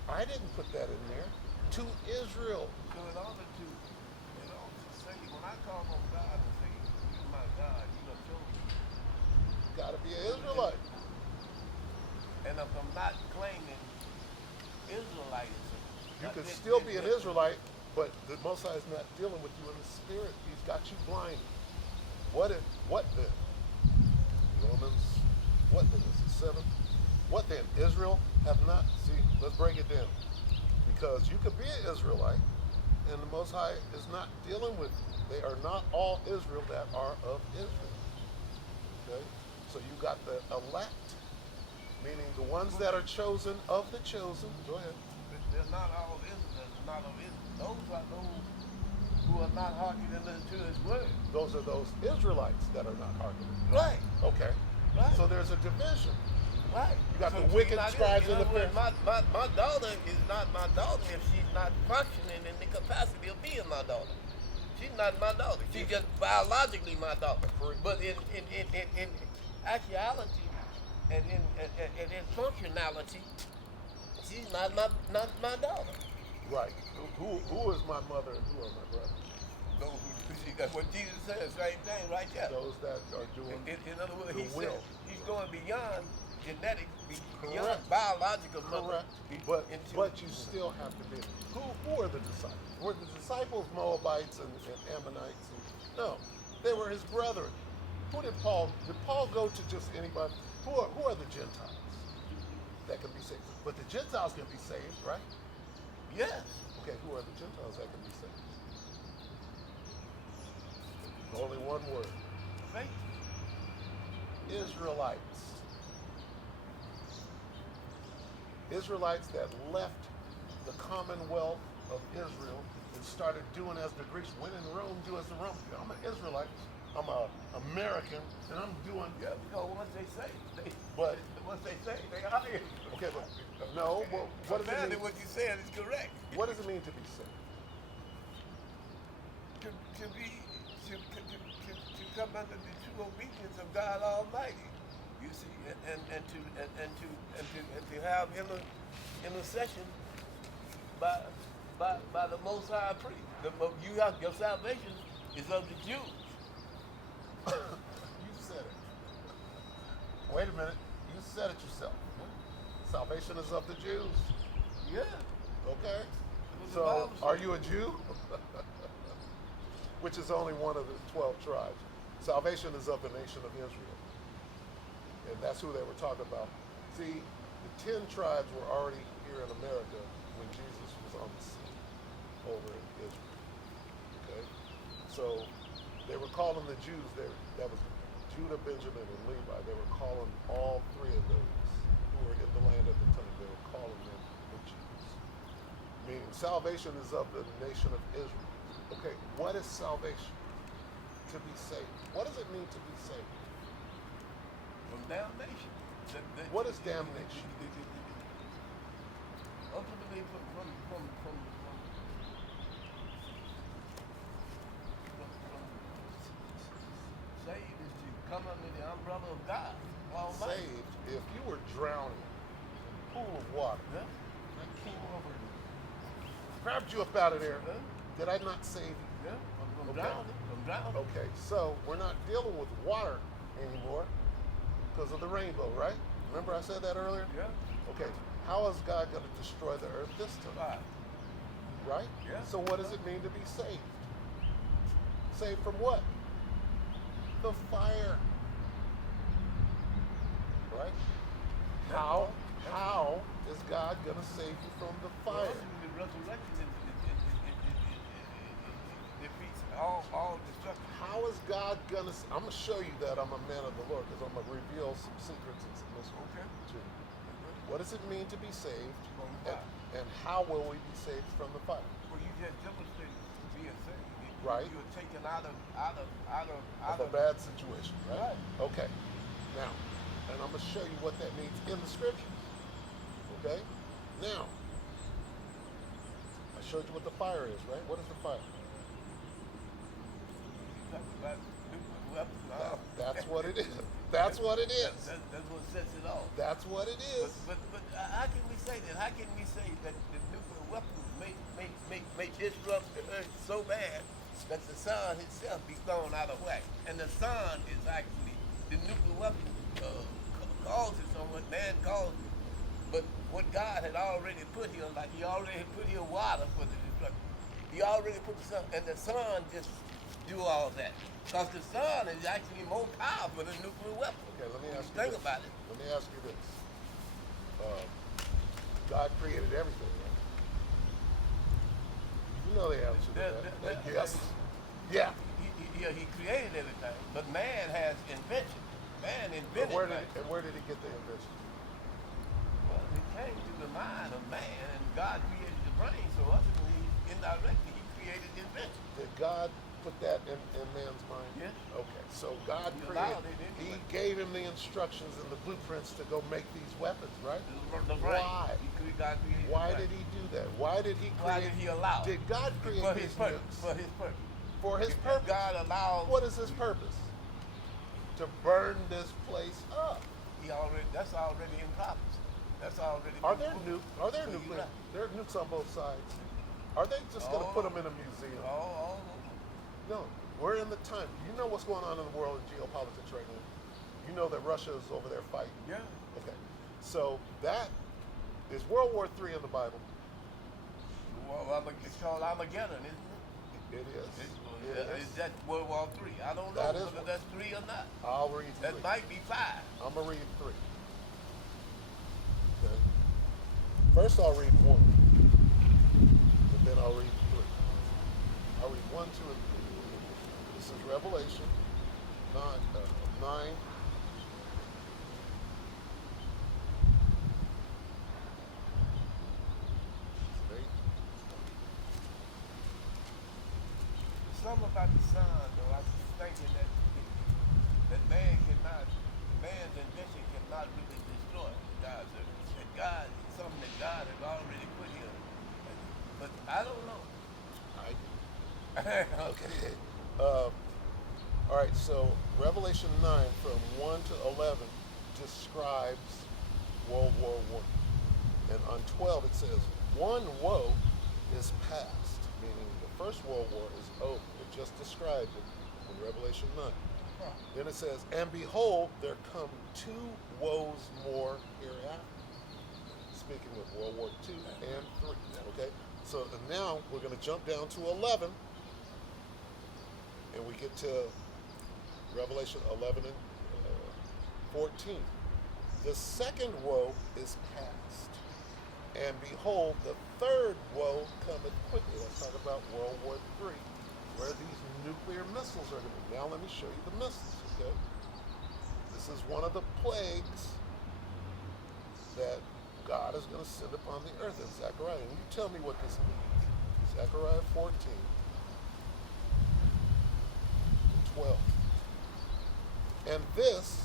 I didn't put that in there. To Israel. So in order to say, when I call on God and say, you're my God, you done told me. You gotta be an Israelite. And if I'm not claiming Israelites, You can still be an Israelite, but the Most High is not dealing with you in the Spirit. He's got you blinded. What then? Romans, what then? Is it 7? What then? Israel have not, see, let's break it down. Because you could be an Israelite, and the Most High is not dealing with you. They are not all Israel that are of Israel. Okay? So you got the elect, meaning the ones that are chosen of the chosen. Go ahead. They're not all Israel, they're not of Israel. Those are those who are not hearkening to his word. Those are those Israelites that are not hearkening. Right. Okay. Right. So there's a division. Right. You got So the she's wicked not scribes in and the other words, Pharisees. my daughter is not my daughter if she's not functioning in the capacity of being my daughter. She's not my daughter. She's just biologically my daughter. But in actuality and in functionality, she's not my daughter. Right. Who is my mother and who are my brothers? No, see, that's what Jesus said. Same thing, right there. Those that are doing In other words, the he will. said he's going beyond genetics, beyond Correct. biological mother. Correct. But you still have to be. Who are the disciples? Were the disciples Moabites and Ammonites? No, they were his brethren. Who did Paul go to just anybody? Who are the Gentiles that can be saved? But the Gentiles can be saved, right? Yes. Okay, who are the Gentiles that can be saved? Only one word. Faith. Israelites. Israelites that left the commonwealth of Israel and started doing as the Greeks. When in Rome, do as the Romans do. I'm an Israelite. I'm an American, and I'm doing. Yeah, because once they say, they But are here. okay, but no. Well, what does it Apparently mean? what you're saying is correct. What does it mean to be saved? To come under the true obedience of God Almighty. You see, and to have intercession by the Most High Priest. Your salvation is of the Jews. You said it. Wait a minute. You said it yourself. Salvation is of the Jews. Yeah. Okay. What the So, Bible says. are you a Jew? Which is only one of the 12 tribes. Salvation is of the nation of Israel. And that's who they were talking about. See, the 10 tribes were already here in America when Jesus was on the scene over in Israel. Okay? So, they were calling the Jews, that was Judah, Benjamin, and Levi. They were calling all three of those who were in the land at the time. They were calling them the Jews. Meaning salvation is of the nation of Israel. Okay, what is salvation? To be saved. What does it mean to be saved? From damnation. What is damnation? Ultimately, from saved is to come under the umbrella of God Almighty. Saved, if you were drowning in a pool of water, Yeah. I came over and grabbed you up out of there, Huh? did I not save you? Yeah. From Okay. drowning. From drowning. Okay, so we're not dealing with water anymore because of the rainbow, right? Remember I said that earlier? Yeah. Okay, how is God going to destroy the earth this time? Right. Right? Yeah. So what does it mean to be saved? Saved from what? The fire. Right? How is God going to save you from the fire? The resurrection defeats all destruction. How is God going to... I'm going to show you that I'm a man of the Lord because I'm going to reveal some secrets and some mysteries Okay. to you. What does it mean to be saved? From the fire. And how will we be saved from the fire? Well, you just demonstrated being saved. Right. You're taken out Of a bad situation, right? Okay. Now, and I'm going to show you what that means in the scriptures. Okay? Now, I showed you what the fire is, right? What is the fire? talking about nuclear weapons. That's what it is. That's what it is. That's what sets it off. That's what it is. But how can we say that? How can we say that the nuclear weapons may disrupt the earth so bad that the sun itself be thrown out of whack? And the sun is actually the nuclear weapon causes so much. Man caused it. But what God had already put here, like He already put here water for the destruction. He already put the sun, and the sun just do all that. Because the sun is actually more powerful than nuclear weapons. Okay, let me ask you Think this. about it. Let me ask you this. God created everything, right? You know the answer to that. Yes. Yeah. He created everything, but man has invention. Man And invented things. where did he get the invention? Well, it came to the mind of man, and God created the brain, so ultimately, indirectly, He created invention. Did God put that in man's mind? Yes. Okay, so God He created, allowed it He anyway. gave him the instructions and the blueprints to go make these weapons, right? The brain. Why? God created Why the did brain. He do that? Why did He Why create? did He allow it? Did God create For these His purpose. nukes? For His purpose. For His If purpose. God allows. What is His purpose? To burn this place up. That's already in progress. That's already. Are there So you're nuclear? right. There are nukes on both sides. Are they just going to put them in a museum? All No. We're in the time. You know what's going on in the world in geopolitics right now. You know that Russia is over there fighting. yeah. Okay. So that is World War III in the Bible. Well, it's called Armageddon, isn't it? It is. Is that World War III? I don't know That is whether that's 3 or not. I'll read That 3. might be 5. I'm going to read 3. Okay. First I'll read 1. And then I'll read 3. I'll read 1, 2, and 3. This is Revelation 9. Something about the sun, though, I keep thinking that man's invention cannot really destroy God's earth. That God, something that God has already put here. But I don't know. Okay. All right, so Revelation 9 from 1 to 11 describes World War I. And on 12 it says, one woe is past, meaning the First World War is over. It just described it in Revelation 9. Then it says, and behold, there come 2 woes more hereafter. Speaking of World War II and 3. Okay? So now we're going to jump down to 11. And we get to Revelation 11 and 14. The second woe is past. And behold, the third woe cometh quickly. Let's talk about World War III, where these nuclear missiles are going to be. Now let me show you the missiles, okay? This is one of the plagues that God is going to send upon the earth in Zechariah. And you tell me what this means. Zechariah 14. 12. And this,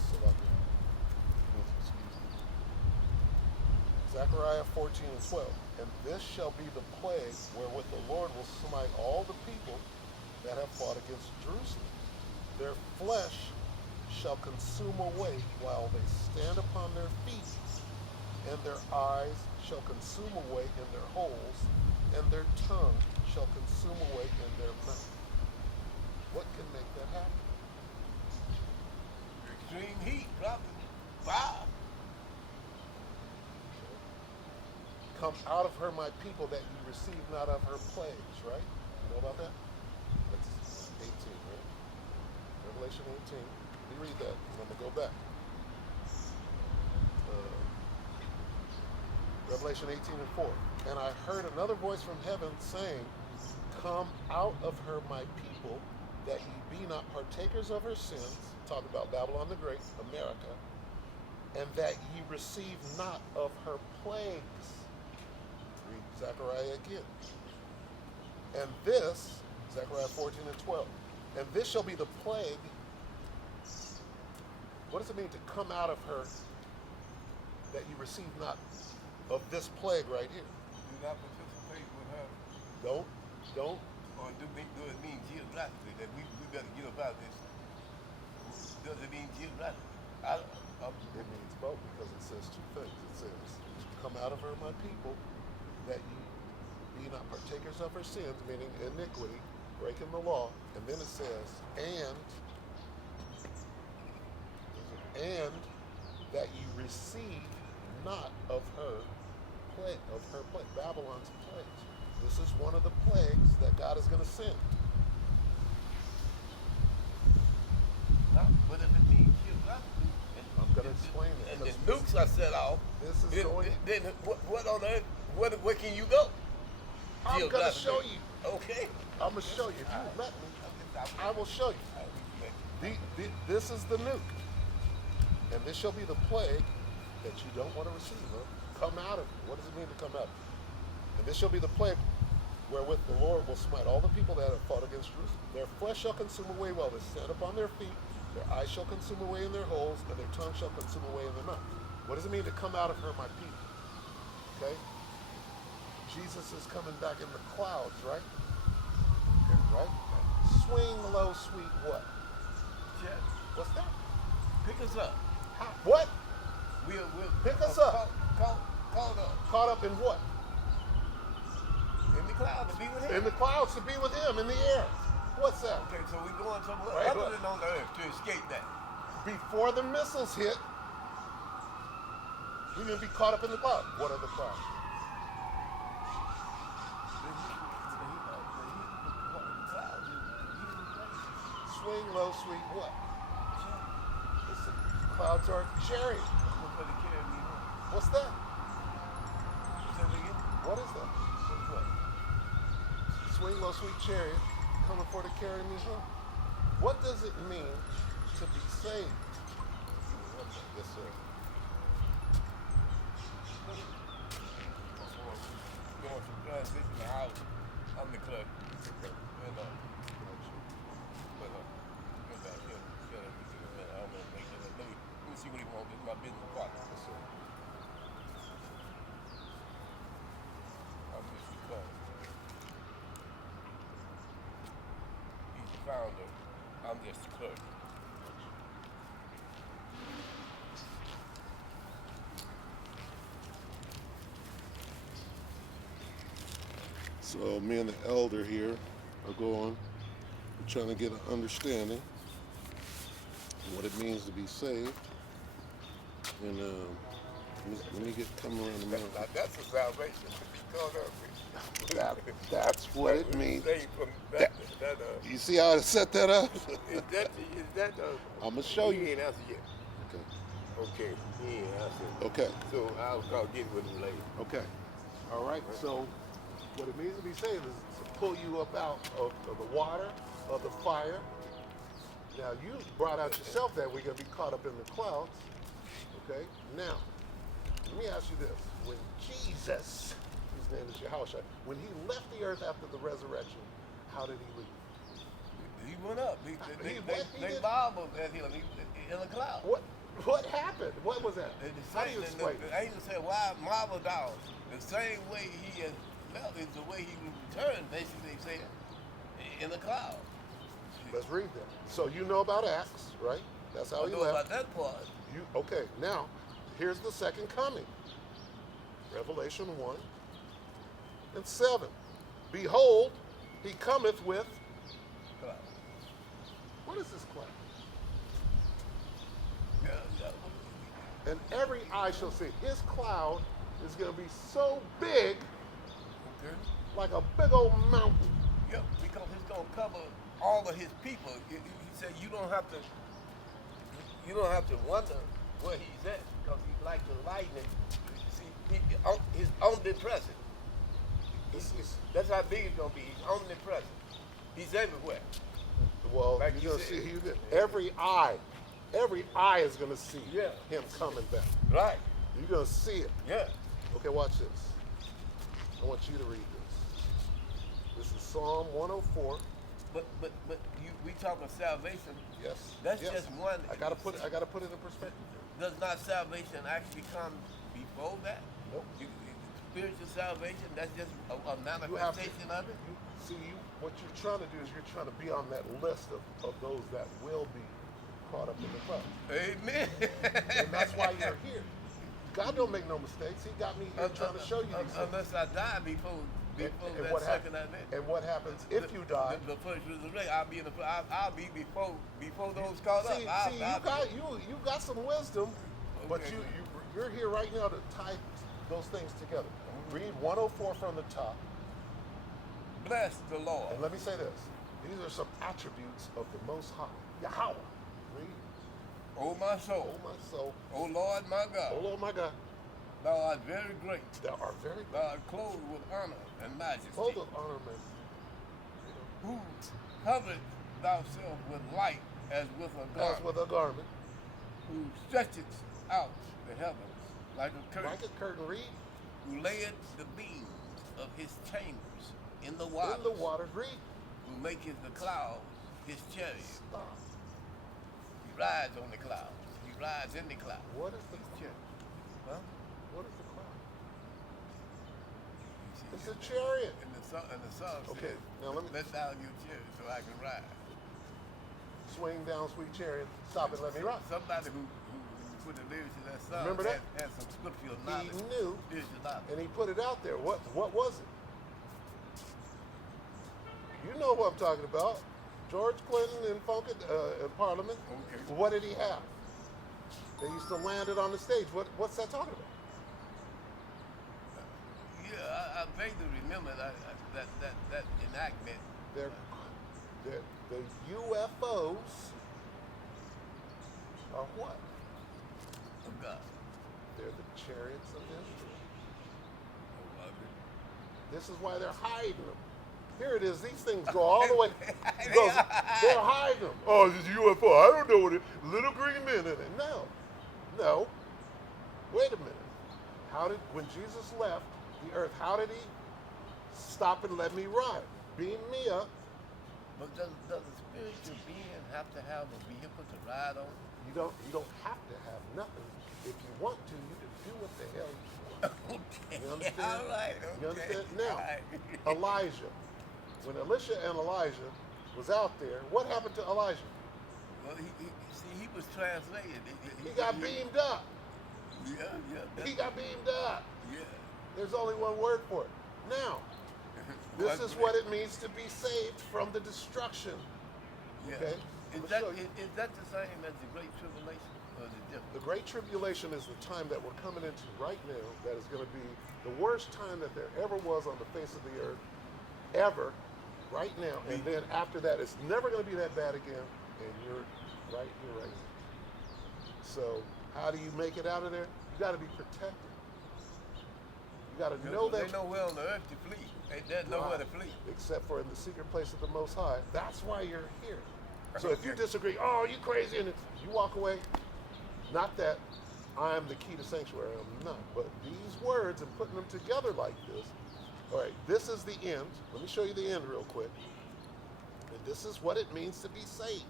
Zechariah 14 and 12. And this shall be the plague wherewith the Lord will smite all the people that have fought against Jerusalem. Their flesh shall consume away while they stand upon their feet, and their eyes shall consume away in their holes, and their tongue shall consume away in their mouth. What can make that happen? Extreme heat, probably. Fire. Come out of her, my people, that you receive not of her plagues, right? You know about that? That's 18, right? Revelation 18. Let me read that, and I'm going to go back. Revelation 18 and 4. And I heard another voice from heaven saying, come out of her, my people, that ye be not partakers of her sins, talk about Babylon the Great, America, and that ye receive not of her plagues. Read Zechariah again. And this, Zechariah 14 and 12, and this shall be the plague. What does it mean to come out of her, that you receive not of this plague right here? Do not participate with her. Don't Or do it mean geographically that we better get about this? Does it mean geographically? It means both because it says two things. It says, "Come out of her, my people, that ye be not partakers of her sins," meaning iniquity, breaking the law. And then it says, and that ye receive not of her plague, Babylon's plagues. This is one of the plagues that God is going to send. But if it means geographically, I'm going to explain it. and the nukes are set off, This is going. then what on earth? Where can you go? I'm going to Geographically. show you. Okay. I'm going to show you. If you let me, I will show you. This is the nuke. And this shall be the plague that you don't want to receive. Come out of it. What does it mean to come out of it? And this shall be the plague wherewith the Lord will smite all the people that have fought against Jerusalem. Their flesh shall consume away while they stand upon their feet. Their eyes shall consume away in their holes, and their tongue shall consume away in their mouth. What does it mean to come out of her, my people? Okay? Jesus is coming back in the clouds, right? Right? Swing low, sweet what? Check. What's that? Pick us up. How, what? We'll Pick us up. Called up Caught up in what? in the cloud to be with him. In the clouds to be with him in the air. What's that? Okay, so we're going somewhere Right, other look. than on the earth to escape that. Before the missiles hit, we're going to be caught up in the cloud. What are the clouds? Swing low, sweet what? Listen, clouds are chariot. What's that? What is that? Swing low, sweet chariot, coming for to carry me home. What does it mean to be saved? Yes, sir. Going from transition to house. I'm the clerk. And let me see what he wants. This is my business partner. Yes, sir. I'm just the clerk. He's the founder. I'm just the clerk. So me and the elder here are going, we're trying to get an understanding of what it means to be saved. And let me get come around the mountain. Now that's a salvation. That's what it means. Saved from You see how I set that up? is that I'm gonna show He you. ain't answered yet. Okay. Okay, he ain't answered. Okay. So I'll call get with him later. Okay. All right. So what it means to be saved is to pull you up out of the water, of the fire. Now you brought out yourself that we're gonna be caught up in the clouds. Okay. Now, let me ask you this: when Jesus, his name is Yahushua, when he left the earth after the resurrection, how did he leave? He went up. They marveled at him in a cloud. What happened? What was that? How do you explain The it? angel said, "Why marvel thou? The same way he has left is the way he will return." Basically, they said in the cloud. Let's read that. So you know about Acts, right? That's how I he know left. about that part. Okay, now, here's the second coming. Revelation 1 and 7. Behold, he cometh with, Cloud. what is this cloud? Yeah. And every eye shall see. His cloud is going to be so big, Okay. like a big old mountain. Yep, because he's gonna cover all of his people. He said you don't have to wonder where he's at because he's like the lightning. See, he's omnipresent. That's how big he's gonna be. He's omnipresent. He's everywhere. Well, Like you're you going to said. see, every eye is going to see Yeah. him coming back. Right. You're going to see it. Yeah. Okay, watch this. I want you to read this. This is Psalm 104. But we talk of salvation. Yes. That's yes. just one. I gotta put it in perspective. Does not salvation actually come before that? Nope. The spiritual salvation? That's just a You have to, manifestation of it? what you're trying to do is you're trying to be on that list of those that will be caught up in the clouds. Amen. And that's why you're here. God don't make no mistakes. He got me here trying to show you these things. Unless I die before And that what second happens? event. And what happens if you die? The first resurrection, I'll be before those caught up. You got some wisdom, but Okay. you're here right now to tie those things together. Read 104 from the top, Bless the Lord. and let me say this: these are some attributes of the Most High, Yahweh. Read, O my soul, oh my soul, O Lord my God, oh Lord my God, thou art very great. thou art very Thou good. art clothed with honor and majesty. Hold of honor, man. Who covered thyself with light as with a As garment. with a garment, Who stretcheth out the heavens like a curtain. like a curtain. Read Who layeth the beams of his chambers in the waters. in the waters. Read. Who maketh the clouds his chariot. Stop. He rides on the clouds. He rides in the clouds. What is the His cloud? chariot. Huh? What is the cloud? You see, It's a chariot. And the song Okay, says, now let me let down your chariot so I can ride. swing down, sweet chariot. Stop it. Let me ride. Somebody who put the lyrics to that song Remember that? had some scriptural He knowledge. knew, Spiritual knowledge. and he put it out there. What was it? You know what I'm talking about. George Clinton in Parliament. Okay. What did he have? They used to land it on the stage. What's that talking about? Yeah, I vaguely remember that enactment. They're the UFOs are what? Of God. They're the chariots of Israel. Oh, This is why they're hiding them. Here it is. These things go all the way. They're hiding them. Oh, it's a UFO. I don't know what it is. Little green men in it. No. Wait a minute. When Jesus left the earth, how did he stop and let me ride? Beam me up. But does a spiritual being have to have a vehicle to ride on? You don't have to have nothing. If you want to, you can do what the hell you want. Okay. You understand? All right. Okay. You understand? Now, All right. Elijah. When Elisha and Elijah was out there, what happened to Elijah? Well, he was translated. He got beamed up. Yeah. He got beamed up. Yeah. There's only one word for it. Now, this is what it means to be saved from the destruction. Yeah. Okay? Is I'ma that show you. is that the same as the Great Tribulation, or is it different? The Great Tribulation is the time that we're coming into right now that is going to be the worst time that there ever was on the face of the earth, ever, right now. And then after that, it's never going to be that bad again, and you're right here, right now. So how do you make it out of there? You got to be protected. You got to know that. They know where on the earth to flee. They know where to flee. Except for in the secret place of the Most High. That's why you're here. So if you disagree, oh, you crazy, and you walk away. Not that I'm the key to sanctuary. I'm not. But these words and putting them together like this. All right, this is the end. Let me show you the end real quick. And this is what it means to be saved.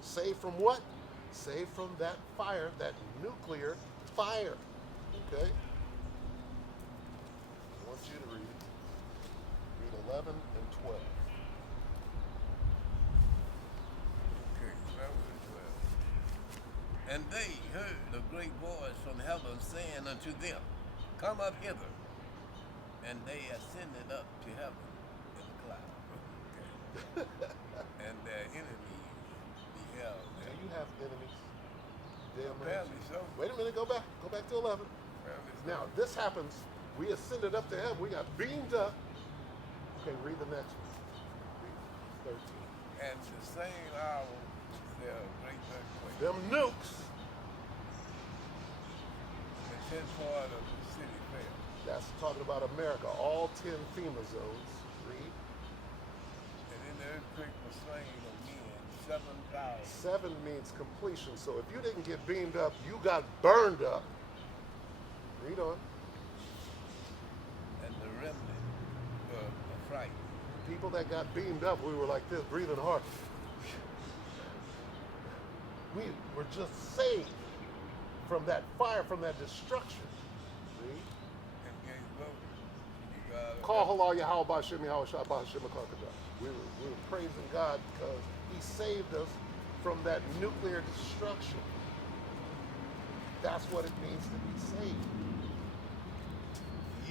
Saved from what? Saved from that fire, that nuclear fire. Okay? I want you to read it. Read 11 and 12. Okay, that was 12. And they heard a great voice from heaven saying unto them, Come up hither. And they ascended up to heaven in a cloud. Okay. And their enemies beheld Do them. you have enemies? Damn right. Apparently so. Wait a minute, go back. Go back to 11. Apparently so. Now, this happens. We ascended up to heaven. We got beamed up. Okay, read the next one. Read 13. And the same hour was there a great earthquake. Them nukes. The 10th part of the city fell. That's talking about America. All 10 FEMA zones. Read. And in the earthquake was slain of men 7,000. 7 means completion. So if you didn't get beamed up, you got burned up. Read on. And the remnant were affrighted. People that got beamed up, we were like this, breathing hard. We were just saved from that fire, from that destruction. Read. And gave glory Call halal Yahweh Ba'Shem Yahweh Shai Ba'Shem Akakadah. We were praising God because he saved us from that nuclear destruction. That's what it means to be saved.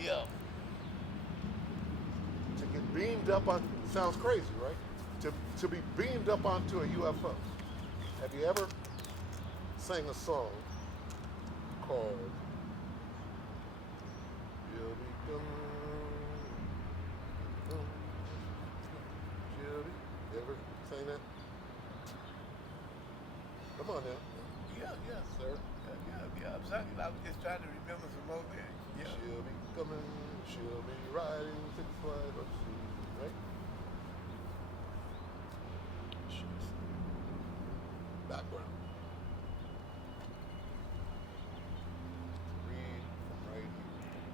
Yeah. To get beamed up on, sounds crazy, right? To be beamed up onto a UFO. Have you ever sang a song called You'll Be You ever sang that? Come on now. Yeah, Sir. Yeah. I'm sorry, I was just trying to remember some more lyrics. Yeah. She'll be coming, she'll be riding 6 flight of sea, right? Background. Read from right here.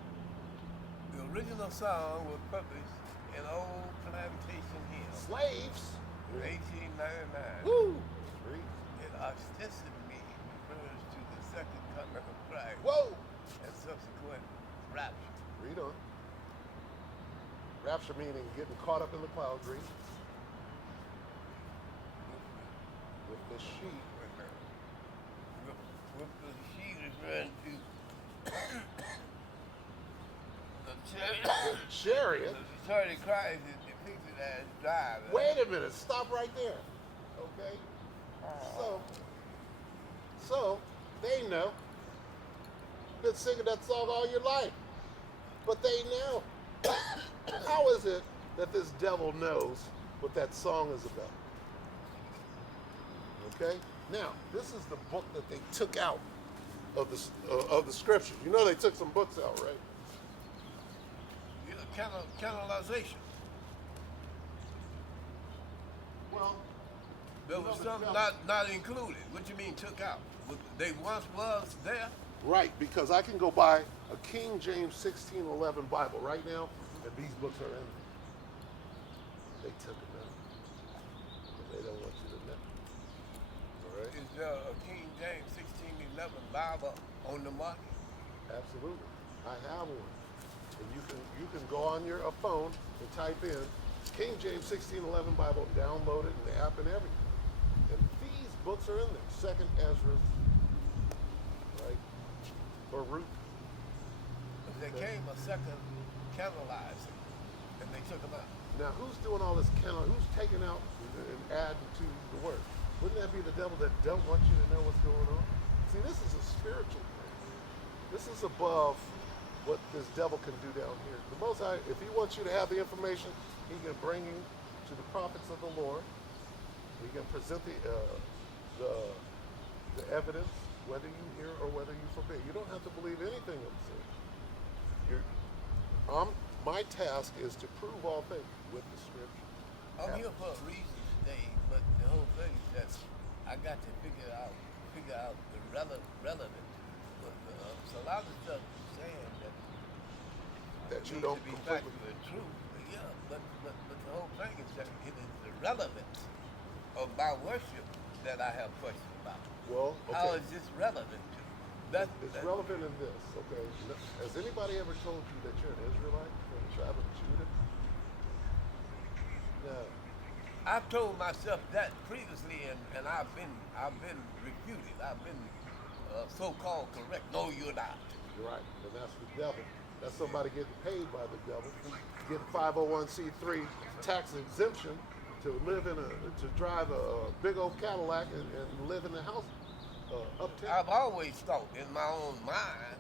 The original song was published in Old Plantation Hill Slaves. in 1899. Woo! Read. It ostensibly refers to the second coming of Christ Whoa! and subsequent rapture. Read on. Rapture meaning getting caught up in the clouds. Read. With the sheep. With the sheet referring to the Chariot. the chariot Christ is depicted as driving. Wait a minute. Stop right there. Okay? So they know. Been singing that song all your life. But they know. How is it that this devil knows what that song is about? Okay? Now, this is the book that they took out of the scriptures. You know they took some books out, right? Yeah, canonization. Well, There you know was the some devil- not included. What you mean took out? They once was there. Right, because I can go buy a King James 1611 Bible right now, and these books are in there. They took them out. But they don't want you to know. All right? Is there a King James 1611 Bible on the market? Absolutely. I have one. And you can go on your phone and type in King James 1611 Bible, download it in the app and everything. And these books are in there. Second Ezra, right? Baruch. There came a second canonizing, and they took them out. Now, who's doing all this canon? Who's taking out and adding to the word? Wouldn't that be the devil that don't want you to know what's going on? See, this is a spiritual thing. This is above what this devil can do down here. The Most High, if he wants you to have the information, he can bring you to the prophets of the Lord. He can present the evidence, whether you hear or whether you forbid. You don't have to believe anything I'm saying. My task is to prove all things with the scripture. I'm here for a reason today, but the whole thing is that I got to figure out the relevant. So a lot of stuff you're saying That you needs don't to be completely. factual and true. Yeah, but the whole thing is that it is the relevance of my worship that I have questions about. Well, okay. How is this relevant to? It's relevant in this, okay? Has anybody ever told you that you're an Israelite from the tribe of Judah? No. I've told myself that previously, and I've been refuted. I've been so-called correct. No, you're not. You're right, and that's the devil. That's somebody getting paid by the devil, getting 501c3 tax exemption to drive a big old Cadillac and live in the house uptown. I've always thought in my own mind,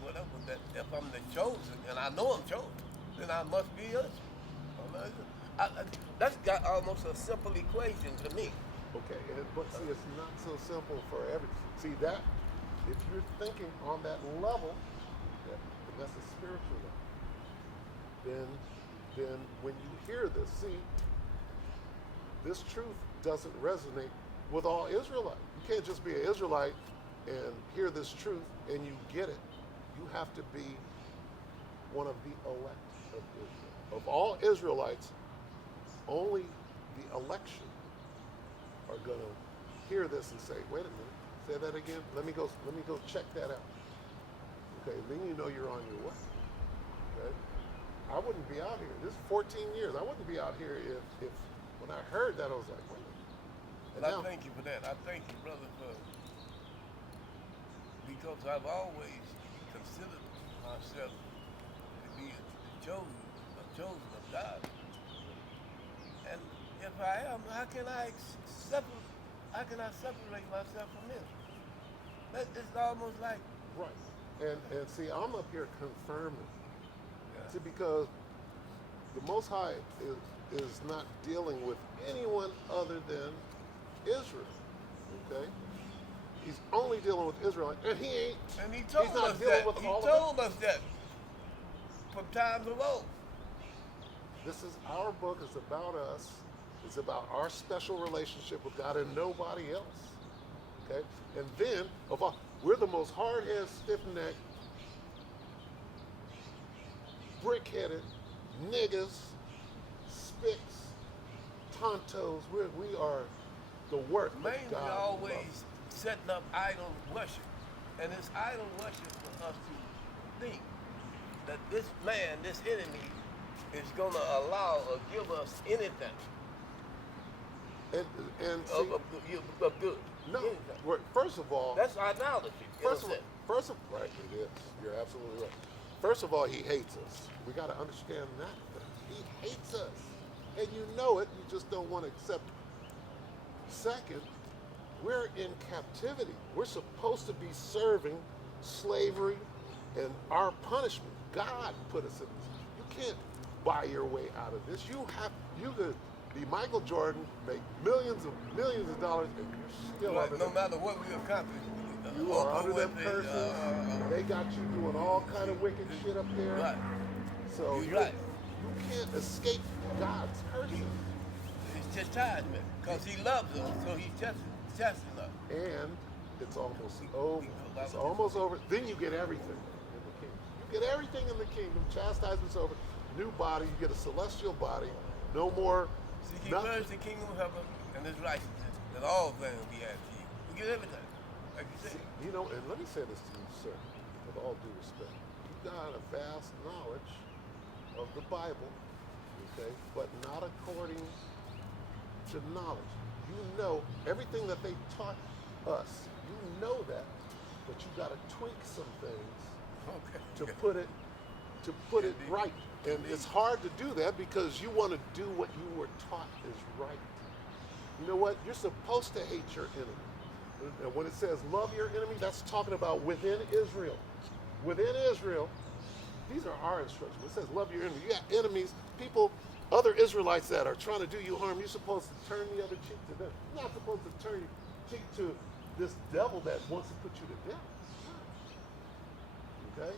whatever, that if I'm the chosen, and I know I'm chosen, then I must be Israel. That's got almost a simple equation to me. Okay, but see, it's not so simple for see that, if you're thinking on that level, and that's a spiritual level, then when you hear this, see, this truth doesn't resonate with all Israelites. You can't just be an Israelite and hear this truth and you get it. You have to be one of the elect of Israel. Of all Israelites, only the election are going to hear this and say, wait a minute, say that again. Let me go check that out. Okay, then you know you're on your way. Okay? I wouldn't be out here. This is 14 years. I wouldn't be out here if when I heard that, I was like, wait. And And I now, thank you for that. I thank you, brother, because I've always considered myself to be a chosen of God. And if I am, how can I separate myself from this? It's almost like, right. And see, I'm up here confirming. yeah. See, because the Most High is not dealing with anyone other than Israel. Okay? He's only dealing with Israel, and he ain't. And he told he's not us dealing that. with He all of told us that from times of old. This is our book. It's about us. It's about our special relationship with God and nobody else. Okay? And then, of all, we're the most hard-headed, stiff-necked, brick-headed niggas, spicks, tontos. We are the work Mainly that God always loves. setting up idol worship. And it's idol worship for us to think that this man, this enemy, is going to allow or give us anything And see, of good. no. Anything. First of all, That's idolatry. Right, it is. You're absolutely right. First of all, he hates us. We got to understand that. He hates us. And you know it, you just don't want to accept it. Second, we're in captivity. We're supposed to be serving slavery and our punishment. God put us in this. You can't buy your way out of this. You could be Michael Jordan, make millions of dollars, and you're still Right, under no them. matter what we accomplish. You are under them curses. They got you doing all kind of wicked shit up there. Right. So You're right. you can't escape God's curses. It's chastisement because he loves us, so he's testing us. And it's almost over. It's almost over. Then you get everything in the kingdom. You get everything in the kingdom. Chastisement's over. New body. You get a celestial body. No more. See, he nothing. first the kingdom of heaven and his righteousness, and all things will be added to you. We get everything. Like you said. See, you know, and let me say this to you, sir, with all due respect. You've got a vast knowledge of the Bible, okay, but not according to knowledge. You know everything that they taught us. You know that, but you got to tweak some things Okay. to put it right. And it's hard to do that because you want to do what you were taught is right. You know what? You're supposed to hate your enemy. And when it says love your enemy, that's talking about within Israel. Within Israel, these are our instructions. It says love your enemy. You got enemies, people, other Israelites that are trying to do you harm. You're supposed to turn the other cheek to them. You're not supposed to turn your cheek to this devil that wants to put you to death. Okay?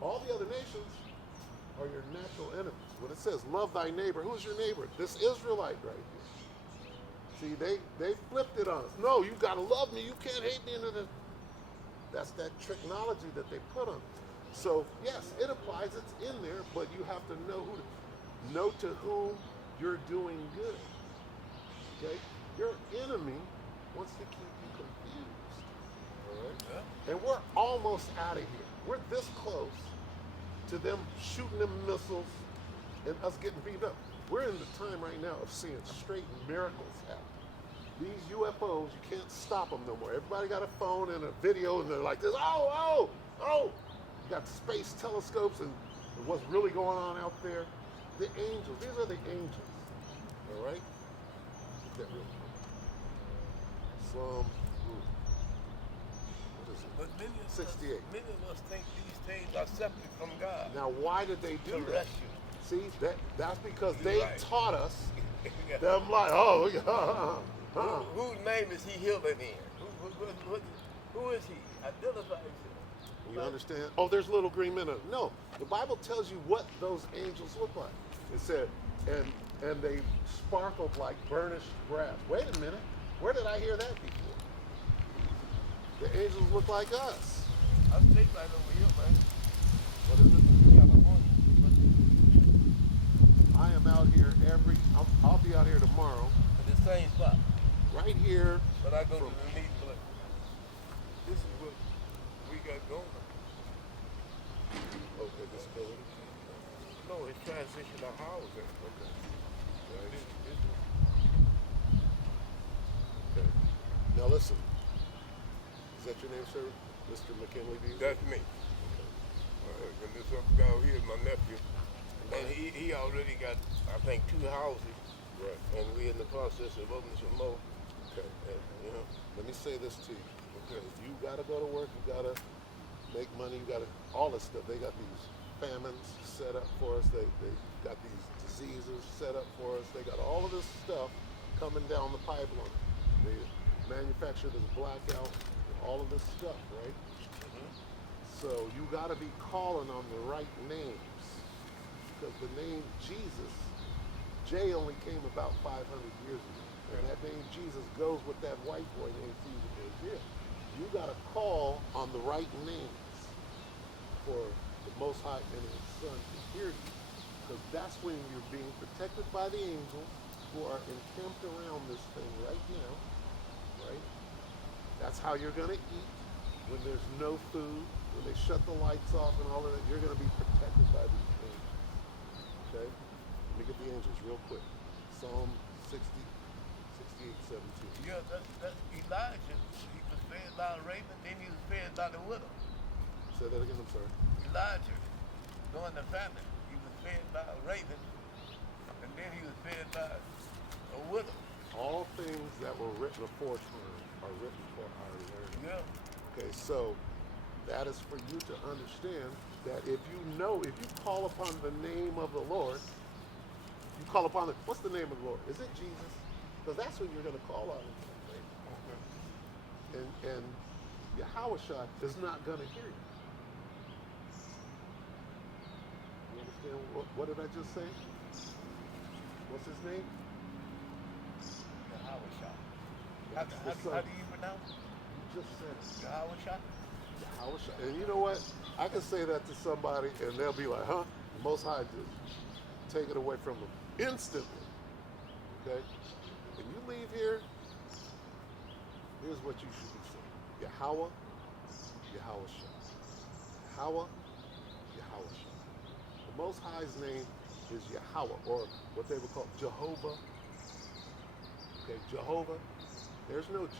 All the other nations are your natural enemies. When it says love thy neighbor, who's your neighbor? This Israelite right here. See, they flipped it on us. No, you gotta love me. You can't hate me. That's that technology that they put on us. So yes, it applies. It's in there, but you have to know to whom you're doing good. Okay, your enemy wants to keep you confused. All right, Yeah. and we're almost out of here. We're this close to them shooting them missiles and us getting beat up. We're in the time right now of seeing straight miracles happen. These UFOs, you can't stop them no more. Everybody got a phone and a video, and they're like this. Oh! You got space telescopes and what's really going on out there. The angels. These are the angels. All right. Get that real quick. What is it? But many of 68. Many of us think these things are separate from God. Now, why did they do that? Terrestrial. See, that's because You're they right. taught us. Yeah. Them like, Whose name is he healing in? Who is he? Identify himself. You understand? Oh, there's little green men. No, the Bible tells you what those angels look like. It said, and they sparkled like burnished brass. Wait a minute, where did I hear that before? The angels look like us. I stay right over here, man. What is it? California. I am out here I'll be out here tomorrow, At the same spot. right here. But I go to the meeting place. This is what we got going. Okay, disability. No, transition of housing. Okay. Right. This Okay. Now listen. Is that your name, sir? Mr. McKinley Beasley? that's me. And this other guy over here is my nephew. And he already got, I think, 2 houses. Right. And we're in the process of opening some more. Okay. And, you know, Let me say this to you. Okay. You gotta go to work, you gotta make money, you gotta all this stuff. They got these famines set up for us, they got these diseases set up for us, they got all of this stuff coming down the pipeline. They manufacture this blackout, all of this stuff, right? So you got to be calling on the right names, because the name Jesus, J only came about 500 years ago, and that name Jesus goes with that white boy named Caesar Borgia. You got to call on the right names for the Most High and His Son to hear you, because that's when you're being protected by the angels who are encamped around this thing right now, right? That's how you're going to eat when there's no food. When they shut the lights off and all of that, you're going to be protected by these angels. Okay? Let me get the angels real quick. Psalm 68, 17. yeah, that's Elijah. He was fed by a raven, then he was fed by the widow. Say that again, I'm sorry. Elijah, during the famine, he was fed by a raven, and then he was fed by a widow. All things that were written aforetime are written for our learning. Yeah. Okay, so that is for you to understand that if you call upon the name of the Lord, you call upon what's the name of the Lord? Is it Jesus? Because that's what you're going to call on him. And Yahushua is not going to hear you. You understand what did I just say? What's his name? Yahushua. That's the How son. do you pronounce it? You just said it. Yahushua? Yahushua. And you know what? I can say that to somebody and they'll be like, huh? The Most High just take it away from them instantly. Okay? When you leave here, here's what you should be saying. Yahweh, Yahushua. Yahweh, Yahushua. The Most High's name is Yahweh, or what they would call Jehovah. Okay, Jehovah. There's no J.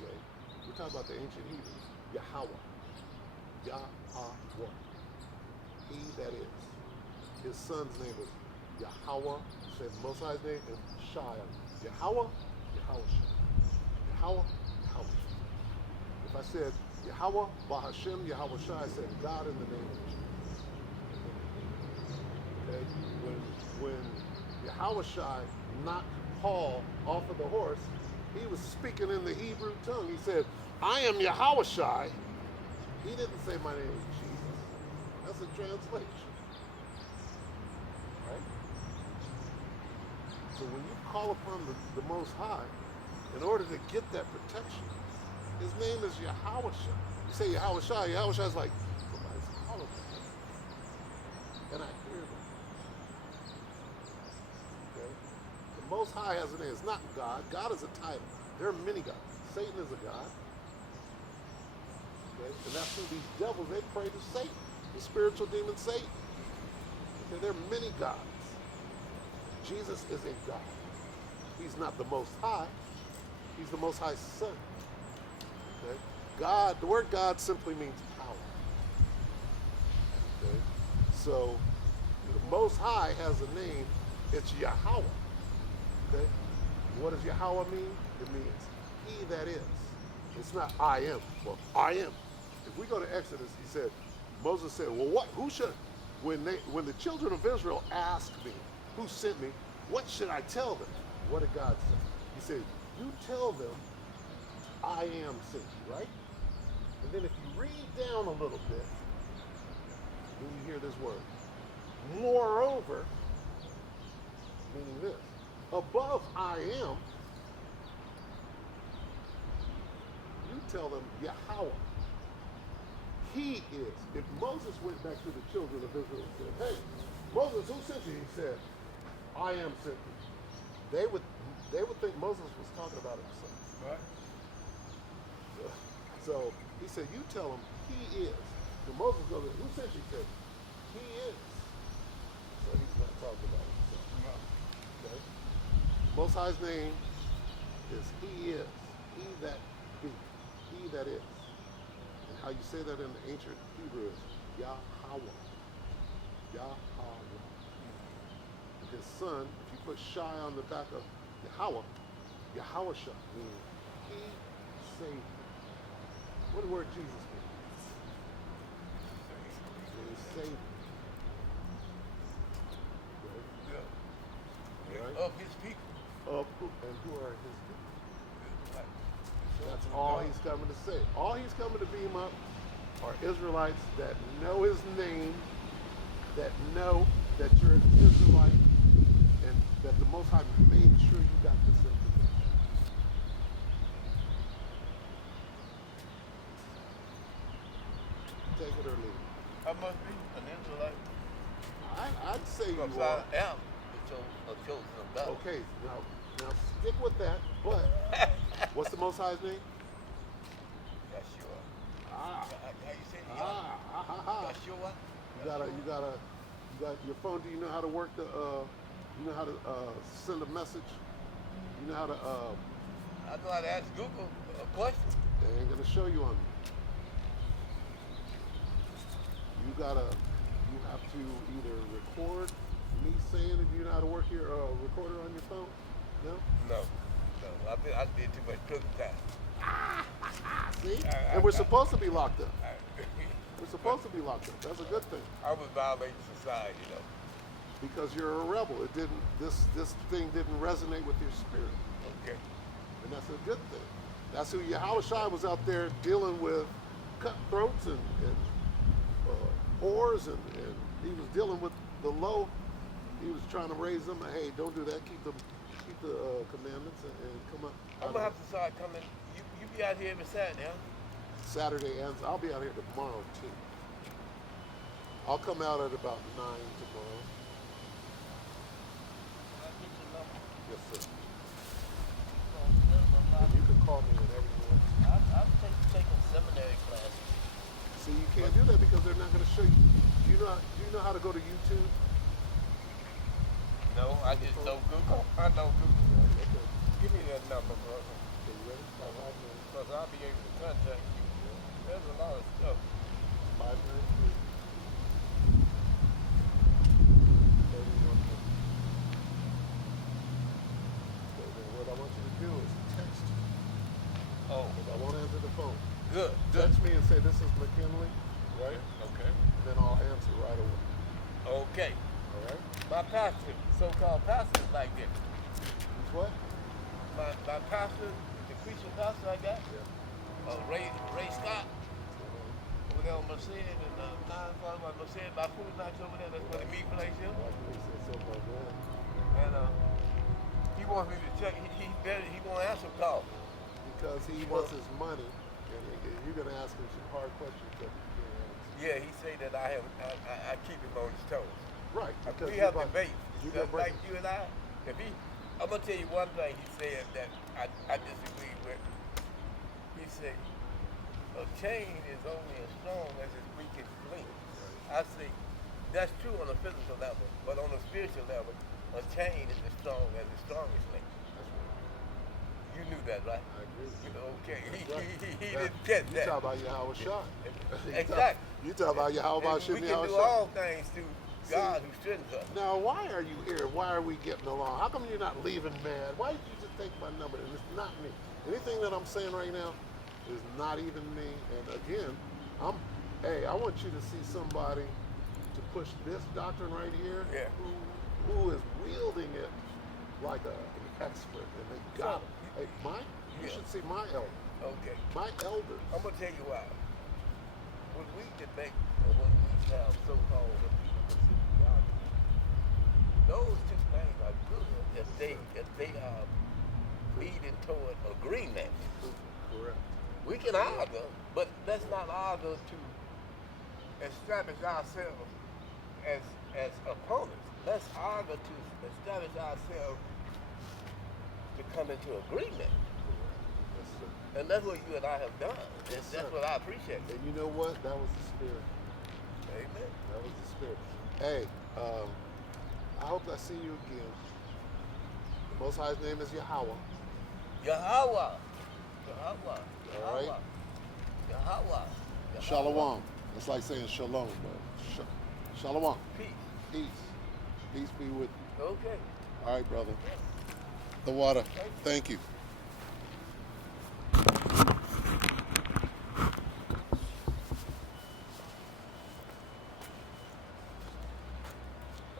We're talking about the ancient Hebrew. Yahweh. Yahweh. He that is. His son's name is Yahweh. Say the Most High's name and Shai. Yahweh, Yahushua. Yahweh, Yahushua. If I said Yahweh, Bahashem, Yahweh Shai, I said God in the name of Jesus. Okay? When Yahweh Shai knocked Paul off of the horse, he was speaking in the Hebrew tongue. He said, I am Yahweh Shai. He didn't say my name is Jesus. That's a translation. Right? So when you call upon the Most High, in order to get that protection, his name is Yahweh Shai. You say Yahweh Shai, Yahweh Shai is like, somebody's calling me. And I hear them. Okay? The Most High has a name. It's not God. God is a title. There are many gods. Satan is a god. Okay? And that's who these devils, they pray to Satan, the spiritual demon Satan. Okay? There are many gods. Jesus is a God. He's not the Most High. He's the Most High's Son. Okay? God, the word God simply means power. Okay? So the Most High has a name. It's Yahweh. Okay? What does Yahweh mean? It means he that is. It's not I am. Well, I am. If we go to Exodus, Moses said, well, who should, when the children of Israel asked me, who sent me, what should I tell them? What did God say? He said, you tell them I am sent you, right? And then if you read down a little bit, then you hear this word. Moreover, meaning this, above I am, you tell them Yahweh. He is. If Moses went back to the children of Israel and said, hey, Moses, who sent you? He said, I am sent you. They would think Moses was talking about himself. Right. So he said, you tell him he is. So Moses goes, who sent you? He said, he is. So he's not talking about Most High's name is He is, He that be, He that is. And how you say that in the ancient Hebrew is Yahweh. Yahweh. And his son, if you put Shai on the back of Yahweh, Yahawashah means He saved me. What does the word Jesus mean? He saved me. Right? Of his people. Of who, and who are his people? Right. That's all he's coming to say. All he's coming to beam up are Israelites that know his name, that know that you're an Israelite, and that the Most High made sure you got this information. Take it or leave it. I must be an Israelite. I'd say you Because are. I am a chosen of God. Okay, now stick with that. But what's the Most High's name? Yeshua. Ah, How you say it? Yeshua? You got your phone. Do you know how to work the? You know how to send a message. You know how to. I know how to ask Google a question. They ain't gonna show you on me. You have to either record me saying it. Do you know how to work your recorder on your phone? No. No. I did too much cooking time. See? And we're supposed to be locked up. We're supposed to be locked up. That's a good thing. I was violating society, Because you're a rebel. It didn't. This thing didn't resonate with your spirit, Okay. and that's a good thing. That's who Yahushua was out there dealing with cutthroats and whores, and he was dealing with the low. He was trying to raise them. Hey, don't do that. Keep the commandments and come up. I'm gonna have to start coming. You be out here every Saturday, huh? Saturday, and I'll be out here tomorrow too. I'll come out at about 9 tomorrow. I'll get your number. Yes, sir. So, And you can call me whenever you want. I'm taking seminary classes. See, you can't do that because they're not going to show you. Do you know how to go to YouTube? No, I just know Google. I know Google. Okay. Give me that number, brother. Okay, you ready? Because I'll be able to contact you. There's a lot of stuff. 593. Okay, then what I want you to do is text me. Oh, Because I won't answer the phone. good. Text me and say, this is McKinley, right? Okay. And then I'll answer right away. Okay. All right? My pastor, so-called pastor, is like this. Who's what? My pastor, the Christian pastor I got, Yeah. Ray Scott, over there on Merced and 9 by Merced by Food Nights over there. That's where the meat place is. Like we said so far, go ahead. And he wants me to check. He won't answer calls. Because he wants his money, and you're going to ask him some hard questions that he can't answer. Yeah, he say that I keep him on his toes. Right. Because We have debate. You Just got like you and I. I'm gonna tell you one thing he said that I disagree with. He said, a chain is only as strong as its weakest link. I say, that's true on a physical level, but on a spiritual level, a chain is as strong as the strongest link. That's right. You knew that, right? I agree. You know, okay. That's He right. didn't get You that. talk about Yahweh Shah. Exactly. You talk about Yahweh And Shah. we can do all things through God who strengthens us. Now, why are you here? Why are we getting along? How come you're not leaving mad? Why did you just take my number? And it's not me. Anything that I'm saying right now is not even me. And again, I want you to see somebody to push this doctrine right here Yeah. who is wielding it like an expert. And they got it. Hey, you should see my elder. Okay. My elders. I'm gonna tell you why. When we debate or when we have so-called what people consider theology, those two things are good if they are leading toward agreement. Correct. We can argue, but let's not argue to establish ourselves as opponents. Let's argue to establish ourselves to come into agreement. Yes, sir. And that's what you and I have done. Yes, That's sir. what I appreciate. And you know what? That was the spirit. Amen. That was the spirit. Hey, I hope I see you again. Most High's name is Yahweh. Yahweh. Yahweh. All right. Yahweh. Shalom. It's like saying shalom, but shalom. Peace. Peace. Peace be with you. Okay. All right, brother. The water. Thank you.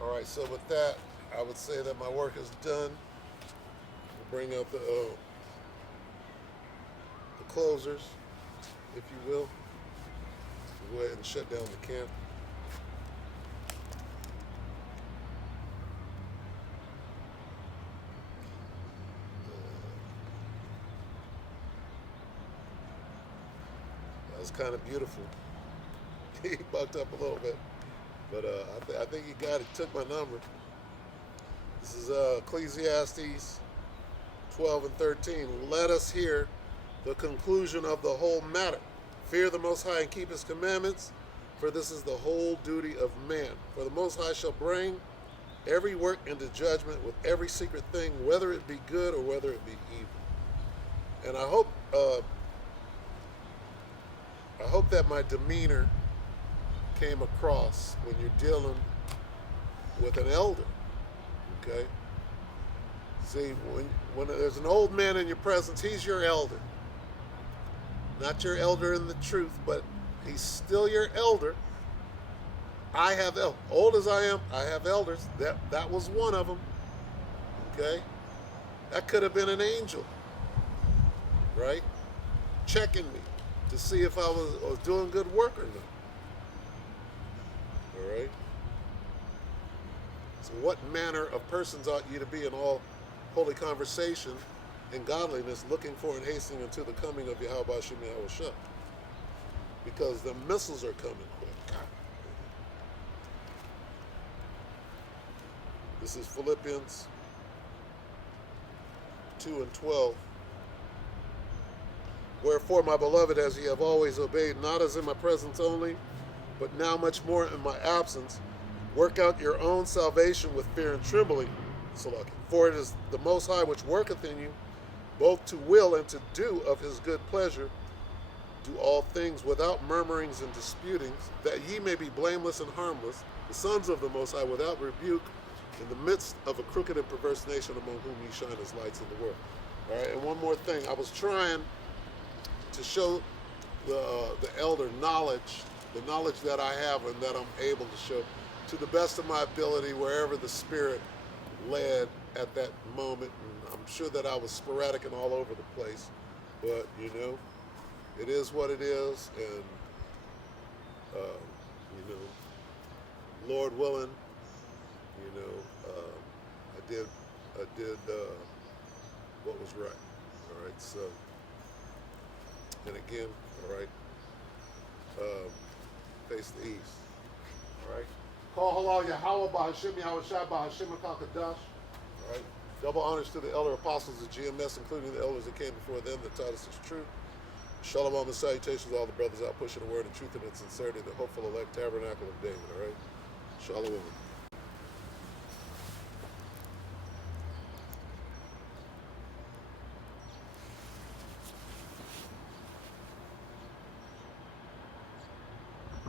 All right, so with that, I would say that my work is done. We'll bring out the closers, if you will. We'll go ahead and shut down the camp. That was kind of beautiful. He bucked up a little bit, but I think he got it. Took my number. This is Ecclesiastes 12 and 13. Let us hear the conclusion of the whole matter. Fear the Most High and keep His commandments, for this is the whole duty of man. For the Most High shall bring every work into judgment with every secret thing, whether it be good or whether it be evil. And I hope that my demeanor came across when you're dealing with an elder. Okay? See, when there's an old man in your presence, he's your elder. Not your elder in the truth, but he's still your elder. I have old as I am, I have elders. That was one of them. Okay? That could have been an angel. Right? Checking me to see if I was doing good work or not. All right? So what manner of persons ought you to be in all holy conversation and godliness, looking for and hastening unto the coming of Yahweh Hashem Yahushua? Because the missiles are coming quick. This is Philippians 2 and 12. Wherefore, my beloved, as ye have always obeyed, not as in my presence only, but now much more in my absence, work out your own salvation with fear and trembling. For it is the Most High which worketh in you, both to will and to do of His good pleasure. Do all things without murmurings and disputings, that ye may be blameless and harmless, the sons of the Most High, without rebuke, in the midst of a crooked and perverse nation, among whom ye shine as lights in the world. All right, and one more thing. I was trying to show the elder knowledge, the knowledge that I have and that I'm able to show to the best of my ability, wherever the Spirit led at that moment. And I'm sure that I was sporadic and all over the place, but you know, it is what it is, and you know, Lord willing, you know, I did what was right. All right, so, and again, all right, face the east. All right. Call halal Yahweh Bahashim Yahweh Shai Bahashim Akakadash. All right. Double honors to the elder apostles of GMS, including the elders that came before them that taught us its truth. Shalom and salutations to all the brothers out pushing the word of truth and its sincerity, the hopeful elect tabernacle of David. All right. Shalom.